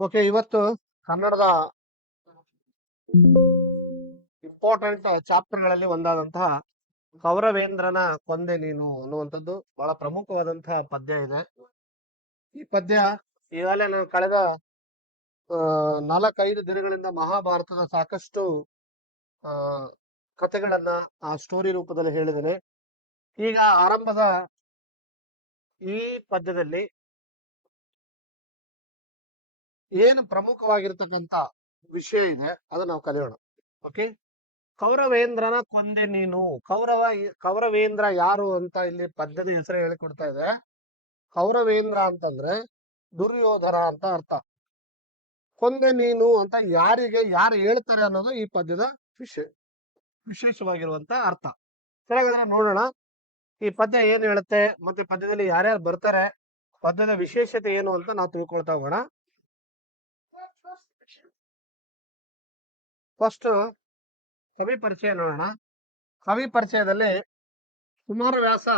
Okay, ಇವತ್ತು ಕನ್ನಡದ important ಚಾಪ್ಟರ್ಗಳಲ್ಲಿ ಒಂದಾದಂತಹ ಕೌರವೇಂದ್ರನ ಕೊಂದೆ ನೀನು ಅನ್ನುವಂಥದ್ದು ಬಹಳ ಪ್ರಮುಖವಾದಂತಹ ಪದ್ಯ ಇದೆ. ಈ ಪದ್ಯ ಈಗಾಗಲೇ ನಾನು ಕಳೆದ 4-5 ದಿನಗಳಿಂದ ಮಹಾಭಾರತದ ಸಾಕಷ್ಟು ಆ ಕಥೆಗಳನ್ನ ಆ ಸ್ಟೋರಿ ರೂಪದಲ್ಲಿ ಹೇಳಿದ್ದೇನೆ. ಈಗ ಆರಂಭದ ಈ ಪದ್ಯದಲ್ಲಿ ಏನು ಪ್ರಮುಖವಾಗಿರ್ತಕ್ಕಂಥ ವಿಷಯ ಇದೆ ಅದನ್ನ ನಾವು ಕಲಿಯೋಣ. ಓಕೆ, ಕೌರವೇಂದ್ರನ ಕೊಂದೆ ನೀನು. ಕೌರವೇಂದ್ರ ಯಾರು ಅಂತ ಇಲ್ಲಿ ಪದ್ಯದ ಹೆಸರು ಹೇಳಿಕೊಡ್ತಾ ಇದೆ. ಕೌರವೇಂದ್ರ ಅಂತಂದ್ರೆ ದುರ್ಯೋಧನ ಅಂತ ಅರ್ಥ. ಕೊಂದೆ ನೀನು ಅಂತ ಯಾರು ಹೇಳ್ತಾರೆ ಅನ್ನೋದು ಈ ಪದ್ಯದ ವಿಶೇಷವಾಗಿರುವಂತ ಅರ್ಥ. ಸರಿಯಾದ್ರೆ ನೋಡೋಣ ಈ ಪದ್ಯ ಏನ್ ಹೇಳುತ್ತೆ, ಮತ್ತೆ ಪದ್ಯದಲ್ಲಿ ಯಾರ್ಯಾರು ಬರ್ತಾರೆ, ಪದ್ಯದ ವಿಶೇಷತೆ ಏನು ಅಂತ ನಾವು ತಿಳ್ಕೊಳ್ತಾ ಹೋಗೋಣ. ಫಸ್ಟ್ ಕವಿ ಪರಿಚಯ ನೋಡೋಣ. ಕವಿ ಪರಿಚಯದಲ್ಲಿ ಕುಮಾರವ್ಯಾಸ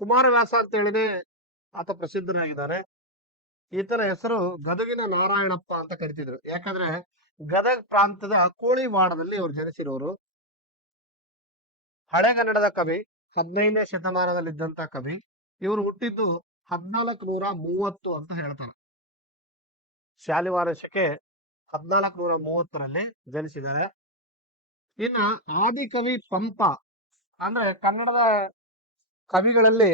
ಕುಮಾರವ್ಯಾಸ ಅಂತ ಹೇಳಿದ್ರೆ ಆತ ಪ್ರಸಿದ್ಧನಾಗಿದ್ದಾನೆ. ಈತನ ಹೆಸರು ಗದಗಿನ ನಾರಾಯಣಪ್ಪ ಅಂತ ಕರಿತಿದ್ರು. ಯಾಕಂದ್ರೆ ಗದಗ ಪ್ರಾಂತದ ಕೋಳಿವಾಡದಲ್ಲಿ ಇವರು ಜನಿಸಿರೋರು. ಹಳೆಗನ್ನಡದ ಕವಿ, 15ನೇ ಶತಮಾನದಲ್ಲಿದ್ದಂತ ಕವಿ. ಇವರು ಹುಟ್ಟಿದ್ದು 1430 ಅಂತ ಹೇಳ್ತಾರೆ. ಶಾಲಿವಾರ ಶಕೆ 1430ರಲ್ಲಿ ಜನಿಸಿದ್ದಾರೆ. ಇನ್ನ ಆದಿಕವಿ ಪಂಪ ಅಂದ್ರೆ ಕನ್ನಡದ ಕವಿಗಳಲ್ಲಿ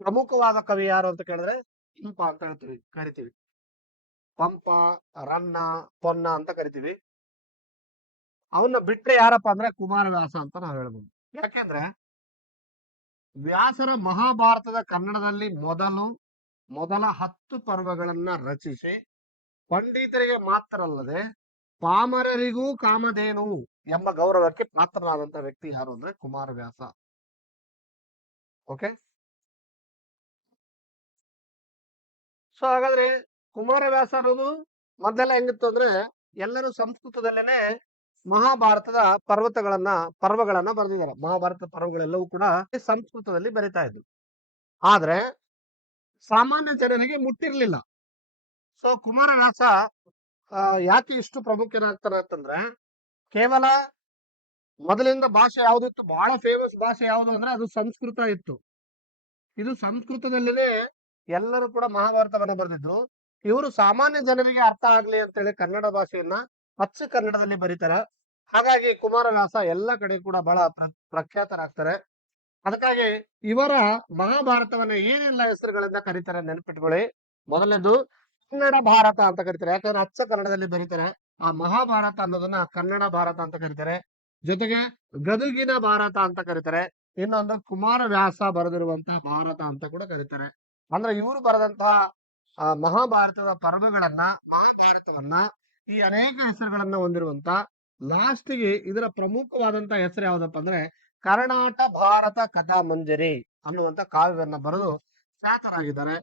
ಪ್ರಮುಖವಾದ ಕವಿ ಯಾರು ಅಂತ ಕೇಳಿದ್ರೆ ಪಂಪ ಅಂತ ಕರಿತೀವಿ. ಪಂಪ, ರನ್ನ, ಪೊನ್ನ ಅಂತ ಕರಿತೀವಿ. ಅವನ್ನ ಬಿಟ್ರೆ ಯಾರಪ್ಪ ಅಂದ್ರೆ ಕುಮಾರವ್ಯಾಸ ಅಂತ ನಾವು ಹೇಳ್ಬೋದು. ಯಾಕೆಂದ್ರೆ ವ್ಯಾಸರ ಮಹಾಭಾರತದ ಕನ್ನಡದಲ್ಲಿ ಮೊದಲ 10 ಪರ್ವಗಳನ್ನ ರಚಿಸಿ ಪಂಡಿತರಿಗೆ ಮಾತ್ರ ಅಲ್ಲದೆ ಪಾಮರರಿಗೂ ಕಾಮಧೇನು ಎಂಬ ಗೌರವಕ್ಕೆ ಪಾತ್ರನಾದಂತ ವ್ಯಕ್ತಿ ಯಾರು ಅಂದ್ರೆ ಕುಮಾರವ್ಯಾಸ. ಓಕೆ, ಸೊ ಹಾಗಾದ್ರೆ ಕುಮಾರವ್ಯಾಸ ಅನ್ನೋದು ಮೊದಲೆಲ್ಲ ಹೆಂಗಿತ್ತು ಅಂದ್ರೆ ಎಲ್ಲರೂ ಸಂಸ್ಕೃತದಲ್ಲೇನೆ ಮಹಾಭಾರತದ ಪರ್ವಗಳನ್ನ ಬರೆದಿದ್ದಾರೆ. ಮಹಾಭಾರತ ಪರ್ವಗಳೆಲ್ಲವೂ ಕೂಡ ಸಂಸ್ಕೃತದಲ್ಲಿ ಬರಿತಾ ಇದ್ವು. ಆದ್ರೆ ಸಾಮಾನ್ಯ ಜನರಿಗೆ ಮುಟ್ಟಿರ್ಲಿಲ್ಲ. ಸೊ ಕುಮಾರವ್ಯಾಸ ಯಾಕೆ ಇಷ್ಟು ಪ್ರಮುಖನಾಗ್ತಾನೆ ಅಂತಂದ್ರೆ, ಕೇವಲ ಮೊದಲಿಂದ ಭಾಷೆ ಯಾವ್ದಿತ್ತು, ಬಹಳ ಫೇಮಸ್ ಭಾಷೆ ಯಾವುದು ಅಂದ್ರೆ ಅದು ಸಂಸ್ಕೃತ ಇತ್ತು. ಇದು ಸಂಸ್ಕೃತದಲ್ಲಿನೇ ಎಲ್ಲರೂ ಕೂಡ ಮಹಾಭಾರತವನ್ನ ಬರೆದಿದ್ರು. ಇವರು ಸಾಮಾನ್ಯ ಜನರಿಗೆ ಅರ್ಥ ಆಗ್ಲಿ ಅಂತೇಳಿ ಕನ್ನಡ ಭಾಷೆಯನ್ನ ಅಚ್ಚ ಕನ್ನಡದಲ್ಲಿ ಬರೀತಾರೆ. ಹಾಗಾಗಿ ಕುಮಾರವ್ಯಾಸ ಎಲ್ಲ ಕಡೆ ಕೂಡ ಬಹಳ ಪ್ರಖ್ಯಾತರಾಗ್ತಾರೆ. ಅದಕ್ಕಾಗಿ ಇವರ ಮಹಾಭಾರತವನ್ನ ಏನೆಲ್ಲ ಹೆಸರುಗಳಿಂದ ಕರೀತಾರೆ ನೆನಪಿಟ್ಕೊಳ್ಳಿ. ಮೊದಲನೇದು ಕನ್ನಡ ಭಾರತ ಅಂತ ಕರೀತಾರೆ. ಯಾಕಂದ್ರೆ ಅಚ್ಚ ಕನ್ನಡದಲ್ಲಿ ಬರೀತಾರೆ. ಆ ಮಹಾಭಾರತ ಅನ್ನೋದನ್ನ ಕನ್ನಡ ಭಾರತ ಅಂತ ಕರೀತಾರೆ. ಜೊತೆಗೆ ಗದಗಿನ ಭಾರತ ಅಂತ ಕರೀತಾರೆ. ಇನ್ನೊಂದು ಕುಮಾರವ್ಯಾಸ ಬರೆದಿರುವಂತಹ ಭಾರತ ಅಂತ ಕೂಡ ಕರೀತಾರೆ. ಅಂದ್ರೆ ಇವರು ಬರೆದಂತಹ ಮಹಾಭಾರತದ ಮಹಾಭಾರತವನ್ನ ಈ ಅನೇಕ ಹೆಸರುಗಳನ್ನ ಹೊಂದಿರುವಂತ ಲಾಸ್ಟ್ಗೆ ಇದರ ಪ್ರಮುಖವಾದಂತಹ ಹೆಸರು ಯಾವ್ದಪ್ಪ ಅಂದ್ರೆ ಕರ್ನಾಟ ಭಾರತ ಕಥಾ ಮಂಜರಿ ಅನ್ನುವಂತ ಕಾವ್ಯವನ್ನ ಬರೆದು ಖ್ಯಾತರಾಗಿದ್ದಾರೆ.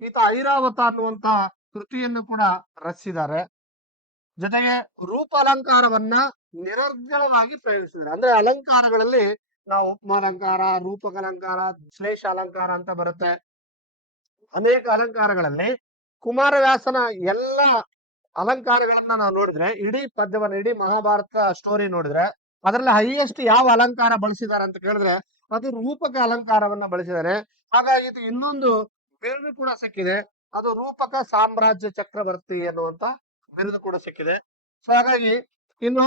ಈತ ಐರಾವತ ಅನ್ನುವಂತ ಕೃತಿಯನ್ನು ಕೂಡ ರಚಿಸಿದ್ದಾರೆ. ಜೊತೆಗೆ ರೂಪ ಅಲಂಕಾರವನ್ನ ನಿರರ್ಗಳವಾಗಿ ಪ್ರಯೋಗಿಸಿದ್ದಾರೆ. ಅಂದ್ರೆ ಅಲಂಕಾರಗಳಲ್ಲಿ ನಾವು ಉಪಮಾಲಂಕಾರ, ರೂಪಕಲಂಕಾರ, ಶ್ಲೇಷ ಅಲಂಕಾರ ಅಂತ ಬರುತ್ತೆ. ಅನೇಕ ಅಲಂಕಾರಗಳಲ್ಲಿ ಕುಮಾರವ್ಯಾಸನ ಎಲ್ಲ ಅಲಂಕಾರಗಳನ್ನ ನಾವು ನೋಡಿದ್ರೆ, ಇಡೀ ಮಹಾಭಾರತ ಸ್ಟೋರಿ ನೋಡಿದ್ರೆ ಅದರಲ್ಲಿ ಹೈಯೆಸ್ಟ್ ಯಾವ ಅಲಂಕಾರ ಬಳಸಿದ್ದಾರೆ ಅಂತ ಕೇಳಿದ್ರೆ ಅದು ರೂಪಕ ಅಲಂಕಾರವನ್ನ ಬಳಸಿದ್ದಾರೆ. ಹಾಗಾಗಿ ಇದು ಇನ್ನೊಂದು ಬಿರುದು ಕೂಡ ಸಿಕ್ಕಿದೆ, ಅದು ರೂಪಕ ಸಾಮ್ರಾಜ್ಯ ಚಕ್ರವರ್ತಿ ಎನ್ನುವಂತ ಬಿರುದು ಕೂಡ ಸಿಕ್ಕಿದೆ. ಸೊ ಹಾಗಾಗಿ ಇನ್ನು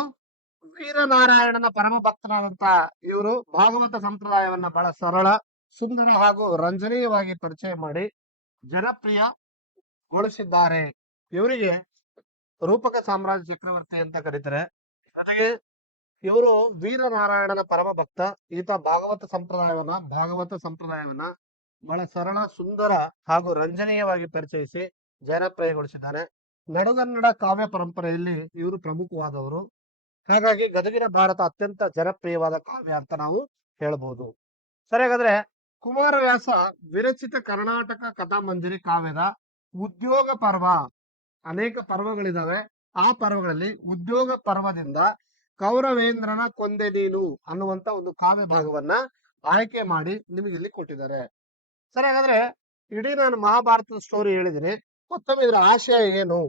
ವೀರನಾರಾಯಣನ ಪರಮ ಭಕ್ತನಾದಂತ ಇವರು ಭಾಗವತ ಸಂಪ್ರದಾಯವನ್ನ ಬಹಳ ಸರಳ, ಸುಂದರ ಹಾಗೂ ರಂಜನೀಯವಾಗಿ ಪರಿಚಯ ಮಾಡಿ ಜನಪ್ರಿಯಗೊಳಿಸಿದ್ದಾರೆ. ಇವರಿಗೆ ರೂಪಕ ಸಾಮ್ರಾಜ್ಯ ಚಕ್ರವರ್ತಿ ಅಂತ ಕರೀತಾರೆ. ಜೊತೆಗೆ ಇವರು ವೀರನಾರಾಯಣನ ಪರಮ ಭಕ್ತ. ಈತ ಭಾಗವತ ಸಂಪ್ರದಾಯವನ್ನ ಬಹಳ ಸರಳ, ಸುಂದರ ಹಾಗೂ ರಂಜನೀಯವಾಗಿ ಪರಿಚಯಿಸಿ ಜನಪ್ರಿಯಗೊಳಿಸಿದ್ದಾರೆ. ನಡುಗನ್ನಡ ಕಾವ್ಯ ಪರಂಪರೆಯಲ್ಲಿ ಇವರು ಪ್ರಮುಖವಾದವರು. ಹಾಗಾಗಿ ಗದಗಿನ ಭಾರತ ಅತ್ಯಂತ ಜನಪ್ರಿಯವಾದ ಕಾವ್ಯ ಅಂತ ನಾವು ಹೇಳ್ಬಹುದು. ಸರಿ, ಹಾಗಾದ್ರೆ ಕುಮಾರವ್ಯಾಸ ವಿರಚಿತ ಕರ್ನಾಟಕ ಕಥಾ ಮಂಜರಿ ಕಾವ್ಯದ ಉದ್ಯೋಗ ಪರ್ವ, ಅನೇಕ ಪರ್ವಗಳಿದಾವೆ. ಆ ಪರ್ವಗಳಲ್ಲಿ ಉದ್ಯೋಗ ಪರ್ವದಿಂದ ಕೌರವೇಂದ್ರನ ಕೊಂದೆ ನೀನು ಅನ್ನುವಂತ ಒಂದು ಕಾವ್ಯ ಭಾಗವನ್ನ ಆಯ್ಕೆ ಮಾಡಿ ನಿಮಗೆ ಇಲ್ಲಿ ಕೊಟ್ಟಿದ್ದಾರೆ. ಸರಿ, ಹಾಗಾದ್ರೆ ಇಡೀ ನಾನು ಮಹಾಭಾರತದ ಸ್ಟೋರಿ ಹೇಳಿದ್ದೀನಿ. ಮತ್ತೊಮ್ಮೆ ಇದರ ಆಶಯ ಏನು,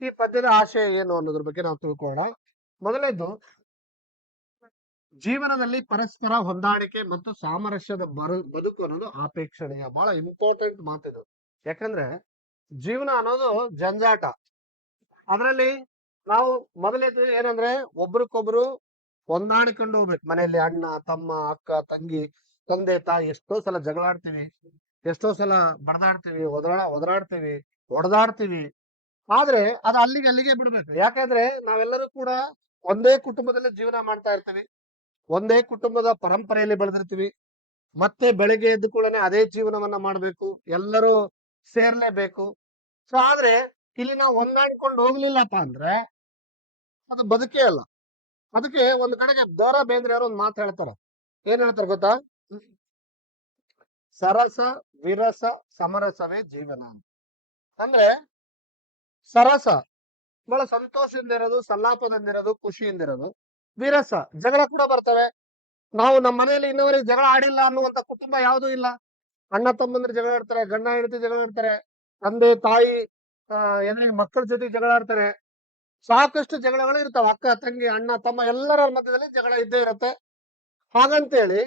ಈ ಪದ್ಯದ ಆಶಯ ಏನು ಅನ್ನೋದ್ರ ಬಗ್ಗೆ ನಾವು ತಿಳ್ಕೊಳ್ಳೋಣ. ಮೊದಲನೇದು, ಜೀವನದಲ್ಲಿ ಪರಸ್ಪರ ಹೊಂದಾಣಿಕೆ ಮತ್ತು ಸಾಮರಸ್ಯದ ಬದುಕು ಅನ್ನೋದು ಅಪೇಕ್ಷಣೀಯ. ಬಹಳ ಇಂಪಾರ್ಟೆಂಟ್ ಮಾತಿದು. ಯಾಕಂದ್ರೆ ಜೀವನ ಅನ್ನೋದು ಜಂಜಾಟ. ಅದರಲ್ಲಿ ನಾವು ಮೊದಲೇದು ಏನಂದ್ರೆ ಒಬ್ರಿಗೊಬ್ರು ಹೊಂದಾಣಿಕೊಂಡು ಹೋಗ್ಬೇಕು. ಮನೆಯಲ್ಲಿ ಅಣ್ಣ ತಮ್ಮ ಅಕ್ಕ ತಂಗಿ ತಂದೆ ತಾಯಿ ಎಷ್ಟೋ ಸಲ ಜಗಳಾಡ್ತೀವಿ, ಎಷ್ಟೋ ಸಲ ಬಡದಾಡ್ತೀವಿ, ಒದರಾಡ್ತೀವಿ, ಹೊಡೆದಾಡ್ತೀವಿ. ಆದ್ರೆ ಅದು ಅಲ್ಲಿಗೆ ಬಿಡ್ಬೇಕು. ಯಾಕಂದ್ರೆ ನಾವೆಲ್ಲರೂ ಕೂಡ ಒಂದೇ ಕುಟುಂಬದಲ್ಲಿ ಜೀವನ ಮಾಡ್ತಾ ಇರ್ತೀವಿ, ಒಂದೇ ಕುಟುಂಬದ ಪರಂಪರೆಯಲ್ಲಿ ಬೆಳೆದಿರ್ತೀವಿ. ಮತ್ತೆ ಬೆಳಗ್ಗೆ ಎದ್ದು ಕೂಡಲೇ ಅದೇ ಜೀವನವನ್ನ ಮಾಡ್ಬೇಕು, ಎಲ್ಲರೂ ಸೇರ್ಲೇಬೇಕು. ಸೊ ಆದ್ರೆ ಇಲ್ಲಿ ನಾವು ಹೊಂದಾಣಿಕೊಂಡು ಹೋಗ್ಲಿಲ್ಲಪ್ಪ ಅಂದ್ರೆ ಅದು ಬದುಕೇ ಅಲ್ಲ. ಅದಕ್ಕೆ ಒಂದು ಕಡೆಗೆ ದ.ರಾ ಬೇಂದ್ರೆ ಅವರು ಒಂದು ಮಾತು ಹೇಳ್ತಾರೆ. ಏನ್ ಹೇಳ್ತಾರೆ ಗೊತ್ತಾ? ಸರಸ ವಿರಸ ಸಮರಸವೇ ಜೀವನ ಅಂತ. ಅಂದ್ರೆ ಸರಸ ಬಹಳ ಸಂತೋಷದಿಂದ ಇರೋದು, ಸಲ್ಲಾಪದಿಂದ ಇರೋದು, ಖುಷಿಯಿಂದ ಇರೋದು. ವಿರಸ ಜಗಳ ಕೂಡ ಬರ್ತವೆ. ನಾವು ನಮ್ಮ ಮನೆಯಲ್ಲಿ ಇನ್ನವರೆಗೆ ಜಗಳ ಆಡಿಲ್ಲ ಅನ್ನುವಂತ ಕುಟುಂಬ ಯಾವುದೂ ಇಲ್ಲ. ಅಣ್ಣ ತಮ್ಮಂದ್ರೆ ಜಗಳ ಆಡ್ತಾರೆ, ಗಂಡ ಹೆಂಡತಿ ಜಗಳ ಆಡ್ತಾರೆ, ತಂದೆ ತಾಯಿ ಎದುರಿಗೆ ಮಕ್ಕಳ ಜೊತೆ ಜಗಳ ಆಡ್ತಾರೆ. ಸಾಕಷ್ಟು ಜಗಳಗಳು ಇರ್ತಾವ. ಅಕ್ಕ ತಂಗಿ ಅಣ್ಣ ತಮ್ಮ ಎಲ್ಲರ ಮಧ್ಯದಲ್ಲಿ ಜಗಳ ಇದ್ದೇ ಇರುತ್ತೆ. ಹಾಗಂತೇಳಿ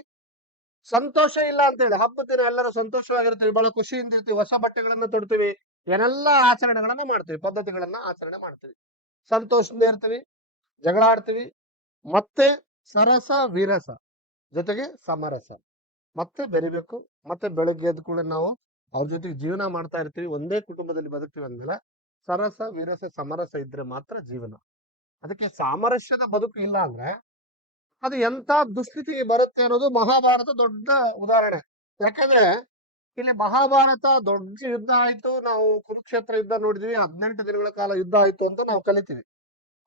ಸಂತೋಷ ಇಲ್ಲ ಅಂತೇಳಿ ಹಬ್ಬದ ದಿನ ಎಲ್ಲರೂ ಸಂತೋಷವಾಗಿರ್ತೀವಿ, ಬಹಳ ಖುಷಿಯಿಂದ ಇರ್ತೀವಿ, ಹೊಸ ಬಟ್ಟೆಗಳನ್ನ ತೊಡ್ತೀವಿ, ಏನೆಲ್ಲ ಆಚರಣೆಗಳನ್ನ ಮಾಡ್ತೀವಿ, ಪದ್ಧತಿಗಳನ್ನ ಆಚರಣೆ ಮಾಡ್ತೀವಿ, ಸಂತೋಷದಿಂದ ಇರ್ತೀವಿ, ಜಗಳ ಆಡ್ತೀವಿ. ಮತ್ತೆ ಸರಸ ವಿರಸ ಜೊತೆಗೆ ಸಮರಸ ಮತ್ತೆ ಬೆರಿಬೇಕು. ಮತ್ತೆ ಬೆಳಗ್ಗೆ ಎದ್ದು ಕೂಡ ನಾವು ಅವ್ರ ಜೊತೆಗೆ ಜೀವನ ಮಾಡ್ತಾ ಇರ್ತೀವಿ, ಒಂದೇ ಕುಟುಂಬದಲ್ಲಿ ಬದುಕ್ತೀವಿ ಅಂದ್ಮೇಲೆ ಸರಸ ವಿರಸ ಸಮರಸ ಇದ್ರೆ ಮಾತ್ರ ಜೀವನ. ಅದಕ್ಕೆ ಸಾಮರಸ್ಯದ ಬದುಕು ಇಲ್ಲ ಅಂದ್ರೆ ಅದು ಎಂತ ದುಸ್ಥಿತಿಗೆ ಬರುತ್ತೆ ಅನ್ನೋದು ಮಹಾಭಾರತ ದೊಡ್ಡ ಉದಾಹರಣೆ. ಯಾಕಂದ್ರೆ ಇಲ್ಲಿ ಮಹಾಭಾರತ ದೊಡ್ಡ ಯುದ್ಧ ಆಯ್ತು, ನಾವು ಕುರುಕ್ಷೇತ್ರ ಯುದ್ಧ ನೋಡಿದ್ವಿ, 18 ದಿನಗಳ ಕಾಲ ಯುದ್ಧ ಆಯ್ತು ಅಂತ ನಾವು ಕಲಿತೀವಿ.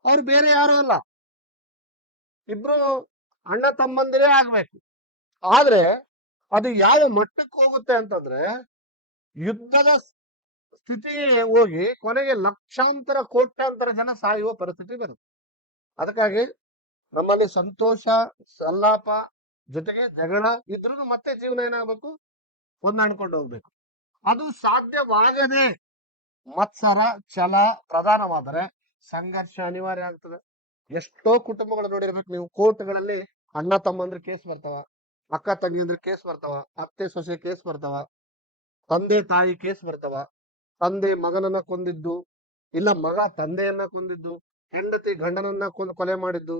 ಅವ್ರು ಬೇರೆ ಯಾರು ಅಲ್ಲ, ಇಬ್ರು ಅಣ್ಣ ತಮ್ಮಂದಿರೇ ಆಗ್ಬೇಕು. ಆದ್ರೆ ಅದು ಯಾವ ಮಟ್ಟಕ್ಕೆ ಹೋಗುತ್ತೆ ಅಂತಂದ್ರೆ ಯುದ್ಧದ ಸ್ಥಿತಿಗೆ ಹೋಗಿ ಕೊನೆಗೆ ಲಕ್ಷಾಂತರ ಕೋಟ್ಯಾಂತರ ಜನ ಸಾಯುವ ಪರಿಸ್ಥಿತಿ ಬರುತ್ತೆ. ಅದಕ್ಕಾಗಿ ನಮ್ಮಲ್ಲಿ ಸಂತೋಷ ಸಲ್ಲಾಪ ಜೊತೆಗೆ ಜಗಳ ಇದ್ರೂ ಮತ್ತೆ ಜೀವನ ಏನಾಗಬೇಕು, ಹೊಂದಾಣಿಕೊಂಡು ಹೋಗ್ಬೇಕು. ಅದು ಸಾಧ್ಯವಾಗದೆ ಮತ್ಸರ ಛಲ ಪ್ರಧಾನವಾದರೆ ಸಂಘರ್ಷ ಅನಿವಾರ್ಯ ಆಗ್ತದೆ. ಎಷ್ಟೋ ಕುಟುಂಬಗಳು ನೋಡಿರ್ಬೇಕು ನೀವು, ಕೋರ್ಟ್ಗಳಲ್ಲಿ ಅಣ್ಣ ತಮ್ಮಂದ್ರ ಕೇಸ್ ಬರ್ತಾವ, ಅಕ್ಕ ತಂಗಿಯಂದ್ರ ಕೇಸ್ ಬರ್ತಾವ, ಅತ್ತೆ ಸೊಸೆ ಕೇಸ್ ಬರ್ತಾವ, ತಂದೆ ತಾಯಿ ಕೇಸ್ ಬರ್ತಾವ. ತಂದೆ ಮಗನನ್ನ ಕೊಂದಿದ್ದು, ಇಲ್ಲ ಮಗ ತಂದೆಯನ್ನ ಕೊಂದಿದ್ದು, ಹೆಂಡತಿ ಗಂಡನನ್ನ ಕೊಲೆ ಮಾಡಿದ್ದು,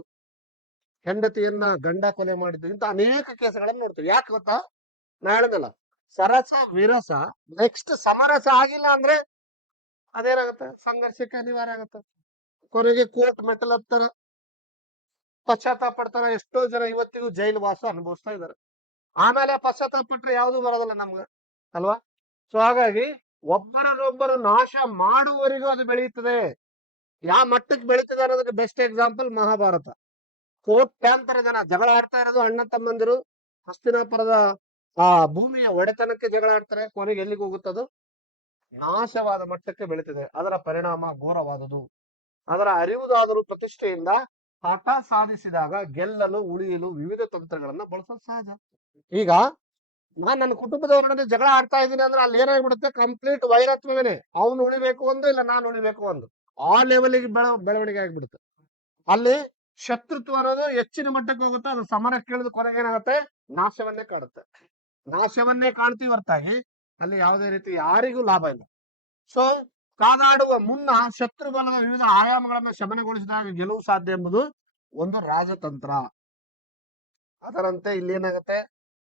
ಹೆಂಡತಿಯನ್ನ ಗಂಡ ಕೊಲೆ ಮಾಡಿದ್ದು, ಇಂತ ಅನೇಕ ಕೇಸ್ಗಳನ್ನ ನೋಡ್ತೀವಿ. ಯಾಕೆ ಗೊತ್ತಾ? ನಾ ಹೇಳದಲ್ಲ, ಸರಸ ವಿರಸ ನೆಕ್ಸ್ಟ್ ಸಮರಸ ಆಗಿಲ್ಲ ಅಂದ್ರೆ ಅದೇನಾಗತ್ತೆ, ಸಂಘರ್ಷಕ್ಕೆ ಅನಿವಾರ್ಯ ಆಗತ್ತೆ. ಕೊನೆಗೆ ಕೋರ್ಟ್ ಮೆಟ್ಟಲ್ ಹತ್ತಾರ, ಪಶ್ಚಾತ್ತಾಪ ಪಡ್ತಾರ. ಎಷ್ಟೋ ಜನ ಇವತ್ತಿಗೂ ಜೈಲು ವಾಸ ಅನುಭವಿಸ್ತಾ ಇದಾರೆ. ಆಮೇಲೆ ಪಶ್ಚಾತ್ತಾಪ ಪಟ್ರೆ ಯಾವ್ದು ಬರೋದಿಲ್ಲ ನಮ್ಗೆ, ಅಲ್ವಾ? ಸೊ ಹಾಗಾಗಿ ಒಬ್ಬರನ್ನೊಬ್ಬರು ನಾಶ ಮಾಡುವವರೆಗೂ ಅದು ಬೆಳೆಯುತ್ತದೆ. ಯಾವ ಮಟ್ಟಕ್ಕೆ ಬೆಳೀತದೆ ಅನ್ನೋದಕ್ಕೆ ಬೆಸ್ಟ್ ಎಕ್ಸಾಂಪಲ್ ಮಹಾಭಾರತ. ಕೋಟ್ಯಾಂತರ ಜನ ಜಗಳ ಆಡ್ತಾ ಇರೋದು ಅಣ್ಣ ತಮ್ಮಂದಿರು. ಹಸ್ತಿನಾಪುರದ ಆ ಭೂಮಿಯ ಒಡೆತನಕ್ಕೆ ಜಗಳ ಆಡ್ತಾರೆ. ಕೊನೆಗೆ ಎಲ್ಲಿಗೆ ಹೋಗುತ್ತದು, ನಾಶವಾದ ಮಟ್ಟಕ್ಕೆ ಬೆಳೀತದೆ. ಅದರ ಪರಿಣಾಮ ಘೋರವಾದುದು. ಅದರ ಅರಿವುದಾದರೂ ಪ್ರತಿಷ್ಠೆಯಿಂದ ಹಠ ಸಾಧಿಸಿದಾಗ ಗೆಲ್ಲಲು ಉಳಿಯಲು ವಿವಿಧ ತಂತ್ರಗಳನ್ನ ಬಳಸೋದು ಸಹಜ. ಈಗ ನಾನ್ ನನ್ನ ಕುಟುಂಬದವರೊಡನೆ ಜಗಳ ಆಡ್ತಾ ಇದ್ದೀನಿ ಅಂದ್ರೆ ಅಲ್ಲಿ ಏನಾಗ್ಬಿಡುತ್ತೆ, ಕಂಪ್ಲೀಟ್ ವೈರತ್ವವೇನೆ. ಅವನು ಉಳಿಬೇಕು ಒಂದು, ಇಲ್ಲ ನಾನು ಉಳಿಬೇಕು ಒಂದು, ಆ ಲೆವೆಲ್ಗೆ ಬೆಳವಣಿಗೆ ಆಗ್ಬಿಡುತ್ತೆ. ಅಲ್ಲಿ ಶತ್ರುತ್ವ ಅನ್ನೋದು ಹೆಚ್ಚಿನ ಮಟ್ಟಕ್ಕೆ ಹೋಗುತ್ತೆ. ಅದು ಸಮರಕ್ಕೆ ಕೇಳಿದ ಕೊನೆಗೆ ಏನಾಗುತ್ತೆ, ನಾಶವನ್ನೇ ಕಾಣುತ್ತೆ. ನಾಶವನ್ನೇ ಕಾಣ್ತೀವಿ ಹೊರತಾಗಿ ಅಲ್ಲಿ ಯಾವುದೇ ರೀತಿ ಯಾರಿಗೂ ಲಾಭ ಇಲ್ಲ. ಸೊ ಕಾದಾಡುವ ಮುನ್ನ ಶತ್ರು ಬಲದ ವಿವಿಧ ಆಯಾಮಗಳನ್ನ ಶಮನಗೊಳಿಸಿದಾಗ ಗೆಲುವು ಸಾಧ್ಯ ಎಂಬುದು ಒಂದು ರಾಜತಂತ್ರ. ಅದರಂತೆ ಇಲ್ಲಿ ಏನಾಗುತ್ತೆ,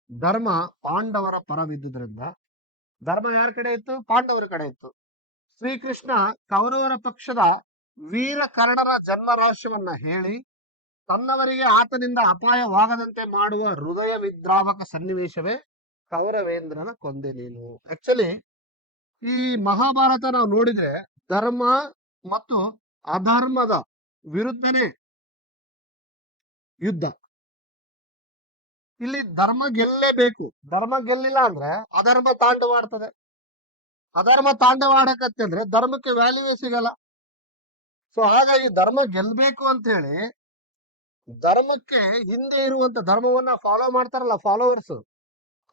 ಧರ್ಮ ಪಾಂಡವರ ಪರವಿದ್ದುದರಿಂದ, ಧರ್ಮ ಯಾರ ಕಡೆ ಇತ್ತು, ಪಾಂಡವರ ಕಡೆ ಇತ್ತು. ಶ್ರೀಕೃಷ್ಣ ಕೌರವರ ಪಕ್ಷದ ವೀರ ಕರ್ಣರ ಜನ್ಮ ರಹಸ್ಯವನ್ನ ಹೇಳಿ ತನ್ನವರಿಗೆ ಆತನಿಂದ ಅಪಾಯವಾಗದಂತೆ ಮಾಡುವ ಹೃದಯ ವಿದ್ರಾವಕ ಸನ್ನಿವೇಶವೇ ಕೌರವೇಂದ್ರನ ಕೊಂದೆ ನೀನು. ಆಕ್ಚುಲಿ ಈ ಮಹಾಭಾರತ ನಾವು ನೋಡಿದ್ರೆ ಧರ್ಮ ಮತ್ತು ಅಧರ್ಮದ ವಿರುದ್ಧನೇ ಯುದ್ಧ. ಇಲ್ಲಿ ಧರ್ಮ ಗೆಲ್ಲೇಬೇಕು. ಧರ್ಮ ಗೆಲ್ಲಿಲ್ಲ ಅಂದ್ರೆ ಅಧರ್ಮ ತಾಂಡವಾಡ್ತದೆ. ಅಧರ್ಮ ತಾಂಡವಾಡಕತ್ತೆ ಅಂದ್ರೆ ಧರ್ಮಕ್ಕೆ ವ್ಯಾಲ್ಯೂವೇ ಸಿಗಲ್ಲ. ಸೊ ಹಾಗಾಗಿ ಧರ್ಮ ಗೆಲ್ಬೇಕು ಅಂತ ಹೇಳಿ ಧರ್ಮಕ್ಕೆ ಹಿಂದೆ ಇರುವಂತ ಧರ್ಮವನ್ನ ಫಾಲೋ ಮಾಡ್ತಾರಲ್ಲ ಫಾಲೋವರ್ಸ್,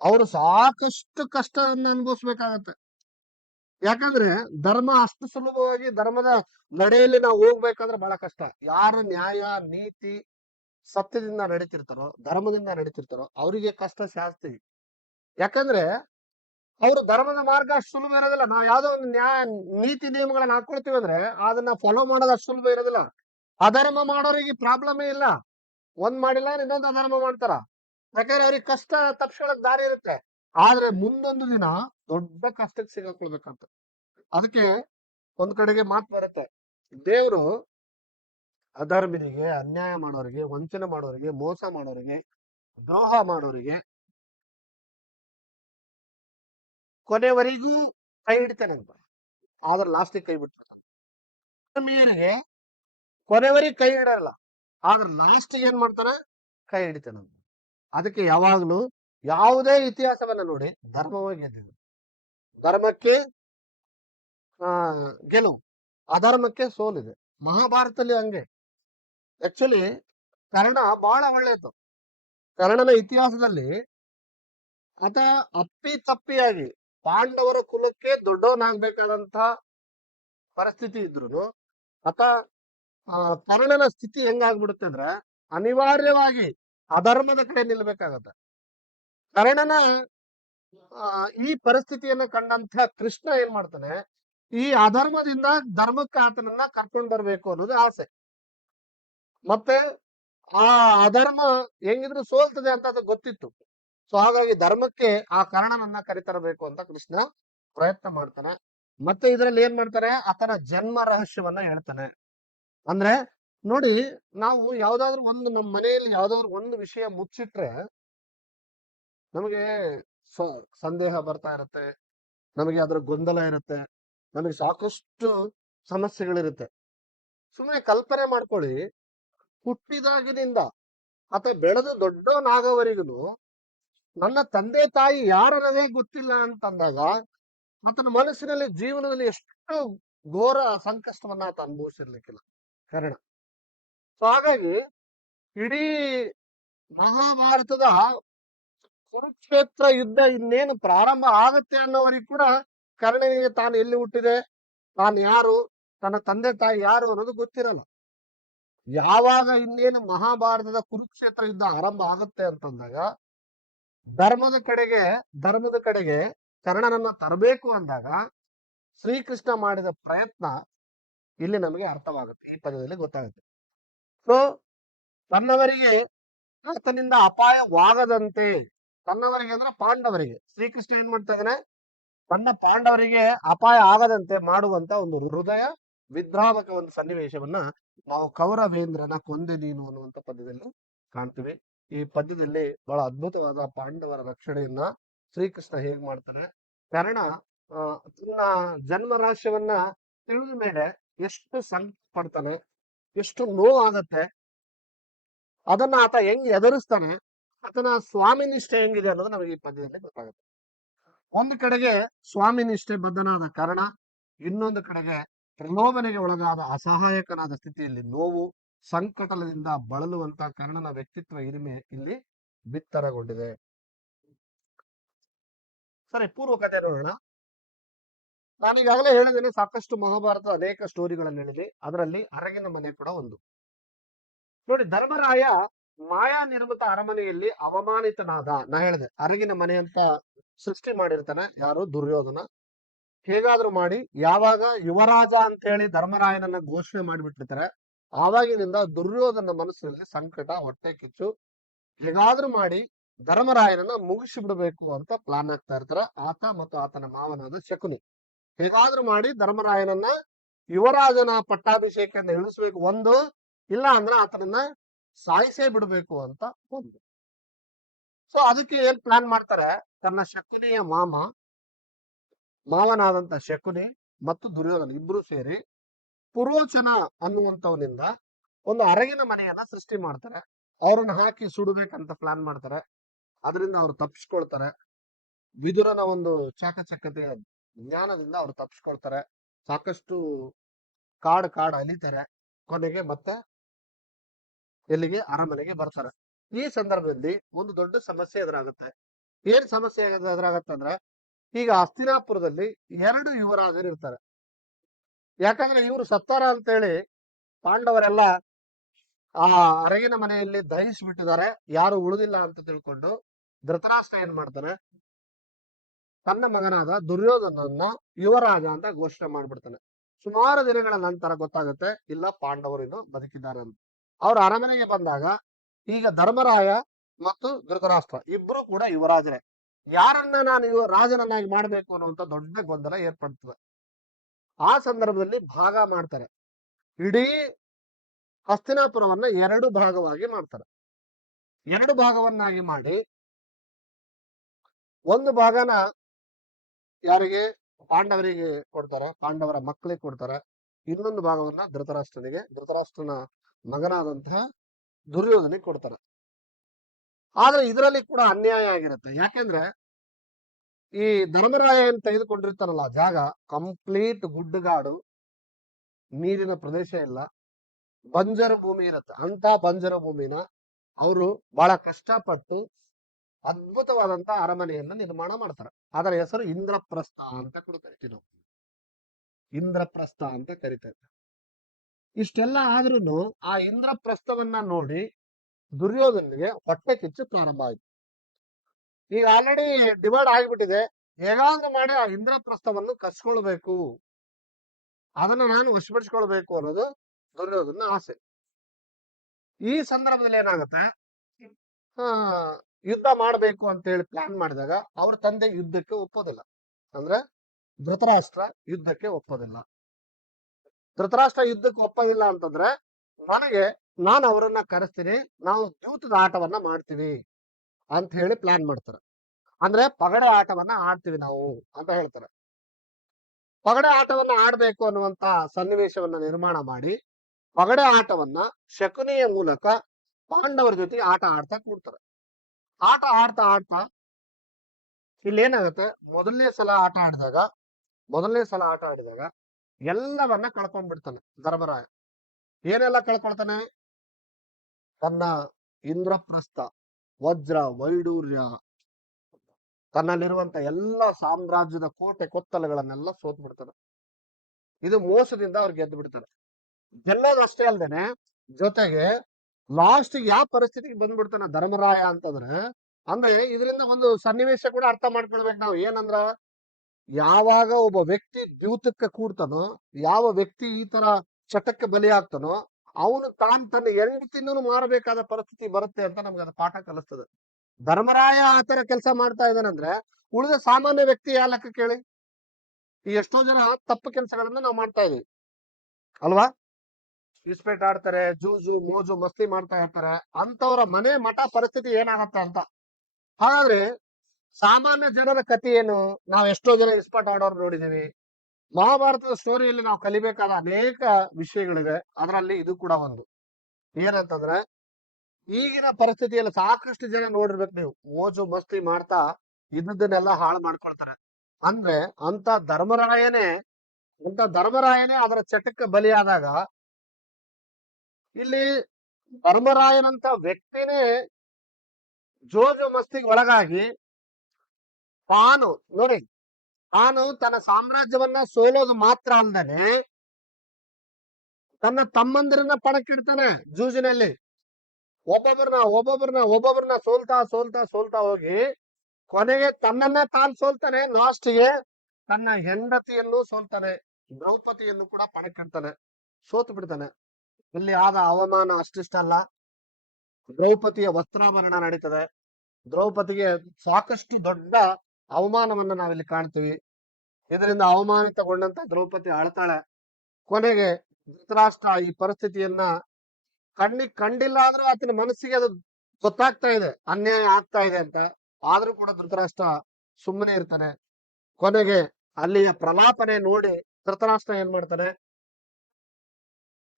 ಅವರು ಸಾಕಷ್ಟು ಕಷ್ಟವನ್ನು ಅನುಭವಿಸ್ಬೇಕಾಗತ್ತೆ. ಯಾಕಂದ್ರೆ ಧರ್ಮ ಅಷ್ಟು ಸುಲಭವಾಗಿ ಧರ್ಮದ ನಡೆಯಲ್ಲಿ ನಾವು ಹೋಗ್ಬೇಕಂದ್ರೆ ಬಹಳ ಕಷ್ಟ. ಯಾರು ನ್ಯಾಯ ನೀತಿ ಸತ್ಯದಿಂದ ನಡೀತಿರ್ತಾರೋ, ಧರ್ಮದಿಂದ ನಡೀತಿರ್ತಾರೋ ಅವರಿಗೆ ಕಷ್ಟ ಜಾಸ್ತಿ. ಯಾಕಂದ್ರೆ ಅವರು ಧರ್ಮದ ಮಾರ್ಗ ಅಷ್ಟು ಸುಲಭ ಇರೋದಿಲ್ಲ. ನಾವು ಯಾವ್ದೋ ಒಂದು ನ್ಯಾಯ ನೀತಿ ನಿಯಮಗಳನ್ನ ಹಾಕೊಳ್ತೀವಿ ಅಂದ್ರೆ ಅದನ್ನ ಫಾಲೋ ಮಾಡೋದು ಅಷ್ಟು ಸುಲಭ ಇರೋದಿಲ್ಲ. ಅಧರ್ಮ ಮಾಡೋರಿಗೆ ಪ್ರಾಬ್ಲಮೇ ಇಲ್ಲ. ಒಂದ್ ಮಾಡಿಲ್ಲ ಇನ್ನೊಂದು ಅಧರ್ಮ ಮಾಡ್ತಾರ. ಯಾಕಂದ್ರೆ ಅವ್ರಿಗೆ ಕಷ್ಟ ತಪ್ಪಿಸ್ಕೊಳಕ್ ದಾರಿ ಇರುತ್ತೆ. ಆದ್ರೆ ಮುಂದೊಂದು ದಿನ ದೊಡ್ಡ ಕಷ್ಟಕ್ಕೆ ಸಿಗಾಕೊಳ್ಬೇಕಂತ. ಅದಕ್ಕೆ ಒಂದ್ ಕಡೆಗೆ ಮಾತು ಬರುತ್ತೆ, ದೇವ್ರು ಅಧರ್ಮಿನಿಗೆ, ಅನ್ಯಾಯ ಮಾಡೋರಿಗೆ, ವಂಚನೆ ಮಾಡೋರಿಗೆ, ಮೋಸ ಮಾಡೋರಿಗೆ, ದ್ರೋಹ ಮಾಡೋರಿಗೆ ಕೊನೆವರೆಗೂ ಕೈ ಹಿಡಿತಾನೆ ಅಂತ. ಆದ್ರೆ ಲಾಸ್ಟಿಗೆ ಕೈ ಬಿಡ್ತಾನೆ. ಧರ್ಮೀಯರಿಗೆ ಕೊನೆವರೆಗೂ ಕೈ ಹಿಡಲ್ಲ, ಆದ್ರೆ ಲಾಸ್ಟಿಗೆ ಏನ್ ಮಾಡ್ತಾನೆ, ಕೈ ಹಿಡಿತಾನೆ. ಅದಕ್ಕೆ ಯಾವಾಗ್ಲೂ ಯಾವುದೇ ಇತಿಹಾಸವನ್ನ ನೋಡಿ ಧರ್ಮವಾಗಿ ಗೆದ್ದಿದೆ. ಧರ್ಮಕ್ಕೆ ಗೆಲುವು, ಅಧರ್ಮಕ್ಕೆ ಸೋಲಿದೆ. ಮಹಾಭಾರತದಲ್ಲಿ ಹಂಗೆ. ಆಕ್ಚುಲಿ ಕರ್ಣ ಬಹಳ ಒಳ್ಳೆಯದು. ಕರ್ಣನ ಇತಿಹಾಸದಲ್ಲಿ ಆತ ಅಪ್ಪಿ ತಪ್ಪಿಯಾಗಿ ಪಾಂಡವರ ಕುಲಕ್ಕೆ ದೊಡ್ಡವನಾಗ್ಬೇಕಾದಂತ ಪರಿಸ್ಥಿತಿ ಇದ್ರು ಆತ ಕರ್ಣನ ಸ್ಥಿತಿ ಹೆಂಗಾಗ್ಬಿಡುತ್ತೆ ಅಂದ್ರೆ ಅನಿವಾರ್ಯವಾಗಿ ಅಧರ್ಮದ ಕಡೆ ನಿಲ್ಬೇಕಾಗತ್ತೆ. ಕರ್ಣನ ಈ ಪರಿಸ್ಥಿತಿಯನ್ನ ಕಂಡಂತ ಕೃಷ್ಣ ಏನ್ ಮಾಡ್ತಾನೆ, ಈ ಅಧರ್ಮದಿಂದ ಧರ್ಮಕ್ಕೆ ಆತನನ್ನ ಕರ್ಕೊಂಡ್ ಬರ್ಬೇಕು ಅನ್ನೋದು ಆಸೆ. ಮತ್ತೆ ಆ ಅಧರ್ಮ ಹೆಂಗಿದ್ರು ಸೋಲ್ತದೆ ಅಂತ ಅದು ಗೊತ್ತಿತ್ತು. ಸೊ ಹಾಗಾಗಿ ಧರ್ಮಕ್ಕೆ ಆ ಕರ್ಣನನ್ನ ಕರಿತರಬೇಕು ಅಂತ ಕೃಷ್ಣ ಪ್ರಯತ್ನ ಮಾಡ್ತಾನೆ. ಮತ್ತೆ ಇದರಲ್ಲಿ ಏನ್ ಮಾಡ್ತಾರೆ, ಆತನ ಜನ್ಮ ರಹಸ್ಯವನ್ನ ಹೇಳ್ತಾನೆ. ಅಂದ್ರೆ ನೋಡಿ, ನಾವು ಯಾವ್ದಾದ್ರು ಒಂದು ನಮ್ಮ ಮನೆಯಲ್ಲಿ ಯಾವ್ದಾದ್ರು ಒಂದು ವಿಷಯ ಮುಚ್ಚಿಟ್ರೆ ನಮಗೆ ಸಂದೇಹ ಬರ್ತಾ ಇರುತ್ತೆ, ನಮಗೆ ಅದ್ರ ಗೊಂದಲ ಇರುತ್ತೆ, ನಮಗೆ ಸಾಕಷ್ಟು ಸಮಸ್ಯೆಗಳಿರುತ್ತೆ. ಸುಮ್ಮನೆ ಕಲ್ಪನೆ ಮಾಡ್ಕೊಳ್ಳಿ, ಹುಟ್ಟಿದಾಗಿನಿಂದ ಅಥವಾ ಬೆಳೆದು ದೊಡ್ಡವನಾಗವರೆಗೂ ನನ್ನ ತಂದೆ ತಾಯಿ ಯಾರನ್ನದೇ ಗೊತ್ತಿಲ್ಲ ಅಂತಂದಾಗ ಆತನ ಮನಸ್ಸಿನಲ್ಲಿ ಜೀವನದಲ್ಲಿ ಎಷ್ಟು ಘೋರ ಸಂಕಷ್ಟವನ್ನ ಆತ ಅನುಭವಿಸಿರ್ಲಿಕ್ಕಿಲ್ಲ ಕಾರಣ. ಸೊ ಹಾಗಾಗಿ ಇಡೀ ಮಹಾಭಾರತದ ಕುರುಕ್ಷೇತ್ರ ಯುದ್ಧ ಇನ್ನೇನು ಪ್ರಾರಂಭ ಆಗತ್ತೆ ಅನ್ನೋವರೆಗೂ ಕೂಡ ಕರ್ಣನಿಗೆ ತಾನು ಎಲ್ಲಿ ಹುಟ್ಟಿದೆ, ತಾನು ಯಾರು, ತನ್ನ ತಂದೆ ತಾಯಿ ಯಾರು ಅನ್ನೋದು ಗೊತ್ತಿರಲ್ಲ. ಯಾವಾಗ ಇನ್ನೇನು ಮಹಾಭಾರತದ ಕುರುಕ್ಷೇತ್ರ ಯುದ್ಧ ಆರಂಭ ಆಗುತ್ತೆ ಅಂತಂದಾಗ ಧರ್ಮದ ಕಡೆಗೆ ಕರ್ಣನನ್ನ ತರಬೇಕು ಅಂದಾಗ ಶ್ರೀಕೃಷ್ಣ ಮಾಡಿದ ಪ್ರಯತ್ನ ಇಲ್ಲಿ ನಮಗೆ ಅರ್ಥವಾಗುತ್ತೆ, ಈ ಪದ್ಯದಲ್ಲಿ ಗೊತ್ತಾಗುತ್ತೆ. ಸೊ ತನ್ನವರಿಗೆ ಆತನಿಂದ ಅಪಾಯವಾಗದಂತೆ, ತನ್ನವರಿಗೆ ಅಂದ್ರೆ ಪಾಂಡವರಿಗೆ ಶ್ರೀಕೃಷ್ಣ ಏನ್ ಮಾಡ್ತಾ ಇದ್ದಾನೆ, ತನ್ನ ಪಾಂಡವರಿಗೆ ಅಪಾಯ ಆಗದಂತೆ ಮಾಡುವಂತ ಒಂದು ಹೃದಯ ವಿದ್ರಾವಕ ಒಂದು ಸನ್ನಿವೇಶವನ್ನ ನಾವು ಕೌರವೇಂದ್ರನ ಕೊಂದೆ ನೀನು ಅನ್ನುವಂತ ಪದ್ಯದಲ್ಲಿ ಕಾಣ್ತೀವಿ. ಈ ಪದ್ಯದಲ್ಲಿ ಬಹಳ ಅದ್ಭುತವಾದ ಪಾಂಡವರ ರಕ್ಷಣೆಯನ್ನ ಶ್ರೀಕೃಷ್ಣ ಹೇಗ್ ಮಾಡ್ತಾನೆ, ಕರ್ಣ ತನ್ನ ಜನ್ಮ ರಹಸ್ಯವನ್ನ ತಿಳಿದ ಮೇಲೆ ಎಷ್ಟು ಸಂಕಟ ಪಡ್ತಾನೆ, ಎಷ್ಟು ನೋವಾಗತ್ತೆ, ಅದನ್ನ ಆತ ಹೆಂಗ್ ಎದುರಿಸ್ತಾನೆ, ಆತನ ಸ್ವಾಮಿ ನಿಷ್ಠೆ ಹೆಂಗಿದೆ ಅನ್ನೋದು ನಮಗೆ ಈ ಪದ್ಯದಲ್ಲಿ ಗೊತ್ತಾಗುತ್ತೆ. ಒಂದು ಕಡೆಗೆ ಸ್ವಾಮಿ ನಿಷ್ಠೆ ಬದ್ಧನಾದ ಕರ್ಣ, ಇನ್ನೊಂದು ಕಡೆಗೆ ಪ್ರಲೋಭನೆಗೆ ಒಳಗಾದ ಅಸಹಾಯಕನಾದ ಸ್ಥಿತಿಯಲ್ಲಿ ನೋವು ಸಂಕಟದಿಂದ ಬಳಲುವಂತ ಕರ್ಣನ ವ್ಯಕ್ತಿತ್ವ ಹಿರಿಮೆ ಇಲ್ಲಿ ಬಿತ್ತರಗೊಂಡಿದೆ. ಸರಿ, ಪೂರ್ವ ಕಥೆ ನೋಡೋಣ. ನಾನೀಗಾಗಲೇ ಹೇಳಿದ್ದೇನೆ, ಸಾಕಷ್ಟು ಮಹಾಭಾರತ ಅನೇಕ ಸ್ಟೋರಿಗಳನ್ನು ಹೇಳಿದೆ, ಅದರಲ್ಲಿ ಅರಗಿನ ಮನೆ ಕೂಡ ಒಂದು. ನೋಡಿ, ಧರ್ಮರಾಯ ಮಾಯಾ ನಿರ್ಮಿತ ಅರಮನೆಯಲ್ಲಿ ಅವಮಾನಿತನಾದ. ನಾ ಹೇಳಿದೆ ಅರಗಿನ ಮನೆ ಅಂತ ಸೃಷ್ಟಿ ಮಾಡಿರ್ತಾನೆ ಯಾರು, ದುರ್ಯೋಧನ. ಹೇಗಾದ್ರೂ ಮಾಡಿ ಯಾವಾಗ ಯುವರಾಜ ಅಂತ ಹೇಳಿ ಧರ್ಮರಾಯನನ್ನ ಘೋಷಣೆ ಮಾಡಿಬಿಟ್ಟಿರ್ತಾರೆ, ಆವಾಗಿನಿಂದ ದುರ್ಯೋಧನ ಮನಸ್ಸಿನಲ್ಲಿ ಸಂಕಟ, ಹೊಟ್ಟೆ ಕಿಚ್ಚು, ಹೇಗಾದ್ರೂ ಮಾಡಿ ಧರ್ಮರಾಯನನ್ನ ಮುಗಿಸಿ ಬಿಡಬೇಕು ಅಂತ ಪ್ಲಾನ್ ಆಗ್ತಾ ಇರ್ತಾರೆ ಆತ ಮತ್ತು ಆತನ ಮಾವನಾದ ಶಕುನಿ. ಹೇಗಾದ್ರೂ ಮಾಡಿ ಧರ್ಮರಾಯನನ್ನ ಯುವರಾಜನ ಪಟ್ಟಾಭಿಷೇಕದಿಂದ ಇಳಿಸ್ಬೇಕು ಒಂದು, ಇಲ್ಲ ಅಂದ್ರೆ ಆತನನ್ನ ಸಾಯಿಸೇ ಬಿಡಬೇಕು ಅಂತ ಒಂದು. ಸೊ ಅದಕ್ಕೆ ಏನ್ ಪ್ಲಾನ್ ಮಾಡ್ತಾರೆ, ತನ್ನ ಶಕುನಿಯ ಮಾವನಾದಂತ ಶಕುನಿ ಮತ್ತು ದುರ್ಯೋಧನ ಇಬ್ರು ಸೇರಿ ಪುರೋಚನ ಅನ್ನುವಂಥವನಿಂದ ಒಂದು ಅರಗಿನ ಮನೆಯನ್ನ ಸೃಷ್ಟಿ ಮಾಡ್ತಾರೆ. ಅವ್ರನ್ನ ಹಾಕಿ ಸುಡಬೇಕಂತ ಪ್ಲಾನ್ ಮಾಡ್ತಾರೆ. ಅದರಿಂದ ಅವ್ರು ತಪ್ಪಿಸ್ಕೊಳ್ತಾರೆ. ವಿದುರನ ಒಂದು ಚಾಕಚಕ್ಯತೆಯ ಜ್ಞಾನದಿಂದ ಅವ್ರು ತಪ್ಪಿಸ್ಕೊಳ್ತಾರೆ. ಸಾಕಷ್ಟು ಕಾಡು ಅಲಿತಾರೆ. ಕೊನೆಗೆ ಮತ್ತೆ ಎಲ್ಲಿಗೆ, ಅರಮನೆಗೆ ಬರ್ತಾರೆ. ಈ ಸಂದರ್ಭದಲ್ಲಿ ಒಂದು ದೊಡ್ಡ ಸಮಸ್ಯೆ ಎದುರಾಗುತ್ತೆ. ಏನ್ ಸಮಸ್ಯೆ ಎದುರಾಗತ್ತಂದ್ರೆ, ಈಗ ಹಸ್ತಿನಾಪುರದಲ್ಲಿ 2 ಯುವರಾಜರು ಇರ್ತಾರೆ. ಯಾಕಂದ್ರೆ ಇವರು ಸತ್ತಾರ ಅಂತೇಳಿ ಪಾಂಡವರೆಲ್ಲ ಆ ಅರಗಿನ ಮನೆಯಲ್ಲಿ ದಹಿಸಿಬಿಟ್ಟಿದ್ದಾರೆ, ಯಾರು ಉಳಿದಿಲ್ಲ ಅಂತ ತಿಳ್ಕೊಂಡು ಧೃತರಾಷ್ಟ್ರ ಏನ್ ಮಾಡ್ತಾನೆ, ತನ್ನ ಮಗನಾದ ದುರ್ಯೋಧನನ್ನ ಯುವರಾಜ ಅಂತ ಘೋಷಣೆ ಮಾಡ್ಬಿಡ್ತಾನೆ. ಸುಮಾರು ದಿನಗಳ ನಂತರ ಗೊತ್ತಾಗುತ್ತೆ, ಇಲ್ಲ ಪಾಂಡವರು ಇನ್ನು ಬದುಕಿದ್ದಾರೆ ಅಂತ. ಅವ್ರ ಅರಮನೆಗೆ ಬಂದಾಗ ಈಗ ಧರ್ಮರಾಯ ಮತ್ತು ಧೃತರಾಷ್ಟ್ರ ಇಬ್ರು ಕೂಡ ಯುವರಾಜರೇ. ಯಾರನ್ನ ನಾನು ರಾಜನನ್ನಾಗಿ ಮಾಡ್ಬೇಕು ಅನ್ನುವಂತ ದೊಡ್ಡ ಗೊಂದಲ ಏರ್ಪಡ್ತದೆ. ಆ ಸಂದರ್ಭದಲ್ಲಿ ಭಾಗ ಮಾಡ್ತಾರೆ. ಇಡೀ ಹಸ್ತಿನಾಪುರವನ್ನ 2 ಭಾಗವಾಗಿ ಮಾಡ್ತಾರೆ. 2 ಭಾಗವನ್ನಾಗಿ ಮಾಡಿ ಒಂದು ಭಾಗನ ಯಾರಿಗೆ, ಪಾಂಡವರಿಗೆ ಕೊಡ್ತಾರೆ, ಪಾಂಡವರ ಮಕ್ಕಳಿಗೆ ಕೊಡ್ತಾರೆ. ಇನ್ನೊಂದು ಭಾಗವನ್ನ ಧೃತರಾಷ್ಟ್ರನಿಗೆ, ಧೃತರಾಷ್ಟ್ರನ ಮಗನಾದಂತಹ ದುರ್ಯೋಧನಿಗೆ ಕೊಡ್ತಾರೆ. ಆದ್ರೆ ಇದರಲ್ಲಿ ಕೂಡ ಅನ್ಯಾಯ ಆಗಿರುತ್ತೆ. ಯಾಕೆಂದ್ರೆ ಈ ಧರ್ಮರಾಯ ಏನ್ ತೆಗೆದುಕೊಂಡಿರ್ತಾರಲ್ಲ ಜಾಗ, ಕಂಪ್ಲೀಟ್ ಗುಡ್ಡಗಾಡು, ನೀರಿನ ಪ್ರದೇಶ ಇಲ್ಲ, ಬಂಜರು ಭೂಮಿ ಇರುತ್ತೆ. ಅಂತ ಬಂಜರು ಭೂಮಿನ ಅವರು ಬಹಳ ಕಷ್ಟಪಟ್ಟು ಅದ್ಭುತವಾದಂತ ಅರಮನೆಯನ್ನ ನಿರ್ಮಾಣ ಮಾಡ್ತಾರೆ. ಅದರ ಹೆಸರು ಇಂದ್ರಪ್ರಸ್ಥ ಅಂತ ಕೂಡ ಕರಿತೀವಿ ನಾವು. ಇಂದ್ರಪ್ರಸ್ಥ ಅಂತ ಕರಿತಾರೆ. ಇಷ್ಟೆಲ್ಲ ಆದ್ರೂ ಆ ಇಂದ್ರಪ್ರಸ್ಥವನ್ನ ನೋಡಿ ದುರ್ಯೋಧನಿಗೆ ಹೊಟ್ಟೆ ಕಿಚ್ಚು ಪ್ರಾರಂಭ ಆಯ್ತು. ಈಗ ಆಲ್ರೆಡಿ ಡಿವೈಡ್ ಆಗಿಬಿಟ್ಟಿದೆ, ಹೇಗಾದ್ರೂ ಮಾಡಿ ಆ ಇಂದ್ರಪ್ರಸ್ಥವನ್ನು ಕಸ್ಕೊಳ್ಬೇಕು, ಅದನ್ನ ನಾನು ವಶಪಡಿಸ್ಕೊಳ್ಬೇಕು ಅನ್ನೋದು ದುರ್ಯೋಧನ ಆಸೆ. ಈ ಸಂದರ್ಭದಲ್ಲಿ ಏನಾಗುತ್ತೆ, ಯುದ್ಧ ಮಾಡಬೇಕು ಅಂತ ಹೇಳಿ ಪ್ಲಾನ್ ಮಾಡಿದಾಗ ಅವ್ರ ತಂದೆ ಯುದ್ಧಕ್ಕೆ ಒಪ್ಪೋದಿಲ್ಲ. ಅಂದ್ರೆ ಧೃತರಾಷ್ಟ್ರ ಯುದ್ಧಕ್ಕೆ ಒಪ್ಪೋದಿಲ್ಲ. ಧೃತರಾಷ್ಟ್ರ ಯುದ್ಧಕ್ಕೆ ಒಪ್ಪೋದಿಲ್ಲ ಅಂತಂದ್ರೆ ನಾನು ಅವರನ್ನ ಕರೆಸ್ತೀನಿ, ನಾವು ದ್ಯೂತದ ಆಟವನ್ನ ಮಾಡ್ತೀವಿ ಅಂತ ಹೇಳಿ ಪ್ಲಾನ್ ಮಾಡ್ತಾರೆ. ಅಂದ್ರೆ ಪಗಡೆ ಆಟವನ್ನ ಆಡ್ತೀವಿ ನಾವು ಅಂತ ಹೇಳ್ತಾರೆ. ಪಗಡೆ ಆಟವನ್ನ ಆಡ್ಬೇಕು ಅನ್ನುವಂತ ಸನ್ನಿವೇಶವನ್ನ ನಿರ್ಮಾಣ ಮಾಡಿ ಪಗಡೆ ಆಟವನ್ನ ಶಕುನಿಯ ಮೂಲಕ ಪಾಂಡವರ ಜೊತೆ ಆಟ ಆಡ್ತಾ ಕೂಡ್ತಾರೆ. ಆಟ ಆಡ್ತಾ ಆಡ್ತಾ ಇಲ್ಲಿ ಏನಾಗುತ್ತೆ, ಮೊದಲನೇ ಸಲ ಆಟ ಆಡಿದಾಗ ಎಲ್ಲವನ್ನ ಕಳ್ಕೊಂಡ್ಬಿಡ್ತಾನೆ ಧರ್ಮರಾಯ. ಏನೆಲ್ಲ ಕಳ್ಕೊಳ್ತಾನೆ, ತನ್ನ ಇಂದ್ರಪ್ರಸ್ಥ, ವಜ್ರ, ವೈಡೂರ್ಯ, ತನ್ನಲ್ಲಿರುವಂತ ಎಲ್ಲ ಸಾಮ್ರಾಜ್ಯದ ಕೋಟೆ ಕೊತ್ತಲಗಳನ್ನೆಲ್ಲ ಸೋತ್ ಬಿಡ್ತಾನೆ. ಇದು ಮೋಸದಿಂದ ಅವ್ರು ಗೆದ್ದು ಬಿಡ್ತಾರೆ. ಗೆಲ್ಲೋದಷ್ಟೇ ಅಲ್ದೇನೆ ಜೊತೆಗೆ ಲಾಸ್ಟ್ ಯಾವ ಪರಿಸ್ಥಿತಿಗೆ ಬಂದ್ಬಿಡ್ತಾನೆ ಧರ್ಮರಾಯ ಅಂತಂದ್ರೆ, ಅಂದ್ರೆ ಇದರಿಂದ ಒಂದು ಸನ್ನಿವೇಶ ಕೂಡ ಅರ್ಥ ಮಾಡ್ಕೊಳ್ಬೇಕು ನಾವು. ಏನಂದ್ರ, ಯಾವಾಗ ಒಬ್ಬ ವ್ಯಕ್ತಿ ದ್ಯೂತಕ್ಕೆ ಕೂಡ್ತಾನೋ, ಯಾವ ವ್ಯಕ್ತಿ ಈ ತರ ಚಟಕ್ಕೆ ಬಲಿಯಾಗ್ತಾನೋ, ಅವನು ತನ್ನ ಹೆಂಡತಿನೂ ಮಾರಬೇಕಾದ ಪರಿಸ್ಥಿತಿ ಬರುತ್ತೆ ಅಂತ ನಮ್ಗೆ ಅದು ಪಾಠ ಕಲಿಸ್ತದೆ. ಧರ್ಮರಾಯ ಆತರ ಕೆಲಸ ಮಾಡ್ತಾ ಇದ್ದಾನಂದ್ರೆ ಉಳಿದ ಸಾಮಾನ್ಯ ವ್ಯಕ್ತಿ ಯಾವ ಲೆಕ್ಕ ಕೇಳಿ. ಈ ಎಷ್ಟೋ ಜನ ತಪ್ಪು ಕೆಲಸಗಳನ್ನ ನಾವು ಮಾಡ್ತಾ ಇದೀವಿ ಅಲ್ವಾ. ಇಸ್ಪೇಟ್ ಆಡ್ತಾರೆ, ಜೂಜು ಮೋಜು ಮಸ್ತಿ ಮಾಡ್ತಾ ಇರ್ತಾರೆ, ಅಂತವ್ರ ಮನೆ ಮಠ ಪರಿಸ್ಥಿತಿ ಏನಾಗತ್ತೆ ಅಂತ. ಹಾಗಾದ್ರೆ ಸಾಮಾನ್ಯ ಜನರ ಕಥೆ ಏನು, ನಾವ್ ಎಷ್ಟೋ ಜನ ಇಸ್ಪೇಟ್ ಆಡೋರು ನೋಡಿದೀವಿ. ಮಹಾಭಾರತದ ಸ್ಟೋರಿಯಲ್ಲಿ ನಾವು ಕಲಿಬೇಕಾದ ಅನೇಕ ವಿಷಯಗಳಿವೆ, ಅದರಲ್ಲಿ ಇದು ಕೂಡ ಒಂದು. ಏನಂತಂದ್ರೆ, ಈಗಿನ ಪರಿಸ್ಥಿತಿಯಲ್ಲಿ ಸಾಕಷ್ಟು ಜನ ನೋಡಿರ್ಬೇಕು ನೀವು, ಮೋಜು ಮಸ್ತಿ ಮಾಡ್ತಾ ಇದ್ದನ್ನೆಲ್ಲ ಹಾಳು ಮಾಡ್ಕೊಳ್ತಾರೆ. ಅಂದ್ರೆ ಅಂತ ಧರ್ಮರಾಯನೇ ಅದರ ಚಟಕ್ಕೆ ಬಲಿಯಾದಾಗ, ಇಲ್ಲಿ ಧರ್ಮರಾಯನಂತ ವ್ಯಕ್ತಿನೇ ಜೋಜು ಮಸ್ತಿಗೆ ಒಳಗಾಗಿ ತಾನು ತನ್ನ ಸಾಮ್ರಾಜ್ಯವನ್ನ ಸೋಲೋದು ಮಾತ್ರ ಅಲ್ಲದೆ ತನ್ನ ತಮ್ಮಂದಿರನ್ನ ಪಣಕ್ಕಿಡ್ತಾನೆ ಜೂಜಿನಲ್ಲಿ. ಒಬ್ಬೊಬ್ಬರನ್ನ ಸೋಲ್ತಾ ಹೋಗಿ ಕೊನೆಗೆ ತನ್ನನ್ನ ತಾನು ಸೋಲ್ತಾನೆ. ಲಾಸ್ಟ್ಗೆ ತನ್ನ ಹೆಂಡತಿಯನ್ನು ಸೋಲ್ತಾನೆ, ದ್ರೌಪದಿಯನ್ನು ಕೂಡ ಪಣಕ್ಕಿಡ್ತಾನೆ, ಸೋತು ಬಿಡ್ತಾನೆ. ಇಲ್ಲಿ ಆದ ಅವಮಾನ ಅಷ್ಟಿಷ್ಟಲ್ಲ, ದ್ರೌಪದಿಯ ವಸ್ತ್ರಾಭರಣ ನಡೀತದೆ. ದ್ರೌಪದಿಗೆ ಸಾಕಷ್ಟು ದೊಡ್ಡ ಅವಮಾನವನ್ನ ನಾವಿಲ್ಲಿ ಕಾಣ್ತೀವಿ. ಇದರಿಂದ ಅವಮಾನಿತಗೊಂಡಂತ ದ್ರೌಪದಿ ಅಳ್ತಾಳೆ. ಕೊನೆಗೆ ಧೃತರಾಷ್ಟ್ರ ಈ ಪರಿಸ್ಥಿತಿಯನ್ನ ಕಂಡಿಲ್ಲ ಆದ್ರೂ ಆತನ ಮನಸ್ಸಿಗೆ ಅದು ಗೊತ್ತಾಗ್ತಾ ಇದೆ, ಅನ್ಯಾಯ ಆಗ್ತಾ ಇದೆ ಅಂತ. ಆದ್ರೂ ಕೂಡ ಧೃತರಾಷ್ಟ್ರ ಸುಮ್ಮನೆ ಇರ್ತಾನೆ. ಕೊನೆಗೆ ಅಲ್ಲಿಯ ಪ್ರಲಾಪನೆ ನೋಡಿ ಧೃತರಾಷ್ಟ್ರ ಏನ್ ಮಾಡ್ತಾನೆ,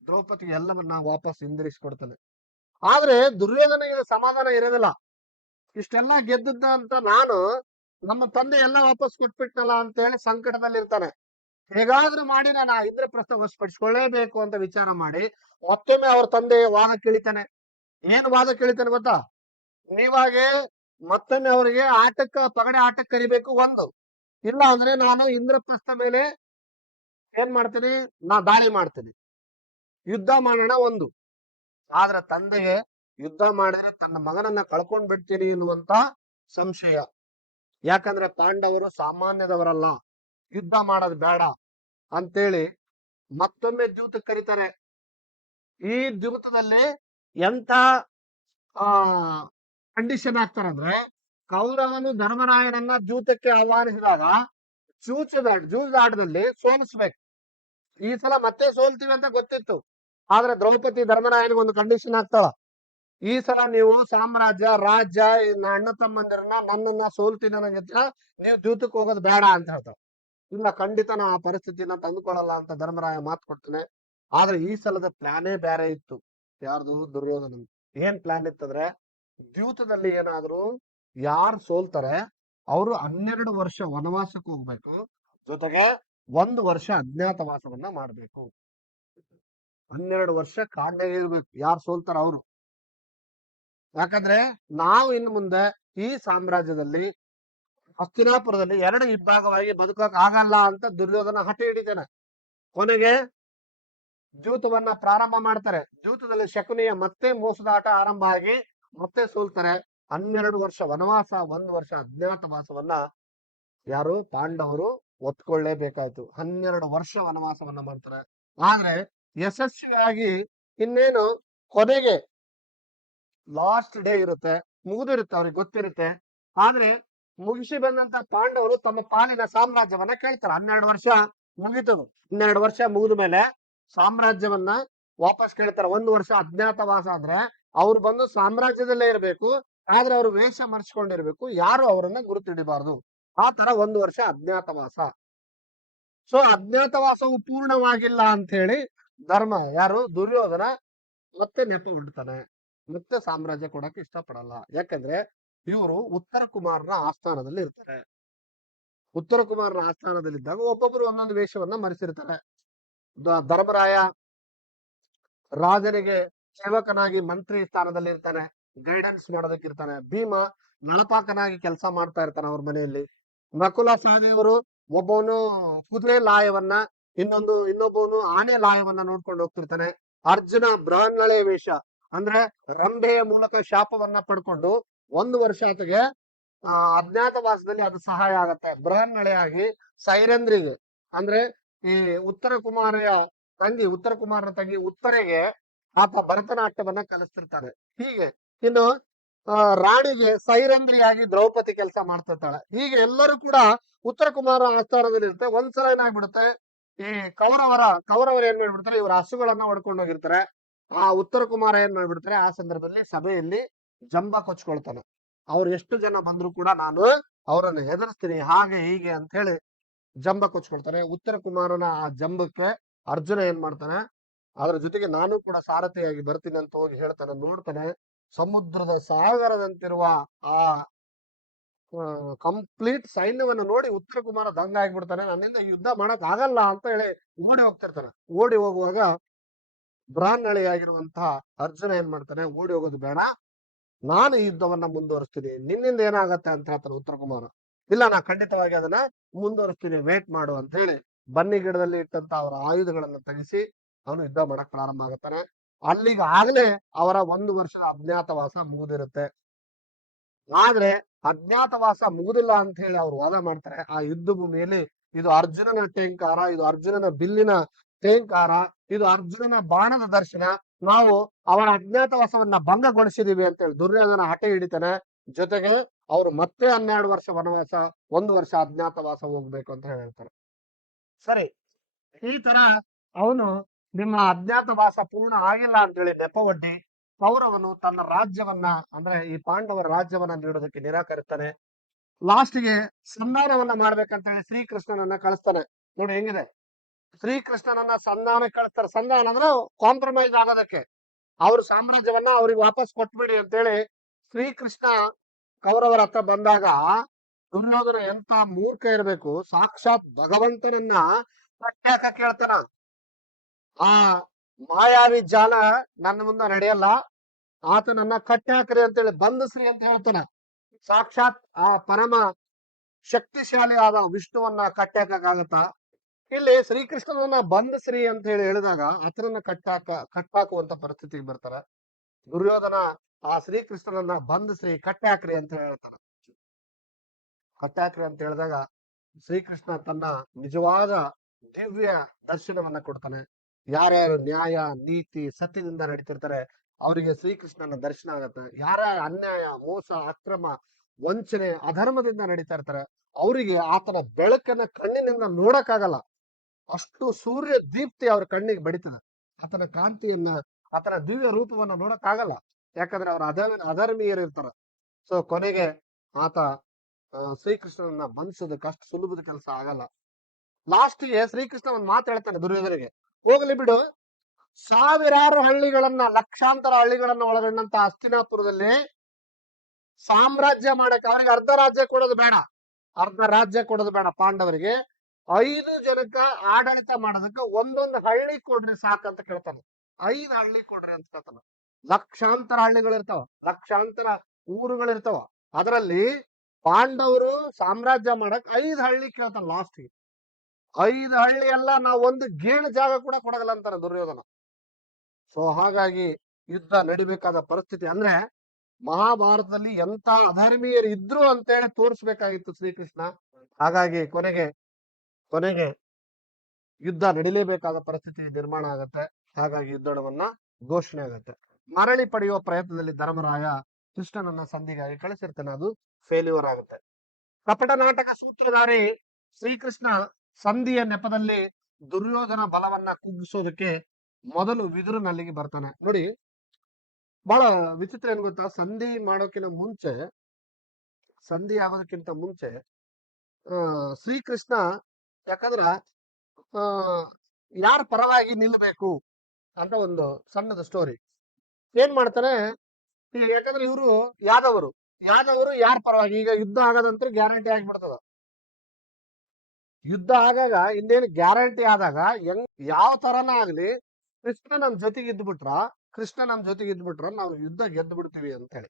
ದ್ರೌಪದಿಗೆ ಎಲ್ಲವನ್ನ ವಾಪಸ್ ಹಿಂದಿರಿಸ್ಕೊಡ್ತಾನೆ. ಆದ್ರೆ ದುರ್ಯೋಧನಿಗೆ ಸಮಾಧಾನ ಇರೋದಿಲ್ಲ. ಇಷ್ಟೆಲ್ಲ ಗೆದ್ದದ್ದ ಅಂತ ನಮ್ಮ ತಂದೆ ಎಲ್ಲ ವಾಪಸ್ ಕೊಟ್ಬಿಟ್ನಲ್ಲ ಅಂತ ಹೇಳಿ ಸಂಕಟದಲ್ಲಿ ಇರ್ತಾನೆ. ಹೇಗಾದ್ರೂ ಮಾಡಿ ನಾನು ಆ ಇಂದ್ರಪ್ರಸ್ಥ ವಶಪಡಿಸ್ಕೊಳ್ಳೇಬೇಕು ಅಂತ ವಿಚಾರ ಮಾಡಿ ಮತ್ತೊಮ್ಮೆ ಅವ್ರ ತಂದೆ ವಾದ ಕೇಳಿತಾನೆ. ಏನ್ ವಾದ ಕೇಳಿತಾನೆ ಗೊತ್ತಾ, ನೀವಾಗೆ ಮತ್ತೊಮ್ಮೆ ಅವರಿಗೆ ಪಗಡೆ ಆಟಕ್ಕೆ ಕರಿಬೇಕು ಒಂದು. ಇಲ್ಲ ಅಂದ್ರೆ ನಾನು ಇಂದ್ರಪ್ರಸ್ಥ ಮೇಲೆ ಏನ್ ಮಾಡ್ತೀನಿ, ನಾ ದಾಳಿ ಮಾಡ್ತೀನಿ, ಯುದ್ಧ ಮಾಡೋಣ ಒಂದು. ಆದ್ರೆ ತಂದೆಗೆ ಯುದ್ಧ ಮಾಡಿದ್ರೆ ತನ್ನ ಮಗನನ್ನ ಕಳ್ಕೊಂಡ್ ಬಿಡ್ತೀನಿ ಎನ್ನುವಂತ ಸಂಶಯ. ಯಾಕಂದ್ರೆ ಪಾಂಡವರು ಸಾಮಾನ್ಯದವರಲ್ಲ, ಯುದ್ಧ ಮಾಡೋದು ಬೇಡ ಅಂತೇಳಿ ಮತ್ತೊಮ್ಮೆ ದ್ಯೂತಕ್ಕೆ ಕರೀತಾರೆ. ಈ ದ್ಯೂತದಲ್ಲಿ ಎಂತ ಆ ಕಂಡೀಷನ್ ಹಾಕ್ತಾರಂದ್ರೆ, ಕೌರವನು ಧರ್ಮರಾಯನನ್ನ ದ್ಯೂತಕ್ಕೆ ಆಹ್ವಾನಿಸಿದಾಗ ಜೂಜಾಟದಲ್ಲಿ ಸೋಲಿಸ್ಬೇಕು. ಈ ಸಲ ಮತ್ತೆ ಸೋಲ್ತೀವಿ ಅಂತ ಗೊತ್ತಿತ್ತು, ಆದ್ರೆ ದ್ರೌಪದಿ ಧರ್ಮರಾಯನಿಗೆ ಒಂದು ಕಂಡೀಷನ್ ಹಾಕ್ತಾಳ, ಈ ಸಲ ನೀವು ಸಾಮ್ರಾಜ್ಯ ರಾಜ್ಯ ಅಣ್ಣ ತಮ್ಮಂದಿರನ್ನ ನನ್ನನ್ನ ಸೋಲ್ತೀನಿ ಅನ್ನಂಗಿದ್ರೆ ನೀವು ದ್ಯೂತಕ್ಕೆ ಹೋಗೋದು ಬೇಡ ಅಂತ ಹೇಳ್ತಾವ. ಇಲ್ಲ, ಖಂಡಿತ ನಾ ಆ ಪರಿಸ್ಥಿತಿನ ತಂದುಕೊಳ್ಳಲ್ಲ ಅಂತ ಧರ್ಮರಾಯ ಮಾತು ಕೊಡ್ತಾನೆ. ಆದ್ರೆ ಈ ಸಲದ ಪ್ಲಾನೇ ಬೇರೆ ಇತ್ತು. ಯಾರ್ದು? ದುರ್ಯೋಧನ. ಏನ್ ಪ್ಲಾನ್ ಇತ್ತಂದ್ರೆ, ದ್ಯೂತದಲ್ಲಿ ಏನಾದ್ರು ಯಾರು ಸೋಲ್ತಾರೆ ಅವರು 12 ವರ್ಷ ವನವಾಸಕ್ಕೆ ಹೋಗ್ಬೇಕು, ಜೊತೆಗೆ 1 ವರ್ಷ ಅಜ್ಞಾತವಾಸವನ್ನ ಮಾಡ್ಬೇಕು. 12 ವರ್ಷ ಕಾಡೇ ಇರ್ಬೇಕು ಯಾರು ಸೋಲ್ತಾರ ಅವರು. ಯಾಕಂದ್ರೆ ನಾವು ಇನ್ನು ಮುಂದೆ ಈ ಸಾಮ್ರಾಜ್ಯದಲ್ಲಿ ಹಸ್ತಿನಾಪುರದಲ್ಲಿ 2 ವಿಭಾಗವಾಗಿ ಬದುಕಕ್ ಆಗಲ್ಲ ಅಂತ ದುರ್ಯೋಧನ ಹಠ ಹಿಡಿತಾನೆ. ಕೊನೆಗೆ ದ್ಯೂತವನ್ನ ಪ್ರಾರಂಭ ಮಾಡ್ತಾರೆ. ದ್ಯೂತದಲ್ಲಿ ಶಕುನಿಯ ಮತ್ತೆ ಮೋಸದಾಟ ಆರಂಭ ಆಗಿ ಮತ್ತೆ ಸೋಲ್ತಾರೆ. 12 ವರ್ಷ ವನವಾಸ, 1 ವರ್ಷ ಅಜ್ಞಾತವಾಸವನ್ನ ಯಾರು? ಪಾಂಡವರು ಒತ್ಕೊಳ್ಳೇಬೇಕಾಯ್ತು. 12 ವರ್ಷ ವನವಾಸವನ್ನ ಮಾಡ್ತಾರೆ. ಆದ್ರೆ ಯಶಸ್ವಿಯಾಗಿ ಇನ್ನೇನು ಕೊನೆಗೆ ಲಾಸ್ಟ್ ಡೇ ಇರುತ್ತೆ, ಮುಗಿದಿರುತ್ತೆ, ಅವ್ರಿಗೆ ಗೊತ್ತಿರುತ್ತೆ. ಆದ್ರೆ ಮುಗಿಸಿ ಬಂದಂತ ಪಾಂಡವರು ತಮ್ಮ ಪಾಲಿನ ಸಾಮ್ರಾಜ್ಯವನ್ನ ಕೇಳ್ತಾರೆ. 12 ವರ್ಷ ಮುಗಿತು. 12 ವರ್ಷ ಮುಗಿದ ಮೇಲೆ ಸಾಮ್ರಾಜ್ಯವನ್ನ ವಾಪಸ್ ಕೇಳ್ತಾರೆ. 1 ವರ್ಷ ಅಜ್ಞಾತವಾಸ ಆದ್ರೆ ಅವ್ರು ಬಂದು ಸಾಮ್ರಾಜ್ಯದಲ್ಲೇ ಇರಬೇಕು, ಆದ್ರೆ ಅವ್ರು ವೇಷ ಮರ್ಚ್ಕೊಂಡಿರ್ಬೇಕು, ಯಾರು ಅವರನ್ನ ಗುರುತಿಡಿಬಾರ್ದು. ಆ ತರ 1 ವರ್ಷ ಅಜ್ಞಾತವಾಸ. ಸೊ ಅಜ್ಞಾತವಾಸವು ಪೂರ್ಣವಾಗಿಲ್ಲ ಅಂತ ಹೇಳಿ ಯಾರು? ದುರ್ಯೋಧನ ಮತ್ತೆ ನೆಪ ಬಿಡ್ತಾನೆ, ಮತ್ತೆ ಸಾಮ್ರಾಜ್ಯ ಕೊಡಕ್ಕೆ ಇಷ್ಟಪಡಲ್ಲ. ಯಾಕಂದ್ರೆ ಇವರು ಉತ್ತರ ಕುಮಾರನ ಆಸ್ಥಾನದಲ್ಲಿ ಇರ್ತಾರೆ. ಉತ್ತರ ಕುಮಾರನ ಆಸ್ಥಾನದಲ್ಲಿದ್ದಾಗ ಒಬ್ಬೊಬ್ರು ಒಂದೊಂದು ವೇಷವನ್ನ ಮರೆಸಿರ್ತಾರೆ. ಧರ್ಮರಾಯ ರಾಜನಿಗೆ ಸೇವಕನಾಗಿ ಮಂತ್ರಿ ಸ್ಥಾನದಲ್ಲಿ ಇರ್ತಾನೆ, ಗೈಡೆನ್ಸ್ ಮಾಡೋದಕ್ಕೆ ಇರ್ತಾನೆ. ಭೀಮ ನಳಪಾಕನಾಗಿ ಕೆಲಸ ಮಾಡ್ತಾ ಇರ್ತಾನೆ ಅವ್ರ ಮನೆಯಲ್ಲಿ. ನಕುಲ ಸಹದೇವರು ಒಬ್ಬವನು ಕುದುರೆ ಲಾಯವನ್ನ, ಇನ್ನೊಬ್ಬವನು ಆನೆ ಲಾಯವನ್ನ ನೋಡ್ಕೊಂಡು ಹೋಗ್ತಿರ್ತಾನೆ. ಅರ್ಜುನ ಬೃಹನ್ನಳೆ ವೇಷ ಅಂದ್ರೆ ರಂಭೆಯ ಮೂಲಕ ಶಾಪವನ್ನ ಪಡ್ಕೊಂಡು 1 ವರ್ಷ ಆತಗೆ ಅಜ್ಞಾತವಾಸದಲ್ಲಿ ಅದು ಸಹಾಯ ಆಗತ್ತೆ. ಬೃಹನ್ನಳೆಯಾಗಿ ಸೈರಂಧ್ರಿಗೆ ಅಂದ್ರೆ ಈ ಉತ್ತರ ಕುಮಾರನ ತಂಗಿ ಉತ್ತರೆಗೆ ಆತ ಭರತನಾಟ್ಯವನ್ನ ಕಲಿಸ್ತಿರ್ತಾನೆ. ಹೀಗೆ ಇನ್ನು ರಾಣಿಗೆ ಸೈರಂಧ್ರಿಯಾಗಿ ದ್ರೌಪದಿ ಕೆಲಸ ಮಾಡ್ತಿರ್ತಾಳೆ. ಹೀಗೆ ಎಲ್ಲರೂ ಕೂಡ ಉತ್ತರ ಕುಮಾರ ಆಸ್ಥಾನದಲ್ಲಿ ಇರುತ್ತೆ. ಒಂದ್ಸಲ ಏನಾಗ್ಬಿಡುತ್ತೆ, ಈ ಕೌರವರು ಏನ್ ಮಾಡ್ಬಿಡ್ತಾರೆ, ಇವ್ರ ಹಸುಗಳನ್ನ ಹೊಡ್ಕೊಂಡು ಹೋಗಿರ್ತಾರೆ. ಆ ಉತ್ತರ ಕುಮಾರ ಏನ್ ಮಾಡ್ಬಿಡ್ತಾರೆ, ಆ ಸಂದರ್ಭದಲ್ಲಿ ಸಭೆಯಲ್ಲಿ ಜಂಬ ಕೊಚ್ಕೊಳ್ತಾನೆ. ಅವ್ರು ಎಷ್ಟು ಜನ ಬಂದ್ರು ಕೂಡ ನಾನು ಅವರನ್ನು ಹೆದರ್ಸ್ತೀನಿ, ಹಾಗೆ ಹೀಗೆ ಅಂತ ಹೇಳಿ ಜಂಬ ಕೊಚ್ಕೊಳ್ತಾನೆ. ಉತ್ತರ ಕುಮಾರನ ಆ ಜಂಬಕ್ಕೆ ಅರ್ಜುನ ಏನ್ ಮಾಡ್ತಾನೆ, ಅದ್ರ ಜೊತೆಗೆ ನಾನು ಕೂಡ ಸಾರಥಿಯಾಗಿ ಬರ್ತೀನಿ ಅಂತ ಹೋಗಿ ಹೇಳ್ತಾನೆ. ನೋಡ್ತಾನೆ, ಸಮುದ್ರದ ಸಾಗರದಂತಿರುವ ಆ ಕಂಪ್ಲೀಟ್ ಸೈನ್ಯವನ್ನ ನೋಡಿ ಉತ್ತರ ಕುಮಾರ ದಂಗ ಆಗ್ಬಿಡ್ತಾನೆ. ನನ್ನಿಂದ ಯುದ್ಧ ಮಾಡಕ್ ಆಗಲ್ಲ ಅಂತ ಹೇಳಿ ಓಡಿ ಹೋಗ್ತಿರ್ತಾನೆ. ಓಡಿ ಹೋಗುವಾಗ ಬ್ರಾಹ್ಮಣಿಯಾಗಿರುವಂತಹ ಅರ್ಜುನ ಏನ್ ಮಾಡ್ತಾನೆ, ಓಡಿ ಹೋಗೋದು ಬೇಡ, ನಾನು ಈ ಯುದ್ಧವನ್ನ ಮುಂದುವರಿಸ್ತೀನಿ, ನಿನ್ನಿಂದ ಏನಾಗತ್ತೆ ಅಂತ ಹೇಳ್ತಾನೆ ಉತ್ತರ ಕುಮಾರ. ಇಲ್ಲ, ನಾ ಖಂಡಿತವಾಗಿ ಅದನ್ನ ಮುಂದುವರಿಸ್ತೀನಿ, ವೇಟ್ ಮಾಡು ಅಂತ ಹೇಳಿ ಬನ್ನಿ ಗಿಡದಲ್ಲಿ ಇಟ್ಟಂತ ಅವರ ಆಯುಧಗಳನ್ನ ತೆಗೆಸಿ ಅವನು ಯುದ್ಧ ಮಾಡಕ್ ಪ್ರಾರಂಭ ಆಗತ್ತಾನೆ. ಅಲ್ಲಿಗೆ ಆಗ್ಲೇ ಅವರ 1 ವರ್ಷದ ಅಜ್ಞಾತವಾಸ ಮುಗಿದಿರುತ್ತೆ. ಆದ್ರೆ ಅಜ್ಞಾತವಾಸ ಮುಗುದಿಲ್ಲ ಅಂತ ಹೇಳಿ ಅವ್ರು ವಾದ ಮಾಡ್ತಾರೆ. ಆ ಯುದ್ಧ ಭೂಮಿಯಲ್ಲಿ ಇದು ಅರ್ಜುನನ ಟೇಂಕಾರ, ಇದು ಅರ್ಜುನನ ಬಿಲ್ಲಿನ ಟೇಂಕಾರ, ಇದು ಅರ್ಜುನನ ಬಾಣದ ದರ್ಶನ, ನಾವು ಅವರ ಅಜ್ಞಾತವಾಸವನ್ನ ಭಂಗಗೊಳಿಸಿದೀವಿ ಅಂತ ಹೇಳಿ ದುರ್ಯೋಧನ ಹಠ ಹಿಡಿತಾನೆ. ಜೊತೆಗೆ ಅವ್ರು ಮತ್ತೆ 12 ವರ್ಷ ವನವಾಸ, 1 ವರ್ಷ ಅಜ್ಞಾತವಾಸ ಹೋಗ್ಬೇಕು ಅಂತ ಹೇಳ್ತಾರೆ. ಸರಿ, ಈ ತರ ಅವನು ನಿಮ್ಮ ಅಜ್ಞಾತವಾಸ ಪೂರ್ಣ ಆಗಿಲ್ಲ ಅಂತ ಹೇಳಿ ನೆಪವೊಡ್ಡಿ ಕೌರವನು ತನ್ನ ರಾಜ್ಯವನ್ನ ಅಂದ್ರೆ ಈ ಪಾಂಡವರ ರಾಜ್ಯವನ್ನ ನೀಡೋದಕ್ಕೆ ನಿರಾಕರಿಸ್ತಾನೆ. ಲಾಸ್ಟ್ಗೆ ಸಂಧಾನವನ್ನ ಮಾಡ್ಬೇಕಂತ ಹೇಳಿ ಶ್ರೀಕೃಷ್ಣನನ್ನ ಕಳಿಸ್ತಾನೆ. ನೋಡಿ ಹೆಂಗಿದೆ, ಶ್ರೀಕೃಷ್ಣನನ್ನ ಸಂಧಾನ ಕಳಿಸ್ತಾರೆ. ಸಂಧಾನ ಅಂದ್ರೆ ಕಾಂಪ್ರಮೈಸ್ ಆಗೋದಕ್ಕೆ, ಅವ್ರ ಸಾಮ್ರಾಜ್ಯವನ್ನ ಅವ್ರಿಗೆ ವಾಪಸ್ ಕೊಟ್ಬಿಡಿ ಅಂತೇಳಿ ಶ್ರೀಕೃಷ್ಣ ಕೌರವರ ಹತ್ರ ಬಂದಾಗ ದುರ್ಯೋಧನ ಎಂತ ಮೂರ್ಖ ಇರಬೇಕು, ಸಾಕ್ಷಾತ್ ಭಗವಂತನನ್ನ ಕಟ್ಟಾಕ ಕೇಳ್ತಾನ. ಆ ಮಾಯಾವಿ ಜಾಲ ನನ್ನ ಮುಂದೆ ನಡೆಯಲ್ಲ, ಆತನನ್ನ ಕಟ್ಟಿ ಹಾಕ್ರಿ ಅಂತೇಳಿ ಬಂಧಿಸ್ರಿ ಅಂತ ಹೇಳ್ತಾನ. ಸಾಕ್ಷಾತ್ ಆ ಪರಮ ಶಕ್ತಿಶಾಲಿಯಾದ ವಿಷ್ಣುವನ್ನ ಕಟ್ಟಾಕಾಗತ್ತ? ಇಲ್ಲಿ ಶ್ರೀಕೃಷ್ಣನನ್ನ ಬಂಧಿಸ್ರಿ ಅಂತ ಹೇಳಿ ಹೇಳಿದಾಗ ಆತನನ್ನ ಕಟ್ಟಾಕುವಂತ ಪರಿಸ್ಥಿತಿಗೆ ಬರ್ತಾರ. ದುರ್ಯೋಧನ ಆ ಶ್ರೀಕೃಷ್ಣನನ್ನ ಬಂಧಿಸ್ರಿ, ಕಟ್ಟಾಕ್ರಿ ಅಂತ ಹೇಳ್ತಾರ. ಕಟ್ಟಾಕ್ರಿ ಅಂತ ಹೇಳಿದಾಗ ಶ್ರೀಕೃಷ್ಣ ತನ್ನ ನಿಜವಾದ ದಿವ್ಯ ದರ್ಶನವನ್ನ ಕೊಡ್ತಾನೆ. ಯಾರ್ಯಾರು ನ್ಯಾಯ ನೀತಿ ಸತ್ಯದಿಂದ ನಡೀತಿರ್ತಾರೆ ಅವರಿಗೆ ಶ್ರೀಕೃಷ್ಣನ ದರ್ಶನ ಆಗತ್ತೆ. ಯಾರ್ಯಾರ ಅನ್ಯಾಯ ಮೋಸ ಅಕ್ರಮ ವಂಚನೆ ಅಧರ್ಮದಿಂದ ನಡೀತಾ ಇರ್ತಾರೆ ಅವರಿಗೆ ಆತನ ಬೆಳಕನ್ನ ಕಣ್ಣಿನಿಂದ ನೋಡಕ್ಕಾಗಲ್ಲ. ಅಷ್ಟು ಸೂರ್ಯ ದೀಪ್ತಿ ಅವ್ರ ಕಣ್ಣಿಗೆ ಬಡಿತದ. ಆತನ ಕಾಂತಿಯನ್ನ ಆತನ ದಿವ್ಯ ರೂಪವನ್ನ ನೋಡಕ್ಕಾಗಲ್ಲ. ಯಾಕಂದ್ರೆ ಅವ್ರ ಅಧರ್ಮೀಯರು ಇರ್ತಾರ. ಸೊ ಕೊನೆಗೆ ಆತ ಶ್ರೀಕೃಷ್ಣನನ್ನ ಬಂಧಿಸೋದಕ್ಕೆ ಅಷ್ಟು ಸುಲಭದ ಕೆಲಸ ಆಗಲ್ಲ. ಲಾಸ್ಟ್ಗೆ ಶ್ರೀಕೃಷ್ಣ ಒಂದ್ ಮಾತು ಹೇಳ್ತಾನೆ ದುರ್ಯೋಧನಿಗೆ, ಹೋಗ್ಲಿ ಬಿಡು, ಸಾವಿರಾರು ಹಳ್ಳಿಗಳನ್ನ ಲಕ್ಷಾಂತರ ಹಳ್ಳಿಗಳನ್ನ ಒಳಗೊಂಡಂತ ಹಸ್ತಿನಾಪುರದಲ್ಲಿ ಸಾಮ್ರಾಜ್ಯ ಮಾಡಕ್ಕೆ ಅವರಿಗೆ ಅರ್ಧ ರಾಜ್ಯ ಕೊಡೋದು ಬೇಡ, ಅರ್ಧ ರಾಜ್ಯ ಕೊಡೋದು ಬೇಡ. ಪಾಂಡವರಿಗೆ 5 ಜನಕ್ಕ ಆಡಳಿತ ಮಾಡೋದಕ್ಕೆ ಒಂದೊಂದು ಹಳ್ಳಿ ಕೊಡ್ರಿ ಸಾಕಂತ ಕೇಳ್ತಾನೆ. 5 ಹಳ್ಳಿ ಕೊಡ್ರಿ ಅಂತ ಕೇಳ್ತಾನ. ಲಕ್ಷಾಂತರ ಹಳ್ಳಿಗಳಿರ್ತಾವ, ಲಕ್ಷಾಂತರ ಊರುಗಳಿರ್ತಾವ. ಅದರಲ್ಲಿ ಪಾಂಡವರು ಸಾಮ್ರಾಜ್ಯ ಮಾಡಕ್ 5 ಹಳ್ಳಿ ಕೇಳ್ತಾನ. ಲಾಸ್ಟ್ 5 ಹಳ್ಳಿ ಎಲ್ಲ ನಾವು ಒಂದು ಗೇಣು ಜಾಗ ಕೂಡ ಕೊಡಗಲ್ಲ ಅಂತಾನೆ ದುರ್ಯೋಧನ. ಸೊ ಹಾಗಾಗಿ ಯುದ್ಧ ನಡಿಬೇಕಾದ ಪರಿಸ್ಥಿತಿ ಅಂದ್ರೆ ಮಹಾಭಾರತದಲ್ಲಿ ಎಂತ ಅಧರ್ಮೀಯರು ಇದ್ರು ಅಂತೇಳಿ ತೋರಿಸ್ಬೇಕಾಗಿತ್ತು ಶ್ರೀಕೃಷ್ಣ. ಹಾಗಾಗಿ ಕೊನೆಗೆ ಯುದ್ಧ ನಡಿಲೇಬೇಕಾದ ಪರಿಸ್ಥಿತಿ ನಿರ್ಮಾಣ ಆಗತ್ತೆ. ಹಾಗಾಗಿ ಯುದ್ಧವನ್ನ ಘೋಷಣೆ ಆಗತ್ತೆ. ಮರಳಿ ಪಡೆಯುವ ಪ್ರಯತ್ನದಲ್ಲಿ ಧರ್ಮರಾಯ ಕೃಷ್ಣನನ್ನ ಸಂಧಿಗಾಗಿ ಕಳಿಸಿರ್ತಾನೆ, ಅದು ಫೇಲ್ಯೂರ್ ಆಗುತ್ತೆ. ಕಪಟ ನಾಟಕ ಸೂತ್ರಧಾರಿ ಶ್ರೀಕೃಷ್ಣ ಸಂಧಿಯ ನೆಪದಲ್ಲಿ ದುರ್ಯೋಧನ ಬಲವನ್ನ ಕುಗ್ಗಿಸೋದಕ್ಕೆ ಮೊದಲು ವಿದುರನಲ್ಲಿಗೆ ಬರ್ತಾನೆ. ನೋಡಿ, ಬಹಳ ವಿಚಿತ್ರ ಏನ್ ಗೊತ್ತಾ, ಸಂಧಿ ಆಗೋದಕ್ಕಿಂತ ಮುಂಚೆ ಶ್ರೀಕೃಷ್ಣ ಯಾಕಂದ್ರ ಯಾರ ಪರವಾಗಿ ನಿಲ್ಬೇಕು ಅಂತ ಒಂದು ಸಣ್ಣದ ಸ್ಟೋರಿ ಏನ್ ಮಾಡ್ತಾನೆ. ಯಾಕಂದ್ರೆ ಇವರು ಯಾದವರು ಯಾರ ಪರವಾಗಿ, ಈಗ ಯುದ್ಧ ಆಗೋದಂತೂ ಗ್ಯಾರಂಟಿ ಆಗಿಬಿಡ್ತದ. ಯುದ್ಧ ಆಗಾಗ ಇನ್ನೇನು ಗ್ಯಾರಂಟಿ ಆದಾಗ ಯಾವ ತರನ ಆಗ್ಲಿ ಕೃಷ್ಣ ನಮ್ ಜೊತೆಗೆ ಇದ್ಬಿಟ್ರ ನಾವು ಯುದ್ಧ ಗೆದ್ದು ಬಿಡ್ತೀವಿ ಅಂತ ಹೇಳಿ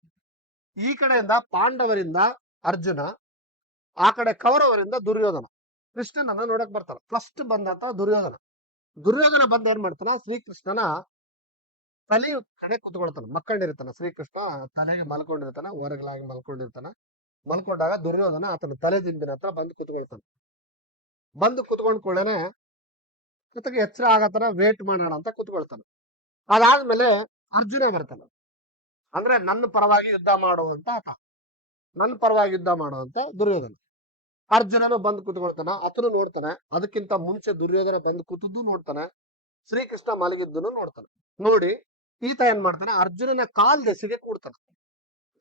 ಈ ಕಡೆಯಿಂದ ಪಾಂಡವರಿಂದ ಅರ್ಜುನ, ಆ ಕಡೆ ಕೌರವರಿಂದ ದುರ್ಯೋಧನ ಕೃಷ್ಣನನ್ನ ನೋಡಕ್ ಬರ್ತಾರ. ಫಸ್ಟ್ ಬಂದಂತ ದುರ್ಯೋಧನ ಬಂದ ಏನ್ ಮಾಡ್ತಾನ, ಶ್ರೀಕೃಷ್ಣನ ತಲೆ ಕಡೆ ಕುತ್ಕೊಳ್ತಾನ. ಮಕ್ಕಂಡಿರ್ತಾನ ಶ್ರೀಕೃಷ್ಣ, ತಲೆಗೆ ಮಲ್ಕೊಂಡಿರ್ತಾನ, ಹೊರಗಲಾಗಿ ಮಲ್ಕೊಂಡಾಗ ದುರ್ಯೋಧನ ಆತನ ತಲೆ ದಿಂಬಿನ ಹತ್ರ ಬಂದು ಕುತ್ಕೊಂಡ್ಕೊಳ್ಳೇನೆ ಜೊತೆಗೆ ಎಚ್ಚರ ಆಗತನ ವೇಟ್ ಮಾಡೋಣ ಅಂತ ಕುತ್ಕೊಳ್ತಾನೆ. ಅದಾದ್ಮೇಲೆ ಅರ್ಜುನ ಬರ್ತಾನ. ಅಂದ್ರೆ ನನ್ನ ಪರವಾಗಿ ಯುದ್ಧ ಮಾಡುವಂತ ದುರ್ಯೋಧನ. ಅರ್ಜುನನು ಬಂದು ಕುತ್ಕೊಳ್ತಾನ, ಆತನು ನೋಡ್ತಾನೆ. ಅದಕ್ಕಿಂತ ಮುಂಚೆ ದುರ್ಯೋಧನ ಬಂದು ಕೂತದ್ದು ನೋಡ್ತಾನೆ, ಶ್ರೀಕೃಷ್ಣ ಮಲಗಿದ್ದನ್ನು ನೋಡ್ತಾನೆ. ನೋಡಿ ಈತ ಏನ್ ಮಾಡ್ತಾನೆ, ಅರ್ಜುನನ ಕಾಲ್ ದೆಸೆಗೆ ಕೂಡ್ತಾನೆ.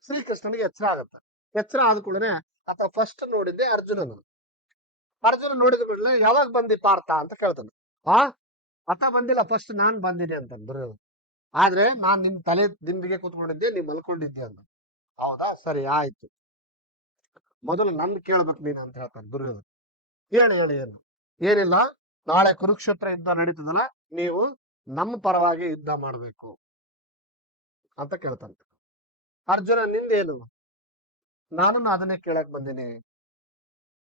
ಶ್ರೀಕೃಷ್ಣನಿಗೆ ಎಚ್ಚರ ಆಗತ್ತೆ. ಎಚ್ಚರ ಆದ ಕೂಡಲೇ ಆತ ಫಸ್ಟ್ ನೋಡಿದ್ದೆ ಅರ್ಜುನ ನೋಡಿದ ಕೂಡಲೇ ಯಾವಾಗ ಬಂದಿ ಪಾರ್ಥ ಅಂತ ಕೇಳ್ತಾನೆ. ಆತ ಬಂದಿಲ್ಲ, ಫಸ್ಟ್ ನಾನ್ ಬಂದಿನಿ ಅಂತ ದುರ್ಯೋಧನ. ಆದ್ರೆ ನಾನ್ ನಿನ್ ತಲೆ ದಿಂಬಿಗೆ ಕೂತ್ಕೊಂಡಿದ್ದೆ, ನೀವ್ ಮಲ್ಕೊಂಡಿದ್ದೆ ಅಂತ. ಹೌದಾ, ಸರಿ ಆಯ್ತು, ಮೊದಲು ನನ್ ಕೇಳ್ಬೇಕು ನೀನು ಅಂತ ಹೇಳ್ತಾನೆ ದುರ್ಯೋಧನ. ಹೇಳಿ ಏನಿಲ್ಲ, ನಾಳೆ ಕುರುಕ್ಷೇತ್ರ ಯುದ್ಧ ನಡೀತದಲ್ಲ, ನೀವು ನಮ್ಮ ಪರವಾಗಿ ಯುದ್ಧ ಮಾಡ್ಬೇಕು ಅಂತ ಕೇಳ್ತಾನೆ. ಅರ್ಜುನ ನಿಂದೇನು? ನಾನು ಅದನ್ನೇ ಕೇಳಕ್ ಬಂದಿನಿ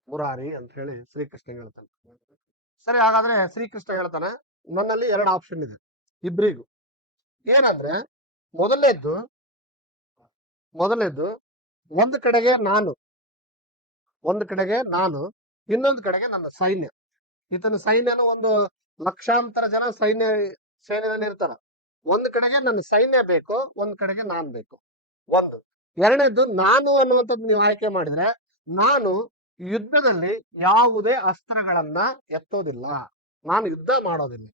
ಮುರಾರಿ ಅಂತ ಹೇಳಿ ಶ್ರೀಕೃಷ್ಣ ಹೇಳ್ತಾನೆ. ಸರಿ, ಹಾಗಾದ್ರೆ ಶ್ರೀಕೃಷ್ಣ ಹೇಳ್ತಾನೆ, ನನ್ನಲ್ಲಿ 2 ಆಪ್ಷನ್ ಇದೆ ಇಬ್ರಿಗೂ. ಏನಂದ್ರೆ ಮೊದಲನೇದ್ದು ಒಂದು ಕಡೆಗೆ ನಾನು, ಇನ್ನೊಂದು ಕಡೆಗೆ ನನ್ನ ಸೈನ್ಯ. ಈತನ ಸೈನ್ಯನು ಒಂದು ಲಕ್ಷಾಂತರ ಜನ ಸೈನ್ಯದಲ್ಲಿ ಇರ್ತಾರ. ಒಂದು ಕಡೆಗೆ ನನ್ನ ಸೈನ್ಯ ಬೇಕು, ಒಂದ್ ಕಡೆಗೆ ನಾನ್ ಬೇಕು. ಒಂದು. ಎರಡನೇದ್ದು, ನಾನು ಅನ್ನುವಂಥದ್ದು ನೀವು ಆಯ್ಕೆ ಮಾಡಿದ್ರೆ, ನಾನು ಯುದ್ಧದಲ್ಲಿ ಯಾವುದೇ ಅಸ್ತ್ರಗಳನ್ನ ಎತ್ತೋದಿಲ್ಲ, ನಾನು ಯುದ್ಧ ಮಾಡೋದಿಲ್ಲ.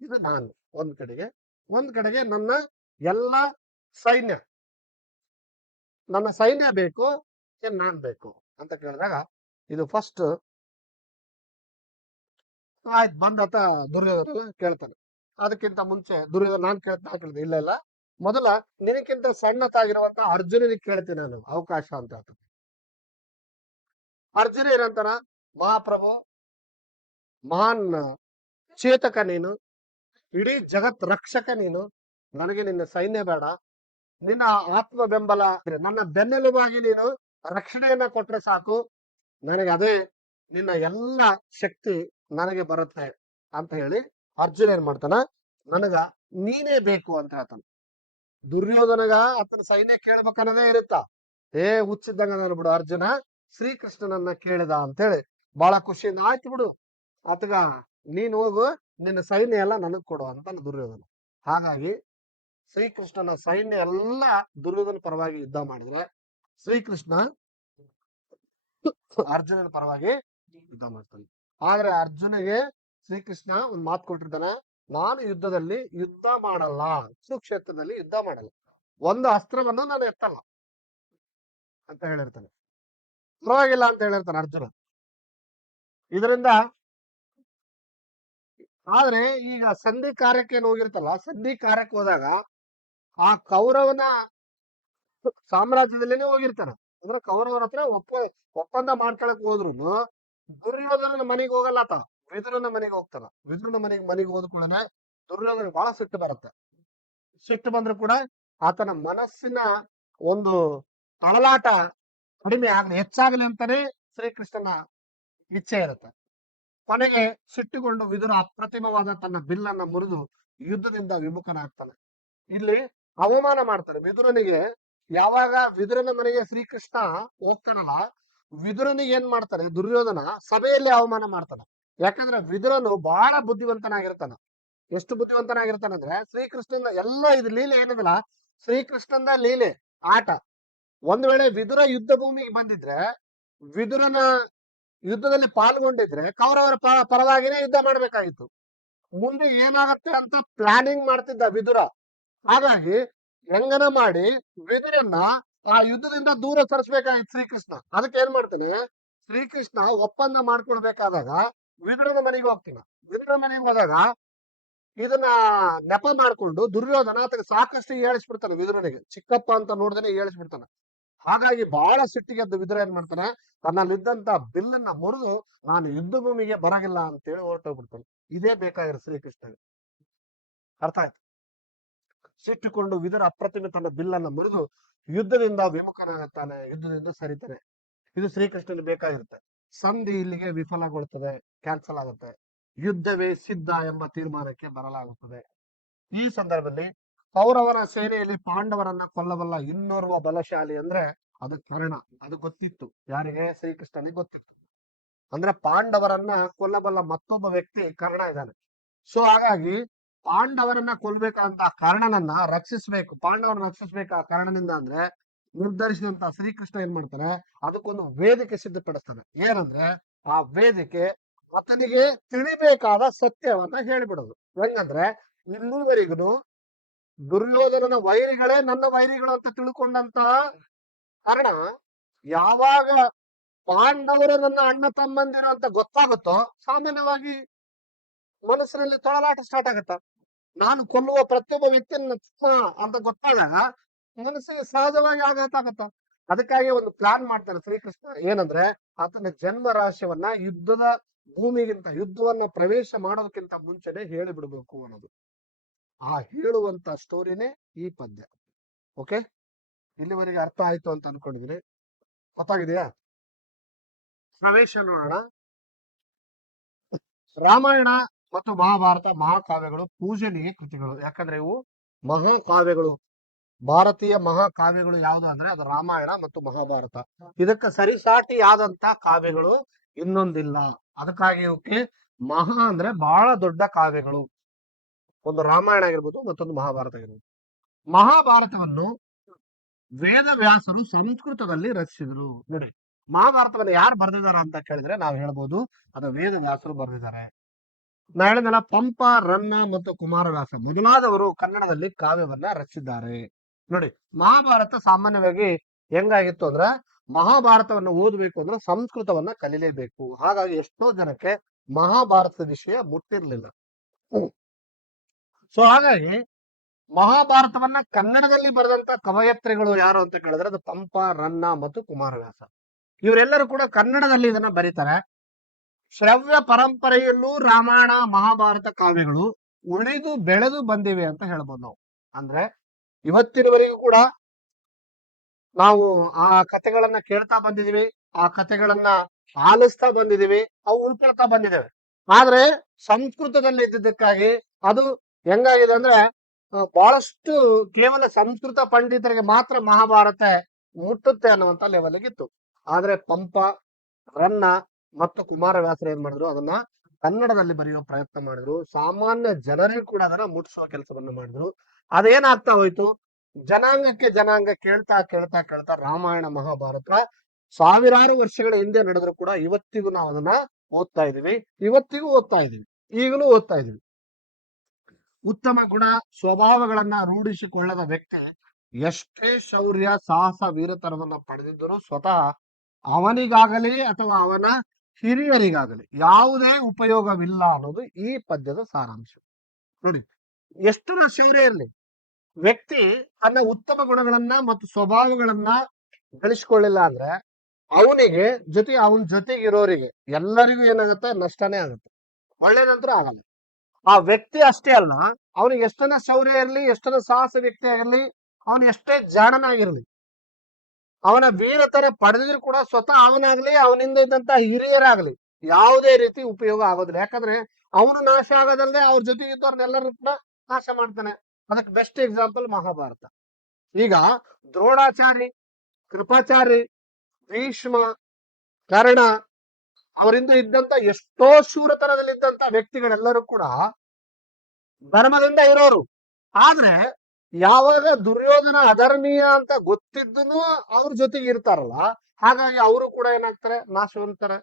ಇದು ನಾನು ಒಂದ್ ಕಡೆಗೆ ನನ್ನ ಎಲ್ಲ ಸೈನ್ಯ ಬೇಕು, ನಾನ್ ಬೇಕು ಅಂತ ಕೇಳಿದಾಗ ಇದು ಫಸ್ಟ್ ಆಯ್ತು ಬಂದತ ದುರ್ಯೋಧನ ಕೇಳ್ತಾನೆ. ಅದಕ್ಕಿಂತ ಮುಂಚೆ ದುರ್ಯೋಧನ ನಾನ್ ಕೇಳ್ದೆ, ಇಲ್ಲ ಮೊದಲ ನಿನಕ್ಕಿಂತ ಸಣ್ಣತಾಗಿರುವಂತ ಅರ್ಜುನನಿಗೆ ಕೇಳ್ತೀನಿ ನಾನು ಅವಕಾಶ ಅಂತ ಹೇಳ್ತಾನೆ. ಅರ್ಜುನ ಏನಂತಾನ, ಮಹಾಪ್ರಭು, ಮಹಾನ್ ಚೇತಕ ನೀನು, ಇಡೀ ಜಗತ್ ರಕ್ಷಕ ನೀನು, ನನಗೆ ನಿನ್ನ ಸೈನ್ಯ ಬೇಡ, ನಿನ್ನ ಆತ್ಮ ಬೆಂಬಲ, ನನ್ನ ಬೆನ್ನೆಲುಬಾಗಿ ನೀನು ರಕ್ಷಣೆಯನ್ನ ಕೊಟ್ರೆ ಸಾಕು, ನನಗೆ ಅದೇ ನಿನ್ನ ಎಲ್ಲ ಶಕ್ತಿ ನನಗೆ ಬರುತ್ತೆ ಅಂತ ಹೇಳಿ ಅರ್ಜುನ ಏನ್ ಮಾಡ್ತಾನ, ನನಗ ನೀನೇ ಬೇಕು ಅಂತ ಹೇಳ್ತಾನ. ದುರ್ಯೋಧನಗ ಆತನ ಸೈನ್ಯ ಕೇಳ್ಬೇಕನ್ನೋದೇ ಇರುತ್ತ. ಹುಚ್ಚಿದ್ದಂಗ ನಾನು ಬಿಡು ಅರ್ಜುನ ಶ್ರೀಕೃಷ್ಣನನ್ನ ಕೇಳಿದ ಅಂತ ಹೇಳಿ ಬಹಳ ಖುಷಿಯಿಂದ, ಆಯ್ತು ಬಿಡು ಆತಗ ನೀನ್ ಹೋಗು, ನಿನ್ನ ಸೈನ್ಯ ಎಲ್ಲ ನನಗ್ ಕೊಡು ಅಂತ ದುರ್ಯೋಧನ. ಹಾಗಾಗಿ ಶ್ರೀಕೃಷ್ಣನ ಸೈನ್ಯ ಎಲ್ಲ ದುರ್ಯೋಧನ ಪರವಾಗಿ ಯುದ್ಧ ಮಾಡಿದ್ರೆ, ಶ್ರೀಕೃಷ್ಣ ಅರ್ಜುನನ ಪರವಾಗಿ ಯುದ್ಧ ಮಾಡ್ತಾನೆ. ಆದ್ರೆ ಅರ್ಜುನಿಗೆ ಶ್ರೀಕೃಷ್ಣ ಒಂದ್ ಮಾತು ಕೊಟ್ಟಿರ್ತಾನೆ, ನಾನು ಯುದ್ಧದಲ್ಲಿ ಯುದ್ಧ ಮಾಡಲ್ಲ, ಕುರುಕ್ಷೇತ್ರದಲ್ಲಿ ಯುದ್ಧ ಮಾಡಲ್ಲ, ಒಂದು ಅಸ್ತ್ರವನ್ನು ನಾನು ಎತ್ತಲ್ಲ ಅಂತ ಹೇಳಿರ್ತಾನೆ. ಪರವಾಗಿಲ್ಲ ಅಂತ ಹೇಳಿರ್ತಾನೆ ಅರ್ಜುನ. ಇದರಿಂದ ಆದ್ರೆ ಈಗ ಸಂಧಿ ಕಾರ್ಯಕ್ಕೆ ಏನ್ ಹೋಗಿರ್ತಲ್ಲ, ಸಂಧಿ ಕಾರ್ಯಕ್ಕೆ ಹೋದಾಗ ಆ ಕೌರವನ ಸಾಮ್ರಾಜ್ಯದಲ್ಲೇನೆ ಹೋಗಿರ್ತಾನೆ. ಅಂದ್ರೆ ಕೌರವರ ಹತ್ರ ಒಪ್ಪಂದ ಮಾಡ್ಕೊಳಕ್ ಹೋದ್ರು ದುರ್ಯೋಧನನ ಮನೆಗೆ ಹೋಗಲ್ಲ ಆತ, ವಿದುರನ ಮನೆಗೆ ಹೋಗ್ತಾನ. ವಿದುರನ ಮನೆಗೆ ಹೋದ ಕೂಡ ದುರ್ಯೋಧನ ಬಹಳ ಸಿಟ್ಟು ಬರುತ್ತೆ. ಸಿಟ್ಟು ಬಂದ್ರು ಕೂಡ ಆತನ ಮನಸ್ಸಿನ ಒಂದು ತಳಲಾಟ ಕಡಿಮೆ ಆಗ್ಲಿ, ಹೆಚ್ಚಾಗಲಿ ಅಂತಾನೆ ಶ್ರೀಕೃಷ್ಣನ ಇಚ್ಛೆ ಇರುತ್ತೆ. ಕೊನೆಗೆ ಸಿಟ್ಟುಕೊಂಡು ವಿದುರ ಅಪ್ರತಿಮವಾದ ತನ್ನ ಬಿಲ್ಲನ್ನ ಮುರಿದು ಯುದ್ಧದಿಂದ ವಿಮುಖನಾಗ್ತಾನೆ. ಇಲ್ಲಿ ಅವಮಾನ ಮಾಡ್ತಾನೆ ವಿದುರನಿಗೆ. ಯಾವಾಗ ವಿದುರನ ಮನೆಗೆ ಶ್ರೀಕೃಷ್ಣ ಹೋಗ್ತಾನಲ್ಲ, ವಿದುರನಿಗೆ ಏನ್ ಮಾಡ್ತಾನೆ ದುರ್ಯೋಧನ, ಸಭೆಯಲ್ಲಿ ಅವಮಾನ ಮಾಡ್ತಾನೆ. ಯಾಕಂದ್ರೆ ವಿದುರನು ಬಹಳ ಬುದ್ಧಿವಂತನಾಗಿರ್ತಾನ. ಎಷ್ಟು ಬುದ್ಧಿವಂತನಾಗಿರ್ತಾನೆ ಅಂದ್ರೆ, ಶ್ರೀಕೃಷ್ಣನ ಎಲ್ಲ ಇದು ಲೀಲೆ ಏನದಲ್ಲ, ಶ್ರೀಕೃಷ್ಣನ ಲೀಲೆ ಆಟ. ಒಂದ್ ವೇಳೆ ವಿದುರ ಯುದ್ಧ ಭೂಮಿಗೆ ಬಂದಿದ್ರೆ, ವಿದುರನ ಯುದ್ಧದಲ್ಲಿ ಪಾಲ್ಗೊಂಡಿದ್ರೆ ಕೌರವರ ಪರವಾಗಿನೇ ಯುದ್ಧ ಮಾಡ್ಬೇಕಾಗಿತ್ತು. ಮುಂದೆ ಏನಾಗತ್ತೆ ಅಂತ ಪ್ಲಾನಿಂಗ್ ಮಾಡ್ತಿದ್ದ ವಿದುರ. ಹಾಗಾಗಿ ಹೆಂಗನ ಮಾಡಿ ವಿದುರನ್ನ ಆ ಯುದ್ಧದಿಂದ ದೂರ ಸರಿಸಬೇಕಾಗಿತ್ತು ಶ್ರೀಕೃಷ್ಣ. ಅದಕ್ಕೆ ಏನ್ ಮಾಡ್ತಾನೆ, ಶ್ರೀಕೃಷ್ಣ ಒಪ್ಪಂದ ಮಾಡ್ಕೊಳ್ಬೇಕಾದಾಗ ವಿದುರನ ಮನೆಗೆ ಹೋಗ್ತಾನೆ. ವಿದುರನ ಮನೆಗೆ ಹೋದಾಗ ಇದನ್ನ ನೆಪ ಮಾಡ್ಕೊಂಡು ದುರ್ಯೋಧನ ಅದಕ್ಕೆ ಸಾಕಷ್ಟು ಹೇಳಿಸ್ಬಿಡ್ತಾನೆ ವಿದುರನಿಗೆ. ಚಿಕ್ಕಪ್ಪ ಅಂತ ನೋಡ್ದೇನೆ ಹೇಳಿಸ್ಬಿಡ್ತಾನೆ. ಹಾಗಾಗಿ ಬಹಳ ಸಿಟ್ಟಿಗೆದ್ದು ವಿದುರ ಏನ್ ಮಾಡ್ತಾನೆ, ತನ್ನಲ್ಲಿದ್ದಂತ ಬಿಲ್ಲನ್ನ ಮುರಿದು ನಾನು ಯುದ್ಧ ಭೂಮಿಗೆ ಬರಗಿಲ್ಲ ಅಂತೇಳಿ ಹೊರಟೋಗ್ಬಿಡ್ತಾನೆ. ಇದೇ ಬೇಕಾಗಿರೋ ಶ್ರೀಕೃಷ್ಣನಿಗೆ. ಅರ್ಥ ಆಯ್ತು? ಸಿಟ್ಟುಕೊಂಡು ವಿದುರ ಅಪ್ರತಿಮ ತನ್ನ ಬಿಲ್ಲನ್ನ ಮುರಿದು ಯುದ್ಧದಿಂದ ವಿಮುಖನಾಗುತ್ತಾನೆ, ಯುದ್ಧದಿಂದ ಸರಿತಾನೆ. ಇದು ಶ್ರೀಕೃಷ್ಣನಿಗೆ ಬೇಕಾಗಿರುತ್ತೆ. ಸಂಧಿ ಇಲ್ಲಿಗೆ ವಿಫಲಗೊಳ್ಳುತ್ತದೆ, ಕ್ಯಾನ್ಸಲ್ ಆಗುತ್ತೆ. ಯುದ್ಧವೇ ಸಿದ್ಧ ಎಂಬ ತೀರ್ಮಾನಕ್ಕೆ ಬರಲಾಗುತ್ತದೆ. ಈ ಸಂದರ್ಭದಲ್ಲಿ ಕೌರವರ ಸೇನೆಯಲ್ಲಿ ಪಾಂಡವರನ್ನ ಕೊಲ್ಲಬಲ್ಲ ಇನ್ನೋರ್ವ ಬಲಶಾಲಿ ಅಂದ್ರೆ ಅದು ಕರ್ಣ. ಅದು ಗೊತ್ತಿತ್ತು ಯಾರಿಗೆ? ಶ್ರೀಕೃಷ್ಣನಿಗೆ ಗೊತ್ತಿತ್ತು. ಅಂದ್ರೆ ಪಾಂಡವರನ್ನ ಕೊಲ್ಲಬಲ್ಲ ಮತ್ತೊಬ್ಬ ವ್ಯಕ್ತಿ ಕರ್ಣ ಇದ್ದಾನೆ. ಸೊ ಹಾಗಾಗಿ ಪಾಂಡವರನ್ನ ಕೊಲ್ಬೇಕಂತ ಕರ್ಣನನ್ನ ರಕ್ಷಿಸ್ಬೇಕು, ಪಾಂಡವರನ್ನ ರಕ್ಷಿಸ್ಬೇಕು ಆ ಕರ್ಣನಿಂದ ಅಂದ್ರೆ ನಿರ್ಧರಿಸಿದಂತ ಶ್ರೀಕೃಷ್ಣ ಏನ್ ಮಾಡ್ತಾನೆ, ಅದಕ್ಕೊಂದು ವೇದಿಕೆ ಸಿದ್ಧಪಡಿಸ್ತಾನೆ. ಏನಂದ್ರೆ ಆ ವೇದಿಕೆ ಆತನಿಗೆ ತಿಳಿಬೇಕಾದ ಸತ್ಯವನ್ನ ಹೇಳಿಬಿಡೋದು. ಹೆಂಗಂದ್ರೆ ಇಲ್ಲಿವರೆಗೂ ದುರ್ಯೋಧನನ ವೈರಿಗಳೇ ನನ್ನ ವೈರಿಗಳು ಅಂತ ತಿಳ್ಕೊಂಡಂತ ಕರ್ಣ ಯಾವಾಗ ಪಾಂಡವರು ನನ್ನ ಅಣ್ಣ ತಮ್ಮಂದಿರು ಅಂತ ಗೊತ್ತಾಗುತ್ತೋ, ಸಾಮಾನ್ಯವಾಗಿ ಮನಸ್ಸಿನಲ್ಲಿ ತೊಳಲಾಟ ಸ್ಟಾರ್ಟ್ ಆಗತ್ತ. ನಾನು ಕೊಲ್ಲುವ ಪ್ರತಿಯೊಬ್ಬ ವ್ಯಕ್ತಿಯನ್ನ ಅಂತ ಗೊತ್ತಾದಾಗ ಮನಸ್ಸಿಗೆ ಸಹಜವಾಗಿ ಆಘಾತ. ಅದಕ್ಕಾಗಿ ಒಂದು ಪ್ಲಾನ್ ಮಾಡ್ತಾರೆ ಶ್ರೀಕೃಷ್ಣ. ಏನಂದ್ರೆ ಆತನ ಜನ್ಮ ರಹಸ್ಯವನ್ನ ಯುದ್ಧದ ಭೂಮಿಗಿಂತ, ಯುದ್ಧವನ್ನ ಪ್ರವೇಶ ಮಾಡೋದಕ್ಕಿಂತ ಮುಂಚೆನೆ ಹೇಳಿಬಿಡ್ಬೇಕು ಅನ್ನೋದು. ಆ ಹೇಳುವಂತ ಸ್ಟೋರಿನೇ ಈ ಪದ್ಯ. ಓಕೆ, ಇಲ್ಲಿವರೆಗೆ ಅರ್ಥ ಆಯ್ತು ಅಂತ ಅನ್ಕೊಂಡಿದ್ದೀನಿ. ಗೊತ್ತಾಗಿದೆಯಾ? ಪ್ರವೇಶ ನೋಡೋಣ. ರಾಮಾಯಣ ಮತ್ತು ಮಹಾಭಾರತ ಮಹಾಕಾವ್ಯಗಳು ಪೂಜನೀಯ ಕೃತಿಗಳು. ಯಾಕಂದ್ರೆ ಇವು ಮಹಾಕಾವ್ಯಗಳು. ಭಾರತೀಯ ಮಹಾಕಾವ್ಯಗಳು ಯಾವುದು ಅಂದ್ರೆ ಅದು ರಾಮಾಯಣ ಮತ್ತು ಮಹಾಭಾರತ. ಇದಕ್ಕೆ ಸರಿಸಾಟಿ ಆದಂತ ಕಾವ್ಯಗಳು ಇನ್ನೊಂದಿಲ್ಲ. ಅದಕ್ಕಾಗಿ ಇವಕ್ಕೆ ಮಹಾ ಅಂದ್ರೆ ಬಹಳ ದೊಡ್ಡ ಕಾವ್ಯಗಳು. ಒಂದು ರಾಮಾಯಣ ಆಗಿರ್ಬೋದು, ಮತ್ತೊಂದು ಮಹಾಭಾರತ ಆಗಿರ್ಬೋದು. ಮಹಾಭಾರತವನ್ನು ವೇದವ್ಯಾಸರು ಸಂಸ್ಕೃತದಲ್ಲಿ ರಚಿಸಿದ್ರು. ನೋಡಿ, ಮಹಾಭಾರತವನ್ನು ಯಾರು ಬರೆದಿದ್ದಾರೆ ಅಂತ ಕೇಳಿದ್ರೆ ನಾವು ಹೇಳ್ಬೋದು ಅದು ವೇದವ್ಯಾಸರು ಬರೆದಿದ್ದಾರೆ. ನಾ ಹೇಳಿದಲ್ಲ, ಪಂಪ, ರನ್ನ ಮತ್ತು ಕುಮಾರವ್ಯಾಸ ಮೊದಲಾದವರು ಕನ್ನಡದಲ್ಲಿ ಕಾವ್ಯವನ್ನ ರಚಿಸಿದ್ದಾರೆ. ನೋಡಿ, ಮಹಾಭಾರತ ಸಾಮಾನ್ಯವಾಗಿ ಹೆಂಗಾಗಿತ್ತು ಅಂದ್ರೆ, ಮಹಾಭಾರತವನ್ನು ಓದಬೇಕು ಅಂದ್ರೆ ಸಂಸ್ಕೃತವನ್ನ ಕಲಿಲೇಬೇಕು. ಹಾಗಾಗಿ ಎಷ್ಟೋ ಜನಕ್ಕೆ ಮಹಾಭಾರತದ ವಿಷಯ ಮುಟ್ಟಿರ್ಲಿಲ್ಲ. ಸೊ ಹಾಗಾಗಿ ಮಹಾಭಾರತವನ್ನ ಕನ್ನಡದಲ್ಲಿ ಬರೆದಂತ ಕವಯತ್ರಿಗಳು ಯಾರು ಅಂತ ಕೇಳಿದ್ರೆ ಅದು ಪಂಪ, ರನ್ನ ಮತ್ತು ಕುಮಾರವ್ಯಾಸ. ಇವರೆಲ್ಲರೂ ಕೂಡ ಕನ್ನಡದಲ್ಲಿ ಇದನ್ನ ಬರೀತಾರೆ. ಶ್ರವ್ಯ ಪರಂಪರೆಯಲ್ಲೂ ರಾಮಾಯಣ ಮಹಾಭಾರತ ಕಾವ್ಯಗಳು ಉಳಿದು ಬೆಳೆದು ಬಂದಿವೆ ಅಂತ ಹೇಳ್ಬೋದು ನಾವು. ಅಂದ್ರೆ ಇವತ್ತಿನವರೆಗೂ ಕೂಡ ನಾವು ಆ ಕಥೆಗಳನ್ನ ಕೇಳ್ತಾ ಬಂದಿದೀವಿ, ಆ ಕಥೆಗಳನ್ನ ಆಲಿಸ್ತಾ ಬಂದಿದೀವಿ, ಅವು ಉಳ್ಕೊಳ್ತಾ ಬಂದಿದ್ದೇವೆ. ಆದ್ರೆ ಸಂಸ್ಕೃತದಲ್ಲಿ ಇದ್ದಿದ್ದಕ್ಕಾಗಿ ಅದು ಹೆಂಗಾಗಿದೆ ಅಂದ್ರೆ ಬಹಳಷ್ಟು ಕೇವಲ ಸಂಸ್ಕೃತ ಪಂಡಿತರಿಗೆ ಮಾತ್ರ ಮಹಾಭಾರತ ಮುಟ್ಟುತ್ತೆ ಅನ್ನುವಂತ ಲೆವೆಲ್ಗಿತ್ತು. ಆದ್ರೆ ಪಂಪ, ರನ್ನ ಮತ್ತು ಕುಮಾರವ್ಯಾಸರು ಏನ್ ಮಾಡಿದ್ರು, ಅದನ್ನ ಕನ್ನಡದಲ್ಲಿ ಬರೆಯುವ ಪ್ರಯತ್ನ ಮಾಡಿದ್ರು. ಸಾಮಾನ್ಯ ಜನರಿಗೂ ಕೂಡ ಅದನ್ನ ಮುಟ್ಟಿಸುವ ಕೆಲಸವನ್ನ ಮಾಡಿದ್ರು. ಅದೇನಾಗ್ತಾ ಹೋಯ್ತು, ಜನಾಂಗಕ್ಕೆ ಜನಾಂಗ ಕೇಳ್ತಾ ಕೇಳ್ತಾ ಕೇಳ್ತಾ ರಾಮಾಯಣ ಮಹಾಭಾರತ ಸಾವಿರಾರು ವರ್ಷಗಳ ಹಿಂದೆ ನಡೆದ್ರು ಕೂಡ ಇವತ್ತಿಗೂ ನಾವು ಅದನ್ನ ಓದ್ತಾ ಇದೀವಿ, ಇವತ್ತಿಗೂ ಓದ್ತಾ ಇದೀವಿ, ಈಗಲೂ ಓದ್ತಾ ಇದೀವಿ. ಉತ್ತಮ ಗುಣ ಸ್ವಭಾವಗಳನ್ನ ರೂಢಿಸಿಕೊಳ್ಳದ ವ್ಯಕ್ತಿ ಎಷ್ಟೇ ಶೌರ್ಯ ಸಾಹಸ ವೀರತನವನ್ನ ಪಡೆದಿದ್ದರೂ ಸ್ವತಃ ಅವನಿಗಾಗಲಿ ಅಥವಾ ಅವನ ಹಿರಿಯರಿಗಾಗಲಿ ಯಾವುದೇ ಉಪಯೋಗವಿಲ್ಲ ಅನ್ನೋದು ಈ ಪದ್ಯದ ಸಾರಾಂಶ. ನೋಡಿ, ಎಷ್ಟು ಶೌರ್ಯ ಇರಲಿ, ವ್ಯಕ್ತಿ ತನ್ನ ಉತ್ತಮ ಗುಣಗಳನ್ನ ಮತ್ತು ಸ್ವಭಾವಗಳನ್ನ ಗಳಿಸಿಕೊಳ್ಳಿಲ್ಲ ಅಂದ್ರೆ ಅವನಿಗೆ ಅವನ ಜೊತೆಗಿರೋರಿಗೆ ಎಲ್ಲರಿಗೂ ಏನಾಗುತ್ತೆ, ನಷ್ಟನೇ ಆಗುತ್ತೆ, ಒಳ್ಳೇದಂತೂ ಆಗಲ್ಲ. ಆ ವ್ಯಕ್ತಿ ಅಷ್ಟೇ ಅಲ್ಲ, ಅವನಿಗೆ ಎಷ್ಟನ ಶೌರ್ಯ ಇರಲಿ, ಎಷ್ಟನ ಸಾಹಸ ವ್ಯಕ್ತಿ ಆಗಿರ್ಲಿ, ಅವನು ಎಷ್ಟೇ ಜಾಣನಾಗಿರ್ಲಿ, ಅವನ ವೀರತನ ಪಡೆದಿದ್ರು ಕೂಡ ಸ್ವತಃ ಅವನಾಗ್ಲಿ ಅವನಿಂದ ಇದ್ದಂತ ಹಿರಿಯರಾಗ್ಲಿ ಯಾವುದೇ ರೀತಿ ಉಪಯೋಗ ಆಗೋದಿಲ್ಲ. ಯಾಕಂದ್ರೆ ಅವನು ನಾಶ ಆಗೋದಲ್ಲದೆ ಅವ್ರ ಜೊತೆಗೆ ಇದ್ದವ್ರನ್ನೆಲ್ಲರೂ ಕೂಡ ನಾಶ ಮಾಡ್ತಾನೆ. ಅದಕ್ಕೆ ಬೆಸ್ಟ್ ಎಕ್ಸಾಂಪಲ್ ಮಹಾಭಾರತ. ಈಗ ದ್ರೋಣಾಚಾರಿ, ಕೃಪಾಚಾರಿ, ಭೀಷ್ಮ, ಕರ್ಣ ಅವರಿಂದ ಇದ್ದಂತ ಎಷ್ಟೋ ಶೂರತನದಲ್ಲಿದ್ದಂತ ವ್ಯಕ್ತಿಗಳೆಲ್ಲರೂ ಕೂಡ ಧರ್ಮದಿಂದ ಇರೋರು. ಆದ್ರೆ ಯಾವಾಗ ದುರ್ಯೋಧನ ಅಧರ್ಮೀಯ ಅಂತ ಗೊತ್ತಿದ್ದನು ಅವ್ರ ಜೊತೆಗೆ ಇರ್ತಾರಲ್ಲ, ಹಾಗಾಗಿ ಅವರು ಕೂಡ ಏನಾಗ್ತಾರೆ, ನಾಶವಂತಾರೆ.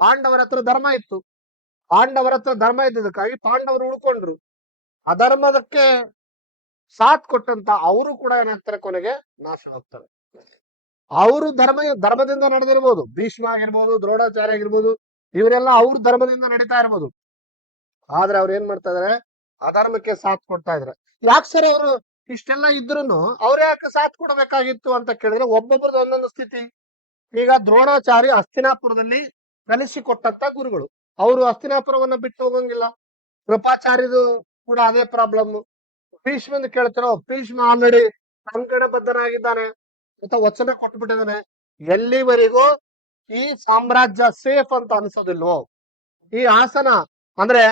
ಪಾಂಡವರ ಹತ್ರ ಧರ್ಮ ಇತ್ತು, ಪಾಂಡವರ ಹತ್ರ ಧರ್ಮ ಇದ್ದಿದ್ದಕ್ಕಾಗಿ ಪಾಂಡವರು ಉಳ್ಕೊಂಡ್ರು. ಅಧರ್ಮದಕ್ಕೆ ಸಾಥ್ ಕೊಟ್ಟಂತ ಅವರು ಕೂಡ ಏನಾಗ್ತಾರೆ, ಕೊನೆಗೆ ನಾಶ ಆಗ್ತಾರೆ. ಅವರು ಧರ್ಮದಿಂದ ನಡೆದಿರ್ಬೋದು, ಭೀಷ್ಮ ಆಗಿರ್ಬೋದು, ದ್ರೋಣಾಚಾರ್ಯ ಆಗಿರ್ಬೋದು, ಇವರೆಲ್ಲ ಅವ್ರ ಧರ್ಮದಿಂದ ನಡೀತಾ ಇರ್ಬೋದು. ಆದ್ರೆ ಅವ್ರು ಏನ್ ಮಾಡ್ತಾ ಇದಾರೆ, ಅಧರ್ಮಕ್ಕೆ ಸಾಥ್ ಕೊಡ್ತಾ ಇದಾರೆ. ಯಾಕೆ ಸರ್ ಅವರು ಇಷ್ಟೆಲ್ಲ ಇದ್ರುನು ಅವ್ರ ಯಾಕೆ ಸಾಥ್ ಕೊಡಬೇಕಾಗಿತ್ತು ಅಂತ ಕೇಳಿದ್ರೆ, ಒಬ್ಬೊಬ್ರದ್ದು ಒಂದೊಂದು ಸ್ಥಿತಿ. ಈಗ ದ್ರೋಣಾಚಾರ್ಯ ಹಸ್ತಿನಾಪುರದಲ್ಲಿ ಕಲಿಸಿಕೊಟ್ಟಂತ ಗುರುಗಳು, ಅವರು ಹಸ್ತಿನಾಪುರವನ್ನ ಬಿಟ್ಟು ಹೋಗಂಗಿಲ್ಲ. ಕೃಪಾಚಾರ್ಯದು ಕೂಡ ಅದೇ ಪ್ರಾಬ್ಲಮ್. ಭೀಷ್ಮಂದು ಕೇಳ್ತಾರೋ, ಭೀಷ್ಮ ಆಲ್ರೆಡಿ ಕಂಕಣಬದ್ಧನಾಗಿದ್ದಾನೆ ಅಂತ ವಚನ ಕೊಟ್ಬಿಟ್ಟಿದ್ದಾನೆ. ಎಲ್ಲಿವರೆಗೂ ಈ ಸಾಮ್ರಾಜ್ಯ ಸೇಫ್ ಅಂತ ಅನ್ಸೋದಿಲ್ವೋ, ಈ ಆಸನ ಅಂದ್ರೆ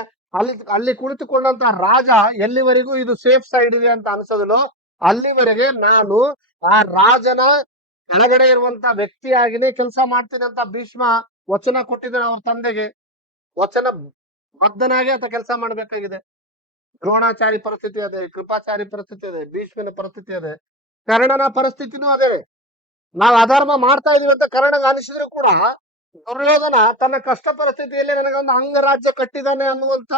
ಅಲ್ಲಿ ಕುಳಿತುಕೊಂಡಂತ ರಾಜ ಎಲ್ಲಿವರೆಗೂ ಇದು ಸೇಫ್ ಸೈಡ್ ಇದೆ ಅಂತ ಅನ್ಸೋದಿಲ್ಲೋ, ಅಲ್ಲಿವರೆಗೆ ನಾನು ಆ ರಾಜನ ಕೆಳಗಡೆ ಇರುವಂತ ವ್ಯಕ್ತಿಯಾಗಿನೇ ಕೆಲಸ ಮಾಡ್ತೀನಿ ಅಂತ ಭೀಷ್ಮ ವಚನ ಕೊಟ್ಟಿದ್ದಾನೆ ಅವ್ರ ತಂದೆಗೆ. ವಚನ ಬದ್ಧನಾಗಿ ಆತ ಕೆಲಸ ಮಾಡ್ಬೇಕಾಗಿದೆ. ದ್ರೋಣಾಚಾರಿ ಪರಿಸ್ಥಿತಿ ಅದೇ, ಕೃಪಾಚಾರಿ ಪರಿಸ್ಥಿತಿ ಅದೇ, ಭೀಷ್ಮನ ಪರಿಸ್ಥಿತಿ ಅದೇ, ಕರ್ಣನ ಪರಿಸ್ಥಿತಿನೂ ಅದೇ. ನಾವು ಅಧರ್ಮ ಮಾಡ್ತಾ ಇದೀವಿ ಅಂತ ಕರ್ಣಗ ಅನಿಸಿದ್ರು ಕೂಡ ದುರ್ಯೋಧನ ತನ್ನ ಕಷ್ಟ ಪರಿಸ್ಥಿತಿಯಲ್ಲಿ ನನಗೊಂದು ಅಂಗರಾಜ್ಯ ಕಟ್ಟಿದ್ದಾನೆ ಅನ್ನುವಂತ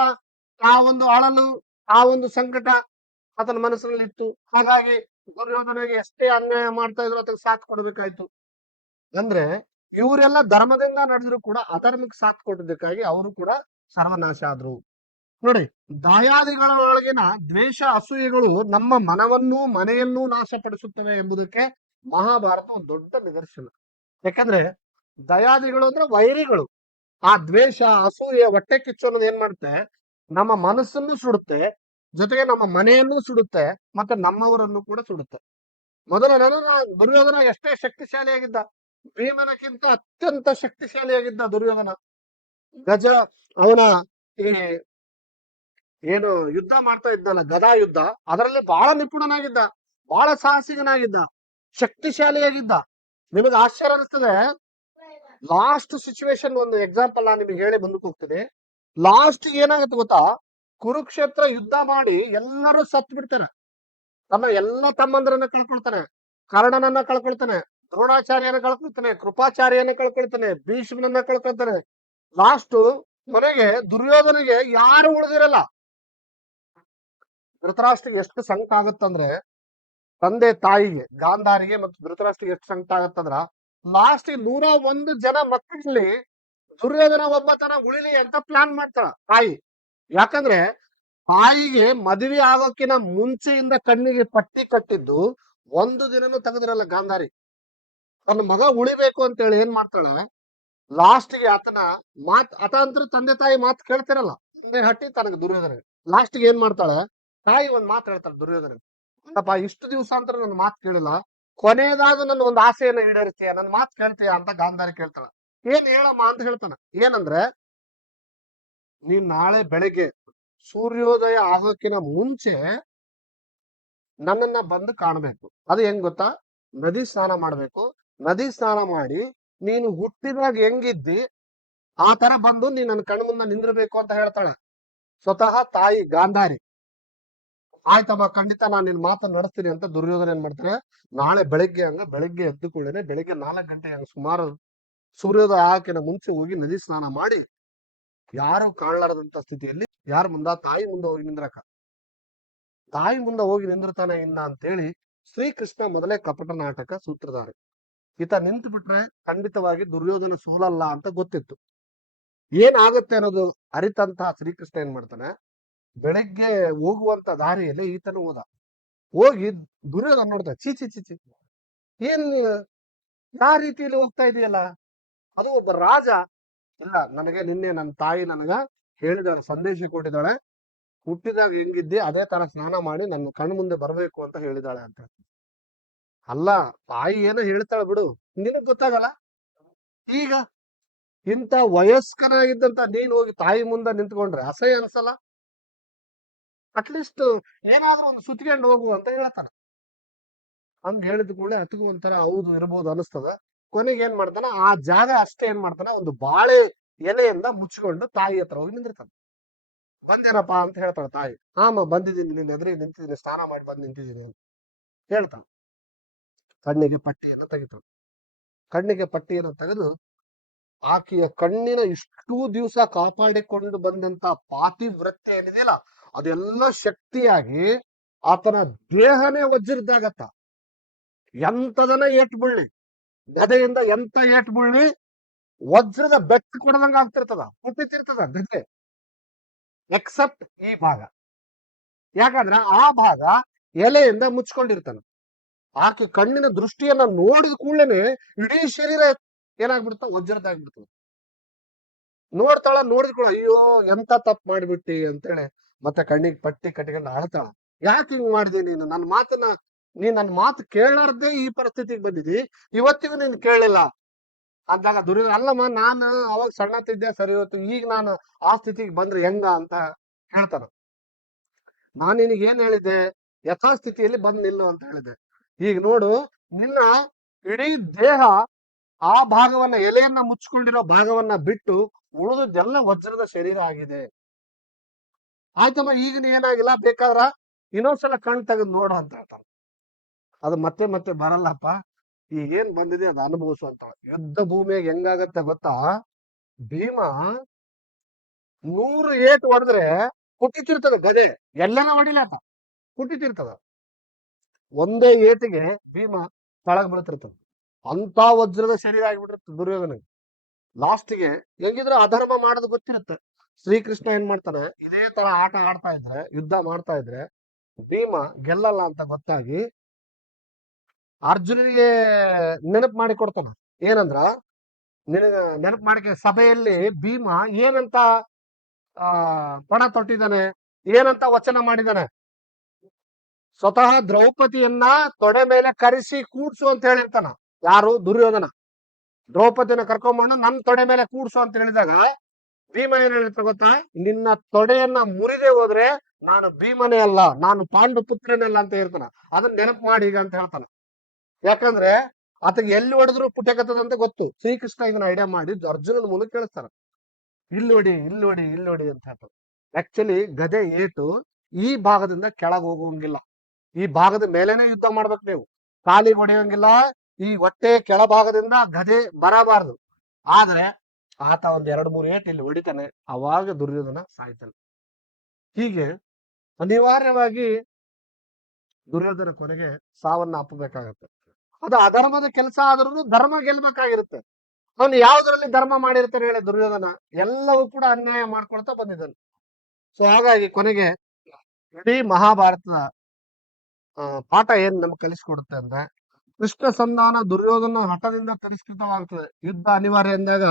ಆ ಒಂದು ಅಳಲು, ಆ ಒಂದು ಸಂಕಟ ಆತನ ಮನಸ್ಸಿನಲ್ಲಿ ಇತ್ತು. ಹಾಗಾಗಿ ದುರ್ಯೋಧನಿಗೆ ಎಷ್ಟೇ ಅನ್ಯಾಯ ಮಾಡ್ತಾ ಇದ್ರು ಅದಕ್ಕೆ ಸಾಥ್ ಕೊಡ್ಬೇಕಾಯ್ತು. ಅಂದ್ರೆ ಇವರೆಲ್ಲ ಧರ್ಮದಿಂದ ನಡೆದ್ರು ಕೂಡ ಅಧರ್ಮಕ್ಕೆ ಸಾಥ್ ಕೊಟ್ಟಿದ್ದಕ್ಕಾಗಿ ಅವರು ಕೂಡ ಸರ್ವನಾಶ ಆದ್ರು. ನೋಡಿ, ದಾಯಾದಿಗಳೊಳಗಿನ ದ್ವೇಷ ಅಸೂಯೆಗಳು ನಮ್ಮ ಮನವನ್ನೂ ಮನೆಯನ್ನೂ ನಾಶಪಡಿಸುತ್ತವೆ ಎಂಬುದಕ್ಕೆ ಮಹಾಭಾರತ ಒಂದು ದೊಡ್ಡ ನಿದರ್ಶನ. ಯಾಕಂದ್ರೆ ದಯಾದಿಗಳು ಅಂದ್ರೆ ವೈರಿಗಳು. ಆ ದ್ವೇಷ, ಅಸೂಯೆ, ಹೊಟ್ಟೆ ಕಿಚ್ಚು ಅನ್ನೋದು ಏನ್ ಮಾಡುತ್ತೆ, ನಮ್ಮ ಮನಸ್ಸನ್ನು ಸುಡುತ್ತೆ, ಜೊತೆಗೆ ನಮ್ಮ ಮನೆಯನ್ನು ಸುಡುತ್ತೆ, ಮತ್ತೆ ನಮ್ಮವರನ್ನು ಕೂಡ ಸುಡುತ್ತೆ. ಮೊದಲ ದುರ್ಯೋಧನ ಎಷ್ಟೇ ಶಕ್ತಿಶಾಲಿಯಾಗಿದ್ದ, ಭೀಮನಕ್ಕಿಂತ ಅತ್ಯಂತ ಶಕ್ತಿಶಾಲಿಯಾಗಿದ್ದ ದುರ್ಯೋಧನ. ಗಜ ಅವನ ಈ ಏನು ಯುದ್ಧ ಮಾಡ್ತಾ ಇದ್ದಲ್ಲ, ಗದಾ ಯುದ್ಧ, ಅದರಲ್ಲಿ ಬಹಳ ನಿಪುಣನಾಗಿದ್ದ, ಬಹಳ ಸಾಹಸಿಗನಾಗಿದ್ದ, ಶಕ್ತಿಶಾಲಿಯಾಗಿದ್ದ. ನಿಮಗೆ ಆಶ್ಚರ್ಯ ಅನಿಸ್ತದೆ, ಲಾಸ್ಟ್ ಸಿಚುವೇಶನ್ ಒಂದು ಎಕ್ಸಾಂಪಲ್ ನಾನು ನಿಮಗೆ ಹೇಳಿ ಮುಂದಕ್ಕೆ ಹೋಗ್ತೀನಿ. ಲಾಸ್ಟ್ ಏನಾಗುತ್ತೆ ಗೊತ್ತಾ, ಕುರುಕ್ಷೇತ್ರ ಯುದ್ಧ ಮಾಡಿ ಎಲ್ಲರೂ ಸತ್ ಬಿಡ್ತಾರೆ. ತಮ್ಮ ಎಲ್ಲ ತಮ್ಮಂದ್ರನ್ನ ಕಳ್ಕೊಳ್ತಾನೆ, ಕರ್ಣನನ್ನ ಕಳ್ಕೊಳ್ತಾನೆ, ದ್ರೋಣಾಚಾರ್ಯನ ಕಳ್ಕೊಳ್ತಾನೆ, ಕೃಪಾಚಾರ್ಯನ ಕಳ್ಕೊಳ್ತಾನೆ, ಭೀಷ್ಮನನ್ನ ಕಳ್ಕೊಳ್ತಾನೆ. ಲಾಸ್ಟ್ ಕೊನೆಗೆ ದುರ್ಯೋಧನಿಗೆ ಯಾರು ಉಳಿದಿರಲ್ಲ. ಧೃತರಾಷ್ಟ್ರಿಗೆ ಎಷ್ಟು ಸಂಕಟ ಆಗತ್ತಂದ್ರೆ, ತಂದೆ ತಾಯಿಗೆ, ಗಾಂಧಾರಿಗೆ ಮತ್ತು ಧೃತರಾಷ್ಟ್ರಿಗೆ ಎಷ್ಟು ಸಂಕಟ ಆಗತ್ತಂದ್ರ, ಲಾಸ್ಟ್ 101 ಜನ ಮಕ್ಕಳಲ್ಲಿ ದುರ್ಯೋಧನ ಒಬ್ಬ ತನ ಉಳಿಲಿ ಅಂತ ಪ್ಲಾನ್ ಮಾಡ್ತಾಳ ತಾಯಿ. ಯಾಕಂದ್ರೆ ತಾಯಿಗೆ ಮದುವೆ ಆಗೋಕಿನ ಮುಂಚೆಯಿಂದ ಕಣ್ಣಿಗೆ ಪಟ್ಟಿ ಕಟ್ಟಿದ್ದು ಒಂದು ದಿನನೂ ತೆಗೆದಿರಲ್ಲ ಗಾಂಧಾರಿ. ತನ್ನ ಮಗ ಉಳಿಬೇಕು ಅಂತ ಹೇಳಿ ಏನ್ ಮಾಡ್ತಾಳೆ, ಲಾಸ್ಟ್ಗೆ ಆತನ ಆತ ಅಂತ ತಂದೆ ತಾಯಿ ಮಾತು ಕೇಳ್ತಿರಲ್ಲ, ಹಟ್ಟಿ ತನಗೆ ದುರ್ಯೋಧನ. ಲಾಸ್ಟ್ಗೆ ಏನ್ ಮಾಡ್ತಾಳೆ, ತಾಯಿ ಒಂದ್ ಮಾತು ಹೇಳ್ತಾಳೆ ದುರ್ಯೋಧನ, ಅಪ್ಪ ಇಷ್ಟು ದಿವಸ ಅಂತ ನನ್ನ ಮಾತು ಕೇಳಿಲ್ಲ, ಕೊನೆಯದಾದ ನನ್ನ ಒಂದು ಆಸೆಯನ್ನ ಈಡೇರಿಸ್ತೀಯ, ನನ್ನ ಮಾತು ಕೇಳ್ತೀಯ ಅಂತ ಗಾಂಧಾರಿ ಕೇಳ್ತಾಳ. ಏನ್ ಹೇಳಮ್ಮ ಅಂತ ಹೇಳ್ತಾನ. ಏನಂದ್ರೆ, ನೀನ್ ನಾಳೆ ಬೆಳಗ್ಗೆ ಸೂರ್ಯೋದಯ ಆಗೋಕಿನ ಮುಂಚೆ ನನ್ನನ್ನ ಬಂದು ಕಾಣಬೇಕು. ಅದು ಹೆಂಗ್ ಗೊತ್ತಾ? ನದಿ ಸ್ನಾನ ಮಾಡ್ಬೇಕು. ನದಿ ಸ್ನಾನ ಮಾಡಿ ನೀನು ಹುಟ್ಟಿದಾಗ ಹೆಂಗಿದ್ದಿ ಆ ತರ ಬಂದು ನೀನ್ ನನ್ನ ಕಣ್ಣು ಮುಂದೆ ನಿಂದಿರ್ಬೇಕು ಅಂತ ಹೇಳ್ತಾಳೆ ಸ್ವತಃ ತಾಯಿ ಗಾಂಧಾರಿ. ಆಯ್ತಮ್ಮ, ಖಂಡಿತ ನಾನು ನಿನ್ ಮಾತನ್ನ ನಡೆಸ್ತೀನಿ ಅಂತ ದುರ್ಯೋಧನ ಏನ್ ಮಾಡ್ತಾರೆ, ನಾಳೆ ಬೆಳಗ್ಗೆ ಎದ್ದು ಕೂಡಲೇ ಬೆಳಿಗ್ಗೆ 4 ಗಂಟೆ ಸುಮಾರು ಸೂರ್ಯೋದಯ ಆಕಿನ ಮುಂಚೆ ಹೋಗಿ ನದಿ ಸ್ನಾನ ಮಾಡಿ ಯಾರು ಕಾಣಲಾರದಂತ ಸ್ಥಿತಿಯಲ್ಲಿ ಯಾರ ಮುಂದ ತಾಯಿ ಮುಂದೆ ಹೋಗಿ ನಿಂದ್ರಕ. ತಾಯಿ ಮುಂದೆ ಹೋಗಿ ನಿಂದಿರ್ತಾನೆ ಇನ್ನ ಅಂತೇಳಿ ಶ್ರೀಕೃಷ್ಣ ಮೊದಲೇ ಕಪಟ ನಾಟಕ ಸೂತ್ರಧಾರಿ. ಈತ ನಿಂತು ಬಿಟ್ರೆ ಖಂಡಿತವಾಗಿ ದುರ್ಯೋಧನ ಸೋಲಲ್ಲ ಅಂತ ಗೊತ್ತಿತ್ತು. ಏನಾಗುತ್ತೆ ಅನ್ನೋದು ಅರಿತಂತಹ ಶ್ರೀಕೃಷ್ಣ ಏನ್ ಮಾಡ್ತಾನೆ, ಬೆಳಗ್ಗೆ ಹೋಗುವಂತ ದಾರಿಯಲ್ಲಿ ಈತನು ಹೋಗಿ ದುರ್ಯೋಧನ ನೋಡ್ತಾನೆ. ಚೀಚಿ ಚೀಚಿ, ಏನ್ ಯಾವ ರೀತಿಯಲ್ಲಿ ಹೋಗ್ತಾ ಇದೆಯಲ್ಲ, ಅದು ಒಬ್ಬ ರಾಜ. ಇಲ್ಲ, ನನಗೆ ನಿನ್ನೆ ನನ್ನ ತಾಯಿ ನನಗ ಹೇಳಿದಾಳೆ, ಸಂದೇಶ ಕೊಟ್ಟಿದ್ದಾಳೆ, ಹುಟ್ಟಿದಾಗ ಹೆಂಗಿದ್ದೆ ಅದೇ ತರ ಸ್ನಾನ ಮಾಡಿ ನನ್ನ ಕಣ್ಣು ಮುಂದೆ ಬರ್ಬೇಕು ಅಂತ ಹೇಳಿದಾಳೆ ಅಂತ. ಅಲ್ಲ, ತಾಯಿ ಏನೋ ಹೇಳ್ತಾಳೆ ಬಿಡು, ನಿನಗ್ ಗೊತ್ತಾಗಲ್ಲ. ಈಗ ಇಂತ ವಯಸ್ಕನಾಗಿದ್ದಂತ ನೀನ್ ಹೋಗಿ ತಾಯಿ ಮುಂದೆ ನಿಂತ್ಕೊಂಡ್ರೆ ಅಸಹ್ಯ ಅನ್ಸಲ್ಲ? ಅಟ್ಲೀಸ್ಟ್ ಏನಾದ್ರೂ ಒಂದು ಸುತ್ಕೊಂಡು ಹೋಗು ಅಂತ ಹೇಳ್ತಾನ. ಹಂಗ ಹೇಳಿದ ಕೂಡಲೇ ಅತಿಗೂ ಒಂಥರ ಹೌದು ಇರ್ಬೋದು ಅನಿಸ್ತದ. ಕೊನೆಗೆ ಏನ್ ಮಾಡ್ತಾನ, ಆ ಜಾಗ ಅಷ್ಟೇ ಏನ್ ಮಾಡ್ತಾನ, ಒಂದು ಬಾಳೆ ಎಲೆಯಿಂದ ಮುಚ್ಚಿಕೊಂಡು ತಾಯಿ ಹತ್ರ ಹೋಗಿ ನಿಂದಿರ್ತಾನೆ. ಬಂದೇನಪ್ಪ ಅಂತ ಹೇಳ್ತಾಳೆ ತಾಯಿ. ಆಮ ಬಂದಿದ್ದೀನಿ, ನಿನ್ನ ಎದುರಿಗೆ ನಿಂತಿದ್ದೀನಿ, ಸ್ನಾನ ಮಾಡಿ ಬಂದು ನಿಂತಿದ್ದೀನಿ ಅಂತ ಹೇಳ್ತಾನ. ಕಣ್ಣಿಗೆ ಪಟ್ಟಿಯನ್ನು ತೆಗಿತಾನೆ. ಕಣ್ಣಿಗೆ ಪಟ್ಟಿಯನ್ನು ತೆಗೆದು ಆಕೆಯ ಕಣ್ಣಿನ ಇಷ್ಟು ದಿವಸ ಕಾಪಾಡಿಕೊಂಡು ಬಂದಂತ ಪಾತಿವ್ರತ್ಯ ಏನಿದೆಯಲ್ಲ ಅದೆಲ್ಲ ಶಕ್ತಿಯಾಗಿ ಆತನ ದೇಹನೇ ವಜ್ರದ್ದಾಗತ್ತ. ಎಂತದನ ಏಟ್ ಬುಳ್ಳಿ, ಗದೆಯಿಂದ ಎಂತ ಏಟ್ ಬುಳ್ಳಿ ವಜ್ರದ ಬೆಟ್ಟ ಕೊಡದಂಗ ಆಗ್ತಿರ್ತದ, ಹುಟ್ಟಿತಿರ್ತದ ಗದೆ, ಎಕ್ಸೆಪ್ಟ್ ಈ ಭಾಗ. ಯಾಕಂದ್ರೆ ಆ ಭಾಗ ಎಲೆಯಿಂದ ಮುಚ್ಕೊಂಡಿರ್ತಾನ. ಆಕೆ ಕಣ್ಣಿನ ದೃಷ್ಟಿಯನ್ನ ನೋಡಿದ ಕೂಡಲೇ ಇಡೀ ಶರೀರ ಏನಾಗ್ಬಿಡ್ತಾವ, ವಜ್ರದಾಗ್ಬಿಡ್ತದ. ನೋಡಿದ ಕೂಡ ಅಯ್ಯೋ ಎಂತ ತಪ್ಪು ಮಾಡಿಬಿಟ್ಟಿ ಅಂತೇಳಿ ಮತ್ತೆ ಕಣ್ಣಿಗೆ ಪಟ್ಟಿ ಕಟ್ಕೊಂಡು ಅಳ್ತಾಳ. ಯಾಕೆ ಹಿಂಗ್ ಮಾಡಿದೆ ನೀನು? ನನ್ನ ಮಾತು ಕೇಳಾರ್ದೆ ಈ ಪರಿಸ್ಥಿತಿಗೆ ಬಂದಿದಿ, ಇವತ್ತಿಗೂ ನೀನ್ ಕೇಳಲಿಲ್ಲ ಅಂದಾಗ ದುರ್ಯೋಧನ, ಅಲ್ಲಮ್ಮ ನಾನು ಅವಾಗ ಸಣ್ಣತ್ತಿದ್ದೆ ಸರಿ ಹೋಯ್ತು, ಈಗ ನಾನು ಆ ಸ್ಥಿತಿಗೆ ಬಂದ್ರೆ ಹೆಂಗ ಅಂತ ಹೇಳ್ತಾನ. ನಾನು ನಿನಗೆ ಏನ್ ಹೇಳಿದ್ದೆ, ಯಥಾಸ್ಥಿತಿಯಲ್ಲಿ ಬಂದ್ ನಿಲ್ಲು ಅಂತ ಹೇಳಿದೆ. ಈಗ ನೋಡು, ನಿನ್ನ ಇಡೀ ದೇಹ ಆ ಭಾಗವನ್ನ, ಎಲೆಯನ್ನ ಮುಚ್ಕೊಂಡಿರೋ ಭಾಗವನ್ನ ಬಿಟ್ಟು ಉಳಿದೆಲ್ಲ ವಜ್ರದ ಶರೀರ ಆಗಿದೆ. ಆಯ್ತಮ್ಮ, ಈಗ ಏನಾಗಿಲ್ಲ, ಬೇಕಾದ್ರ ಇನ್ನೊಂದ್ಸಲ ಕಣ್ ತೆಗೆದು ನೋಡ ಅಂತ ಹೇಳ್ತಾನೆ. ಅದು ಮತ್ತೆ ಮತ್ತೆ ಬರಲ್ಲಪ್ಪ, ಈಗ ಏನ್ ಬಂದಿದೆ ಅದು ಅನುಭವಿಸುವಂತ. ಯುದ್ಧ ಭೂಮಿಯಾಗ ಹೆಂಗಾಗತ್ತೆ ಗೊತ್ತಾ, ಭೀಮ 100 ಏಟು ಹೊಡೆದ್ರೆ ಕುಟ್ಟಿತಿರ್ತದ ಗದೆ, ಎಲ್ಲನ ಹೊಡಿಲಾತ ಕುಟ್ಟಿತಿರ್ತದ. ಒಂದೇ ಏಟಿಗೆ ಭೀಮ ತಳಗ್ ಬೀಳ್ತಿರ್ತದ. ಅಂತ ವಜ್ರದ ಶರೀರ ಆಗಿಬಿಟ್ಟಿರ್ತದೆ ದುರ್ಯೋಧನಿಗೆ. ಲಾಸ್ಟ್ಗೆ ಹೆಂಗಿದ್ರೆ ಅಧರ್ಮ ಮಾಡೋದು ಗೊತ್ತಿರುತ್ತೆ. ಶ್ರೀಕೃಷ್ಣ ಏನ್ ಮಾಡ್ತಾನೆ, ಇದೇ ತರ ಆಟ ಆಡ್ತಾ ಇದ್ರೆ, ಯುದ್ಧ ಮಾಡ್ತಾ ಇದ್ರೆ ಭೀಮ ಗೆಲ್ಲಲ್ಲ ಅಂತ ಗೊತ್ತಾಗಿ ಅರ್ಜುನನಿಗೆ ನೆನಪು ಮಾಡಿ ಕೊಡ್ತಾನ. ಏನಂದ್ರ, ನಿನಗ ನೆನಪು ಮಾಡಿಕೆ ಸಭೆಯಲ್ಲಿ ಭೀಮ ಏನಂತ ಪಣ ತೊಟ್ಟಿದ್ದಾನೆ, ಏನಂತ ವಚನ ಮಾಡಿದಾನೆ. ಸ್ವತಃ ದ್ರೌಪದಿಯನ್ನ ತೊಡೆ ಮೇಲೆ ಕರೆಸಿ ಕೂಡ್ಸು ಅಂತ ಹೇಳಿರ್ತಾನ. ಯಾರು? ದುರ್ಯೋಧನ. ದ್ರೌಪದಿನ ಕರ್ಕೊಂಡ್ಬಂದು ನನ್ನ ತೊಡೆ ಮೇಲೆ ಕೂಡ್ಸು ಅಂತ ಹೇಳಿದಾಗ ಭೀಮ ಏನ್ ಹೇಳ್ತಾ ಗೊತ್ತಾ, ನಿನ್ನ ತೊಡೆಯನ್ನ ಮುರಿದೇ ಹೋದ್ರೆ ನಾನು ಭೀಮನೇ ಅಲ್ಲ, ನಾನು ಪಾಂಡು ಪುತ್ರನಲ್ಲ ಅಂತ ಹೇಳ್ತಾನ. ಅದನ್ನ ನೆನಪು ಮಾಡಿ ಈಗ ಅಂತ ಹೇಳ್ತಾನೆ. ಯಾಕಂದ್ರೆ ಆತಗೆ ಎಲ್ಲಿ ಹೊಡೆದ್ರು ಪುಟಕತ್ತದಂತ ಗೊತ್ತು. ಶ್ರೀಕೃಷ್ಣ ಇದನ್ನ ಐಡಿಯಾ ಮಾಡಿ ಅರ್ಜುನನ ಮೂಲಕ ಕೇಳಿಸ್ತಾರ, ಇಲ್ಲಿ ಹೊಡಿ ಅಂತ ಹೇಳ್ತಾರೆ. ಆಕ್ಚುಲಿ ಗದೆ ಏಟು ಈ ಭಾಗದಿಂದ ಕೆಳಗೆ ಹೋಗುವಂಗಿಲ್ಲ, ಈ ಭಾಗದ ಮೇಲೆನೆ ಯುದ್ಧ ಮಾಡ್ಬೇಕು ನೀವು, ಕಾಲಿಗೆ ಹೊಡೆಯಂಗಿಲ್ಲ. ಈ ಹೊಟ್ಟೆ ಕೆಳಭಾಗದಿಂದ ಗದೆ ಬರಬಾರ್ದು. ಆದ್ರೆ ಆತ ಒಂದ್ 2-3 ಏಟ್ ಇಲ್ಲಿ ಹೊಡಿತಾನೆ, ಅವಾಗ ದುರ್ಯೋಧನ ಸಾಯ್ತಾನೆ. ಹೀಗೆ ಅನಿವಾರ್ಯವಾಗಿ ದುರ್ಯೋಧನ ಕೊನೆಗೆ ಸಾವನ್ನ ಅಪ್ಪಬೇಕಾಗತ್ತೆ. ಅದು ಅಧರ್ಮದ ಕೆಲಸ ಆದ್ರೂ ಧರ್ಮ ಗೆಲ್ಬೇಕಾಗಿರುತ್ತೆ. ಅವನು ಯಾವ್ದ್ರಲ್ಲಿ ಧರ್ಮ ಮಾಡಿರ್ತಾನೆ ಹೇಳಿ ದುರ್ಯೋಧನ? ಎಲ್ಲವೂ ಕೂಡ ಅನ್ಯಾಯ ಮಾಡ್ಕೊಳ್ತಾ ಬಂದಿದ್ದಾನೆ. ಸೊ ಹಾಗಾಗಿ ಕೊನೆಗೆ ಇಡೀ ಮಹಾಭಾರತದ ಪಾಠ ಏನ್ ನಮ್ಗೆ ಕಲಿಸ್ಕೊಡುತ್ತೆ ಅಂದ್ರೆ, ಕೃಷ್ಣ ಸಂಧಾನ ದುರ್ಯೋಧನ ಹಠದಿಂದ ತಿರಸ್ಕೃತವಾಗ್ತದೆ. ಯುದ್ಧ ಅನಿವಾರ್ಯ ಎಂದಾಗ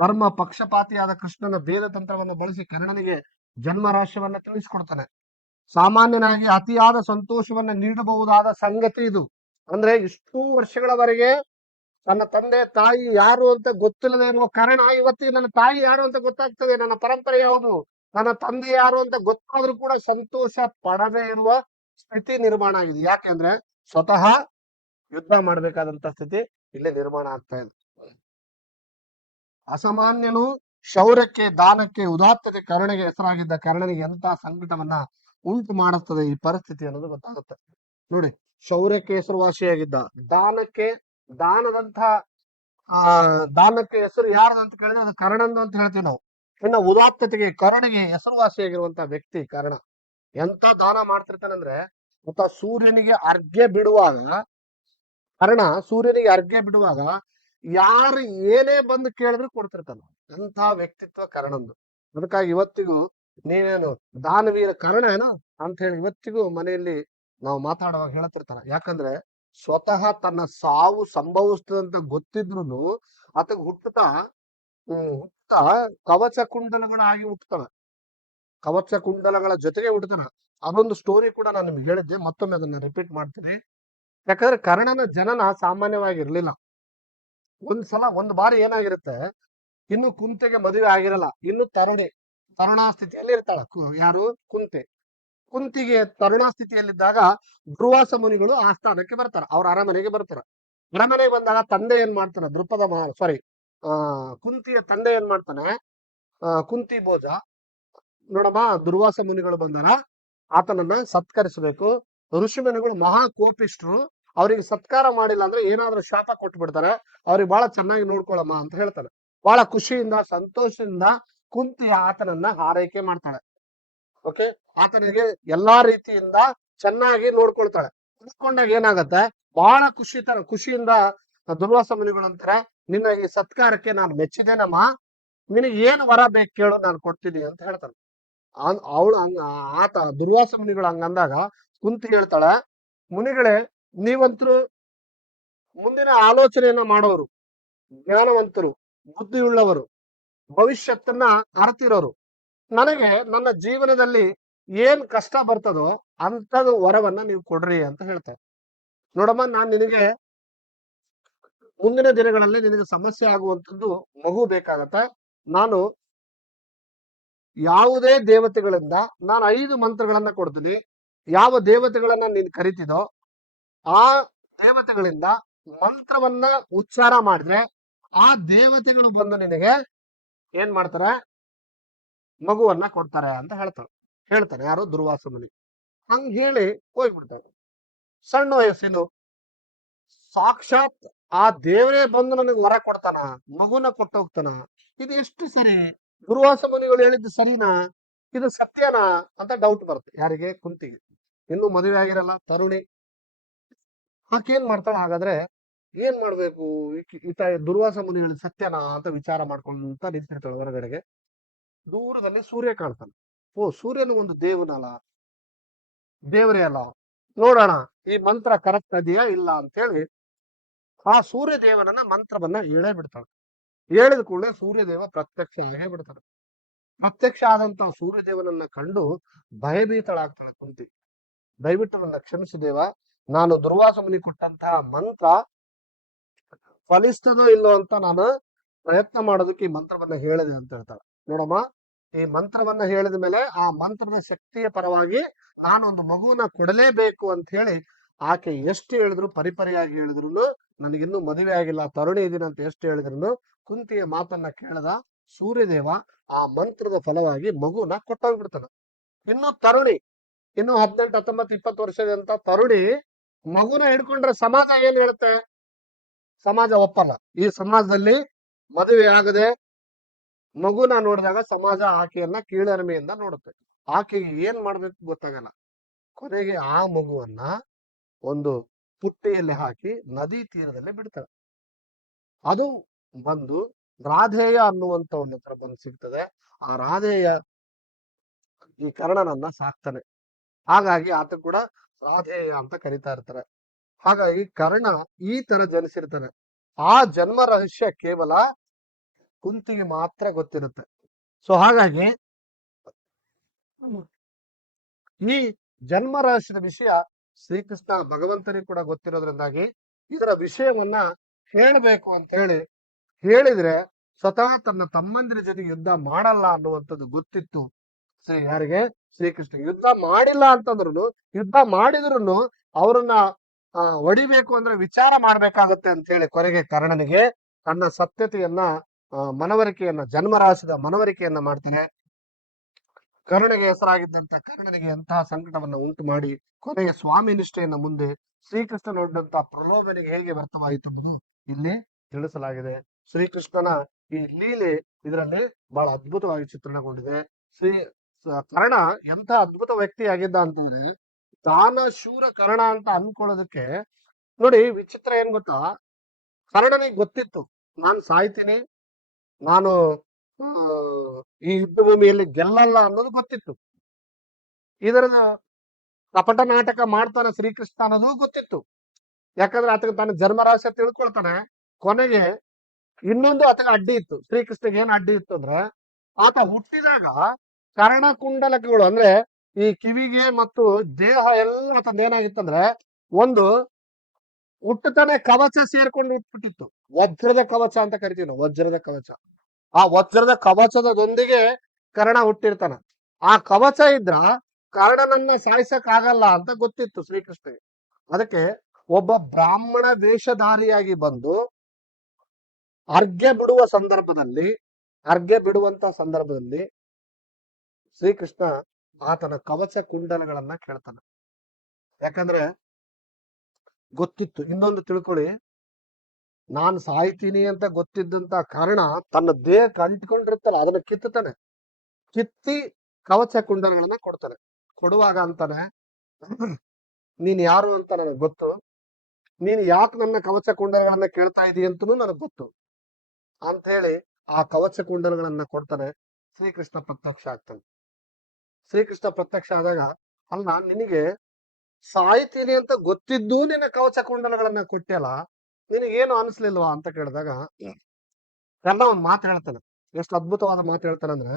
ಧರ್ಮ ಪಕ್ಷಪಾತಿಯಾದ ಕೃಷ್ಣನ ಭೇದ ತಂತ್ರವನ್ನು ಬಳಸಿ ಕರ್ಣನಿಗೆ ಜನ್ಮ ರಹಸ್ಯವನ್ನ ತಿಳಿಸ್ಕೊಡ್ತಾನೆ. ಸಾಮಾನ್ಯನಾಗಿ ಅತಿಯಾದ ಸಂತೋಷವನ್ನ ನೀಡಬಹುದಾದ ಸಂಗತಿ ಇದು. ಅಂದ್ರೆ ಇಷ್ಟು ವರ್ಷಗಳವರೆಗೆ ನನ್ನ ತಂದೆ ತಾಯಿ ಯಾರು ಅಂತ ಗೊತ್ತಿಲ್ಲದೆ ಇರುವ ಕಾರಣ ಇವತ್ತಿಗೆ ನನ್ನ ತಾಯಿ ಯಾರು ಅಂತ ಗೊತ್ತಾಗ್ತದೆ, ನನ್ನ ಪರಂಪರೆ ಯಾವುದು, ನನ್ನ ತಂದೆ ಯಾರು ಅಂತ ಗೊತ್ತಾದ್ರೂ ಕೂಡ ಸಂತೋಷ ಪಡದೇ ಇರುವ ಸ್ಥಿತಿ ನಿರ್ಮಾಣ ಆಗಿದೆ. ಯಾಕೆಂದ್ರೆ ಸ್ವತಃ ಯುದ್ಧ ಮಾಡ್ಬೇಕಾದಂತ ಸ್ಥಿತಿ ಇಲ್ಲೇ ನಿರ್ಮಾಣ ಆಗ್ತಾ ಇದೆ. ಅಸಾಮಾನ್ಯನು ಶೌರ್ಯಕ್ಕೆ, ದಾನಕ್ಕೆ, ಉದಾತ್ತತೆ, ಕರುಣೆಗೆ ಹೆಸರಾಗಿದ್ದ ಕರ್ಣನಿಗೆ ಎಂತ ಸಂಕಟವನ್ನ ಉಂಟು ಮಾಡುತ್ತದೆ ಈ ಪರಿಸ್ಥಿತಿ ಅನ್ನೋದು ಗೊತ್ತಾಗುತ್ತೆ. ನೋಡಿ, ಶೌರ್ಯಕ್ಕೆ ಹೆಸರುವಾಸಿಯಾಗಿದ್ದ, ದಾನದಂತ ದಾನಕ್ಕೆ ಹೆಸರು ಯಾರ್ದು ಅಂತ ಕೇಳಿದ್ರೆ ಅದು ಕರ್ಣಂದು ಅಂತ ಹೇಳ್ತೀವಿ ನಾವು. ಇನ್ನು ಉದಾತ್ತತೆಗೆ, ಕರುಣೆಗೆ ಹೆಸರುವಾಸಿಯಾಗಿರುವಂತ ವ್ಯಕ್ತಿ ಕರ್ಣ. ಎಂತ ದಾನ ಮಾಡ್ತಿರ್ತಾನಂದ್ರೆ, ಮತ್ತ ಸೂರ್ಯನಿಗೆ ಅರ್ಘ್ಯ ಬಿಡುವಾಗ, ಕರ್ಣ ಸೂರ್ಯನಿಗೆ ಅರ್ಘ್ಯ ಬಿಡುವಾಗ ಯಾರು ಏನೇ ಬಂದು ಕೇಳಿದ್ರು ಕೊಡ್ತಿರ್ತಾನ. ಎಂಥ ವ್ಯಕ್ತಿತ್ವ ಕರ್ಣಂದು. ಅದಕ್ಕಾಗಿ ಇವತ್ತಿಗೂ ನೀನೇನು ದಾನವೀರ ಕರ್ಣ ಏನೋ ಅಂತ ಹೇಳಿ ಇವತ್ತಿಗೂ ಮನೆಯಲ್ಲಿ ನಾವು ಮಾತಾಡುವಾಗ ಹೇಳ್ತಿರ್ತಾರ. ಯಾಕಂದ್ರೆ ಸ್ವತಃ ತನ್ನ ಸಾವು ಸಂಭವಿಸ್ತದಂತ ಗೊತ್ತಿದ್ರು ಆತಗ್ ಹುಟ್ಟುತ್ತಾ ಕವಚ ಕುಂಡಲಗಳಾಗಿ ಹುಟ್ಟತಾನ. ಕವಚ ಕುಂಡಲಗಳ ಜೊತೆಗೆ ಹುಟ್ಟತಾನ. ಅದೊಂದು ಸ್ಟೋರಿ ಕೂಡ ನಾನು ನಿಮ್ಗೆ ಹೇಳಿದ್ದೆ, ಮತ್ತೊಮ್ಮೆ ಅದನ್ನ ರಿಪೀಟ್ ಮಾಡ್ತೀನಿ. ಯಾಕಂದ್ರೆ ಕರ್ಣನ ಜನನ ಸಾಮಾನ್ಯವಾಗಿರ್ಲಿಲ್ಲ. ಒಂದು ಬಾರಿ ಏನಾಗಿರುತ್ತೆ, ಇನ್ನು ಕುಂತೆಗೆ ಮದುವೆ ಆಗಿರಲ್ಲ, ಇನ್ನು ತರುಣಾ ಸ್ಥಿತಿಯಲ್ಲಿ ಇರ್ತಾಳ. ಯಾರು? ಕುಂತಿಗೆ ತರುಣಾ ಸ್ಥಿತಿಯಲ್ಲಿದ್ದಾಗ ದುರ್ವಾಸ ಮುನಿಗಳು ಆ ಸ್ಥಾನಕ್ಕೆ ಬರ್ತಾರ, ಅವ್ರ ಅರಮನೆಗೆ ಬರ್ತಾರ. ಅರಮನೆಗೆ ಬಂದಾಗ ತಂದೆ ಏನ್ ಮಾಡ್ತಾನ, ಕುಂತಿಯ ತಂದೆ ಏನ್ ಮಾಡ್ತಾನೆ, ಕುಂತಿ ಭೋಜ ನೋಡಮ್ಮ, ದುರ್ವಾಸ ಮುನಿಗಳು ಬಂದಾರ, ಆತನನ್ನ ಸತ್ಕರಿಸಬೇಕು. ಋಷಿಮುನಿಗಳು ಮಹಾ ಕೋಪಿಷ್ಟ್ರು, ಅವ್ರಿಗೆ ಸತ್ಕಾರ ಮಾಡಿಲ್ಲ ಅಂದ್ರೆ ಏನಾದ್ರೂ ಶಾಪ ಕೊಟ್ಟು ಬಿಡ್ತಾರೆ, ಅವ್ರಿಗೆ ಬಹಳ ಚೆನ್ನಾಗಿ ನೋಡ್ಕೊಳಮ್ಮ ಅಂತ ಹೇಳ್ತಾನೆ. ಬಹಳ ಖುಷಿಯಿಂದ ಸಂತೋಷದಿಂದ ಕುಂತಿ ಆತನನ್ನ ಹಾರೈಕೆ ಮಾಡ್ತಾಳೆ. ಓಕೆ, ಆತನಿಗೆ ಎಲ್ಲಾ ರೀತಿಯಿಂದ ಚೆನ್ನಾಗಿ ನೋಡ್ಕೊಳ್ತಾಳೆ. ನೋಡ್ಕೊಂಡಾಗ ಏನಾಗತ್ತೆ, ಬಹಳ ಖುಷಿಯಿಂದ ದುರ್ವಾಸ ಮುನಿಗಳು ಅಂತಾರೆ, ನಿನ್ನ ಈ ಸತ್ಕಾರಕ್ಕೆ ನಾನು ಮೆಚ್ಚಿದ್ದೇನಮ್ಮ, ನಿನಗೆ ಏನು ವರ ಬೇಕು ಕೇಳು, ನಾನು ಕೊಡ್ತೀನಿ ಅಂತ ಹೇಳ್ತಾನೆ. ದುರ್ವಾಸ ಮುನಿಗಳು ಹಂಗಂದಾಗ ಕುಂತಿ ಹೇಳ್ತಾಳೆ, ಮುನಿಗಳೇ, ನೀವಂತರು ಮುಂದಿನ ಆಲೋಚನೆಯನ್ನ ಮಾಡೋರು, ಜ್ಞಾನವಂತರು, ಬುದ್ಧಿಯುಳ್ಳವರು, ಭವಿಷ್ಯತ್ತನ್ನ ಅರ್ತಿರೋರು. ನನಗೆ ನನ್ನ ಜೀವನದಲ್ಲಿ ಏನ್ ಕಷ್ಟ ಬರ್ತದೋ ಅಂತದ ವರವನ್ನ ನೀವು ಕೊಡ್ರಿ ಅಂತ ಹೇಳ್ತಾರೆ. ನೋಡಮ್ಮ, ನಾನ್ ನಿನಗೆ ಮುಂದಿನ ದಿನಗಳಲ್ಲಿ ನಿನಗೆ ಸಮಸ್ಯೆ ಆಗುವಂತದ್ದು ಮಗು ಬೇಕಾಗತ್ತ. ನಾನು ಯಾವುದೇ ದೇವತೆಗಳಿಂದ ನಾನು 5 ಮಂತ್ರಗಳನ್ನ ಕೊಡ್ತೀನಿ. ಯಾವ ದೇವತೆಗಳನ್ನ ನೀನ್ ಕರಿತಿದೋ ಆ ದೇವತೆಗಳಿಂದ ಮಂತ್ರವನ್ನ ಉಚ್ಚಾರ ಮಾಡಿದ್ರೆ ಆ ದೇವತೆಗಳು ಬಂದು ನಿನಗೆ ಏನ್ ಮಾಡ್ತಾರೆ, ಮಗುವನ್ನ ಕೊಡ್ತಾರೆ ಅಂತ ಹೇಳ್ತಾನೆ. ಯಾರು? ದುರ್ವಾಸ ಮುನಿ. ಹಂಗ ಹೇಳಿ ಹೋಗ್ಬಿಡ್ತಾರೆ. ಸಣ್ಣ ವಯಸ್ಸಿನ ಸಾಕ್ಷಾತ್ ಆ ದೇವರೇ ಬಂದು ನನಗೆ ವರ ಕೊಡ್ತಾನ, ಮಗುನ ಕೊಟ್ಟು ಹೋಗ್ತಾನ, ಇದು ಎಷ್ಟು ಸರಿ? ದುರ್ವಾಸ ಮುನಿಗಳು ಹೇಳಿದ್ದು ಸರಿನಾ, ಇದು ಸತ್ಯನಾ ಅಂತ ಡೌಟ್ ಬರುತ್ತೆ. ಯಾರಿಗೆ? ಕುಂತಿಗೆ. ಇನ್ನು ಮದುವೆ ಆಗಿರಲ್ಲ, ತರುಣಿ. ಆಕೆ ಏನ್ ಮಾಡ್ತಾಳ, ಹಾಗಾದ್ರೆ ಏನ್ ಮಾಡ್ಬೇಕು, ಈತ ದುರ್ವಾಸ ಮುನಿ ಹೇಳಿದ ಸತ್ಯನಾ ಅಂತ ವಿಚಾರ ಮಾಡ್ಕೊಂತ ನಿಂತಿರ್ತಾಳೆ. ಹೊರಗಡೆಗೆ ದೂರದಲ್ಲಿ ಸೂರ್ಯ ಕಾಣ್ತಾನೆ. ಓ, ಸೂರ್ಯನು ಒಂದು ದೇವರೇ ಅಲ್ಲ, ನೋಡೋಣ ಈ ಮಂತ್ರ ಕರೆಕ್ಟ್ ಇದೆಯಾ ಇಲ್ಲ ಅಂತ ಹೇಳಿ ಆ ಸೂರ್ಯ ದೇವನನ್ನ ಮಂತ್ರವನ್ನ ಹೇಳೇ ಬಿಡ್ತಾಳೆ. ಹೇಳಿದ ಕೂಡಲೇ ಸೂರ್ಯದೇವ ಪ್ರತ್ಯಕ್ಷ ಆಗೇ ಬಿಡ್ತಾನೆ. ಪ್ರತ್ಯಕ್ಷ ಆದಂತ ಸೂರ್ಯದೇವನನ್ನ ಕಂಡು ಭಯಭೀತಳಾಗ್ತಾಳೆ ಕುಂತಿ. ದಯವಿಟ್ಟು ನನ್ನ ಕ್ಷಮಿಸಿ ದೇವ, ನಾನು ದುರ್ವಾಸ ಮುನಿ ಕೊಟ್ಟಂತಹ ಮಂತ್ರ ಫಲಿಸ್ತದೋ ಇಲ್ಲೋ ಅಂತ ನಾನು ಪ್ರಯತ್ನ ಮಾಡೋದಕ್ಕೆ ಈ ಮಂತ್ರವನ್ನ ಹೇಳಿದೆ ಅಂತ ಹೇಳ್ತಾಳೆ. ನೋಡಮ್ಮ, ಈ ಮಂತ್ರವನ್ನ ಹೇಳಿದ ಮೇಲೆ ಆ ಮಂತ್ರದ ಶಕ್ತಿಯ ಪರವಾಗಿ ನಾನೊಂದು ಮಗುವನ್ನ ಕೊಡಲೇಬೇಕು ಅಂತ ಹೇಳಿ ಆಕೆ ಎಷ್ಟು ಹೇಳಿದ್ರು, ಪರಿಪರಿಯಾಗಿ ಹೇಳಿದ್ರು, ನನಗಿನ್ನೂ ಮದುವೆ ಆಗಿಲ್ಲ, ತರುಣಿ ಇದೀನಿ ಅಂತ ಎಷ್ಟು ಹೇಳಿದ್ರು ಕುಂತಿಯ ಮಾತನ್ನ ಕೇಳದ ಸೂರ್ಯದೇವ ಆ ಮಂತ್ರದ ಫಲವಾಗಿ ಮಗುನ ಕೊಟ್ಟೋಗ್ಬಿಡ್ತಾನೆ. ಇನ್ನು ತರುಣಿ, ಇನ್ನು 18, 19, 20 ವರ್ಷದಂತ ತರುಣಿ ಮಗುನ ಹಿಡ್ಕೊಂಡ್ರೆ ಸಮಾಜ ಏನ್ ಹೇಳುತ್ತೆ? ಸಮಾಜ ಒಪ್ಪಲ್ಲ. ಈ ಸಮಾಜದಲ್ಲಿ ಮದುವೆ ಆಗದೆ ಮಗುನ ನೋಡಿದಾಗ ಸಮಾಜ ಆಕೆಯನ್ನ ಕೀಳರಿಮೆಯಿಂದ ನೋಡುತ್ತೆ. ಆಕೆಗೆ ಏನ್ ಮಾಡ್ಬೇಕು ಗೊತ್ತಾಗಲ್ಲ. ಕೊನೆಗೆ ಆ ಮಗುವನ್ನ ಒಂದು ಪುಟ್ಟಿಯಲ್ಲಿ ಹಾಕಿ ನದಿ ತೀರದಲ್ಲಿ ಬಿಡ್ತಾಳೆ. ಅದು ಬಂದು ರಾಧೇಯ ಅನ್ನುವಂತ ಒಂದು ಹತ್ರ ಬಂದು ಸಿಗ್ತದೆ. ಆ ರಾಧೇಯ ಈ ಕರ್ಣನನ್ನ ಸಾಕ್ತಾನೆ. ಹಾಗಾಗಿ ಆತ ಕೂಡ ರಾಧೇಯ ಅಂತ ಕರಿತಾ ಇರ್ತಾರೆ. ಹಾಗಾಗಿ ಕರ್ಣ ಈ ತರ ಜನಿಸಿರ್ತಾನೆ. ಆ ಜನ್ಮ ರಹಸ್ಯ ಕೇವಲ ಕುಂತಿಗೆ ಮಾತ್ರ ಗೊತ್ತಿರುತ್ತೆ. ಸೊ ಹಾಗಾಗಿ ಈ ಜನ್ಮ ರಹಸ್ಯದ ವಿಷಯ ಶ್ರೀಕೃಷ್ಣ ಭಗವಂತನಿಗೆ ಕೂಡ ಗೊತ್ತಿರೋದ್ರಿಂದಾಗಿ ಇದರ ವಿಷಯವನ್ನ ಹೇಳಬೇಕು ಅಂತ ಹೇಳಿ ಹೇಳಿದ್ರೆ ಸ್ವತಃ ತನ್ನ ತಮ್ಮಂದಿರ ಜೊತೆಗೆ ಯುದ್ಧ ಮಾಡಲ್ಲ ಅನ್ನುವಂಥದ್ದು ಗೊತ್ತಿತ್ತು. ಯಾರಿಗೆ? ಶ್ರೀಕೃಷ್ಣ. ಯುದ್ಧ ಮಾಡಿಲ್ಲ ಅಂತಂದ್ರು ಯುದ್ಧ ಮಾಡಿದ್ರು ಅವ್ರನ್ನ ಹೊಡಿಬೇಕು ಅಂದ್ರೆ ವಿಚಾರ ಮಾಡ್ಬೇಕಾಗತ್ತೆ ಅಂತ ಹೇಳಿ ಕೊನೆಗೆ ಕರ್ಣನಿಗೆ ತನ್ನ ಸತ್ಯತೆಯನ್ನ ಮನವರಿಕೆಯನ್ನ ಜನ್ಮರಾಶಿದ ಮನವರಿಕೆಯನ್ನ ಮಾಡ್ತಾನೆ. ಕರ್ಣನಿಗೆ ಹೆಸರಾಗಿದ್ದಂತ ಕರ್ಣನಿಗೆ ಎಂತಹ ಸಂಕಟವನ್ನ ಉಂಟು ಮಾಡಿ ಕೊನೆಗೆ ಸ್ವಾಮಿ ನಿಷ್ಠೆಯನ್ನ ಮುಂದೆ ಶ್ರೀಕೃಷ್ಣ ನೋಡಿದಂತ ಪ್ರಲೋಭನೆಗೆ ಹೇಗೆ ವ್ಯರ್ಥವಾಯಿತು ಅನ್ನೋದು ಇಲ್ಲಿ ತಿಳಿಸಲಾಗಿದೆ. ಶ್ರೀಕೃಷ್ಣನ ಈ ಲೀಲೆ ಇದರಲ್ಲಿ ಬಹಳ ಅದ್ಭುತವಾಗಿ ಚಿತ್ರಣಗೊಂಡಿದೆ. ಕರ್ಣ ಎಂತ ಅದ್ಭುತ ವ್ಯಕ್ತಿ ಆಗಿದ್ದ ಅಂತಂದ್ರೆ ದಾನ ಶೂರ ಕರ್ಣ ಅಂತ ಅನ್ಕೊಳ್ಳೋದಕ್ಕೆ ನೋಡಿ ವಿಚಿತ್ರ ಏನ್ ಗೊತ್ತಾ, ಕರ್ಣನಿಗೆ ಗೊತ್ತಿತ್ತು ನಾನು ಸಾಯ್ತೀನಿ, ನಾನು ಈ ಯುದ್ಧ ಭೂಮಿಯಲ್ಲಿ ಗೆಲ್ಲಲ್ಲ ಅನ್ನೋದು ಗೊತ್ತಿತ್ತು. ಇದರ ಕಪಟ ನಾಟಕ ಮಾಡ್ತಾನೆ ಶ್ರೀಕೃಷ್ಣ ಅನ್ನೋದು ಗೊತ್ತಿತ್ತು. ಯಾಕಂದ್ರೆ ಆತಗೆ ತನ್ನ ಜನ್ಮರಾಶಿ ತಿಳ್ಕೊಳ್ತಾನೆ. ಕೊನೆಗೆ ಇನ್ನೊಂದು ಆತಗೆ ಅಡ್ಡಿ ಇತ್ತು. ಶ್ರೀಕೃಷ್ಣಗೆ ಏನ್ ಅಡ್ಡಿ ಇತ್ತು ಅಂದ್ರೆ ಆತ ಹುಟ್ಟಿದಾಗ ಕರ್ಣಕುಂಡಲಕಗಳು ಅಂದ್ರೆ ಈ ಕಿವಿಗೆ ಮತ್ತು ದೇಹ ಎಲ್ಲ ಆತಂದ ಏನಾಗಿತ್ತಂದ್ರೆ ಒಂದು ಹುಟ್ಟತಾನೆ ಕವಚ ಸೇರ್ಕೊಂಡು ಹುಟ್ಬಿಟ್ಟಿತ್ತು. ವಜ್ರದ ಕವಚ ಅಂತ ಕರಿತೀವಿ ನಾವು, ವಜ್ರದ ಕವಚ. ಆ ವಜ್ರದ ಕವಚದೊಂದಿಗೆ ಕರ್ಣ ಹುಟ್ಟಿರ್ತಾನ. ಆ ಕವಚ ಇದ್ರ ಕರ್ಣನನ್ನ ಸಾಯಿಸಕ್ ಆಗಲ್ಲ ಅಂತ ಗೊತ್ತಿತ್ತು ಶ್ರೀಕೃಷ್ಣಗೆ. ಅದಕ್ಕೆ ಒಬ್ಬ ಬ್ರಾಹ್ಮಣ ವೇಷಧಾರಿಯಾಗಿ ಬಂದು ಅರ್ಘ್ಯ ಬಿಡುವಂತ ಸಂದರ್ಭದಲ್ಲಿ ಶ್ರೀಕೃಷ್ಣ ಆತನ ಕವಚ ಕುಂಡಲಗಳನ್ನ ಕೇಳ್ತಾನೆ. ಯಾಕಂದ್ರೆ ಗೊತ್ತಿತ್ತು. ಇನ್ನೊಂದು ತಿಳ್ಕೊಳ್ಳಿ, ನಾನ್ ಸಾಯ್ತೀನಿ ಅಂತ ಗೊತ್ತಿದ್ದಂತ ಕಾರಣ ತನ್ನ ದೇಹಕ್ಕೆ ಅಂಟ್ಕೊಂಡಿರುತ್ತಲ್ಲ ಅದನ್ನ ಕಿತ್ತಾನೆ. ಕಿತ್ತಿ ಕವಚ ಕುಂಡಲಗಳನ್ನ ಕೊಡ್ತಾನೆ. ಕೊಡುವಾಗ ಅಂತಾನೆ, ನೀನ್ ಯಾರು ಅಂತ ನನಗೆ ಗೊತ್ತು, ನೀನ್ ಯಾಕೆ ನನ್ನ ಕವಚ ಕುಂಡಲಗಳನ್ನ ಕೇಳ್ತಾ ಇದೀಯ ಅಂತನೂ ನನಗ್ ಗೊತ್ತು ಅಂತ ಹೇಳಿ ಆ ಕವಚ ಕುಂಡಲಗಳನ್ನ ಕೊಡ್ತಾನೆ. ಶ್ರೀಕೃಷ್ಣ ಪ್ರತ್ಯಕ್ಷ ಆಗ್ತಾನೆ. ಶ್ರೀಕೃಷ್ಣ ಪ್ರತ್ಯಕ್ಷ ಆದಾಗ, ಅಲ್ಲ ನಿನಗೆ ಸಾಯ್ತೀನಿ ಅಂತ ಗೊತ್ತಿದ್ದು ನಿನ್ನ ಕವಚ ಕುಂಡಲಗಳನ್ನ ಕೊಟ್ಟಿಯಲ್ಲ, ನಿನಗೇನು ಅನಿಸ್ಲಿಲ್ವಾ ಅಂತ ಕೇಳಿದಾಗ ಎಲ್ಲ ಒಂದ್ ಮಾತು ಹೇಳ್ತಾನೆ. ಎಷ್ಟು ಅದ್ಭುತವಾದ ಮಾತು ಹೇಳ್ತಾನಂದ್ರೆ,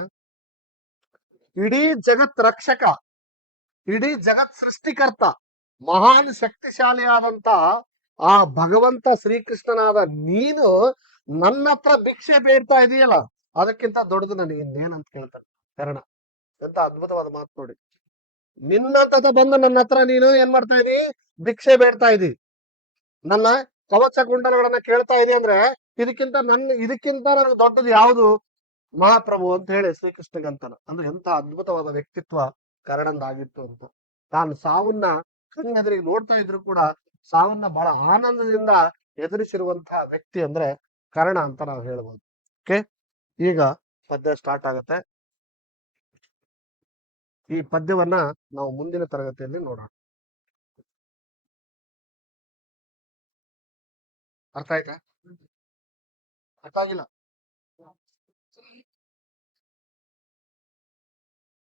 ಇಡೀ ಜಗತ್ ರಕ್ಷಕ, ಇಡೀ ಜಗತ್ ಸೃಷ್ಟಿಕರ್ತ, ಮಹಾನ್ ಶಕ್ತಿಶಾಲಿಯಾದಂತ ಆ ಭಗವಂತ ಶ್ರೀಕೃಷ್ಣನಾದ ನೀನು ನನ್ನ ಹತ್ರ ಭಿಕ್ಷೆ ಬೇಡ್ತಾ ಇದೀಯಲ್ಲ, ಅದಕ್ಕಿಂತ ದೊಡ್ಡದು ನನಗೆ ಇನ್ನೇನಂತ ಕೇಳ್ತಾನೆ ಕರ್ಣ. ಎಂತ ಅದ್ಭುತವಾದ ಮಾತು ನೋಡಿ. ನಿನ್ನಂತ ಬಂದು ನನ್ನ ಹತ್ರ ನೀನು ಏನ್ ಮಾಡ್ತಾ ಇದೀ? ಭಿಕ್ಷೆ ಬೇಡ್ತಾ ಇದೀ, ನನ್ನ ಕವಚ ಕುಂಡಲಗಳನ್ನ ಕೇಳ್ತಾ ಇದೀಯ ಅಂದ್ರೆ ಇದಕ್ಕಿಂತ ನನಗೆ ದೊಡ್ಡದು ಯಾವುದು ಮಹಾಪ್ರಭು ಅಂತ ಹೇಳಿ ಶ್ರೀಕೃಷ್ಣಗಂತಾನ. ಅಂದ್ರೆ ಎಂತ ಅದ್ಭುತವಾದ ವ್ಯಕ್ತಿತ್ವ ಕರ್ಣಂದಾಗಿತ್ತು ಅಂತ. ತಾನು ಸಾವನ್ನ ಕಣ್ಣೆದುರಿಗೆ ನೋಡ್ತಾ ಇದ್ರು ಕೂಡ ಸಾವನ್ನ ಬಹಳ ಆನಂದದಿಂದ ಎದುರಿಸಿರುವಂತಹ ವ್ಯಕ್ತಿ ಅಂದ್ರೆ ಕರ್ಣ ಅಂತ ನಾವು ಹೇಳ್ಬೋದು. ಓಕೆ, ಈಗ ಪದ್ಯ ಸ್ಟಾರ್ಟ್ ಆಗತ್ತೆ. ಈ ಪದ್ಯವನ್ನ ನಾವು ಮುಂದಿನ ತರಗತಿಯಲ್ಲಿ ನೋಡೋಣ. ಅರ್ಥ ಆಯ್ತಾ? ಅರ್ಥ ಆಗಿಲ್ಲ?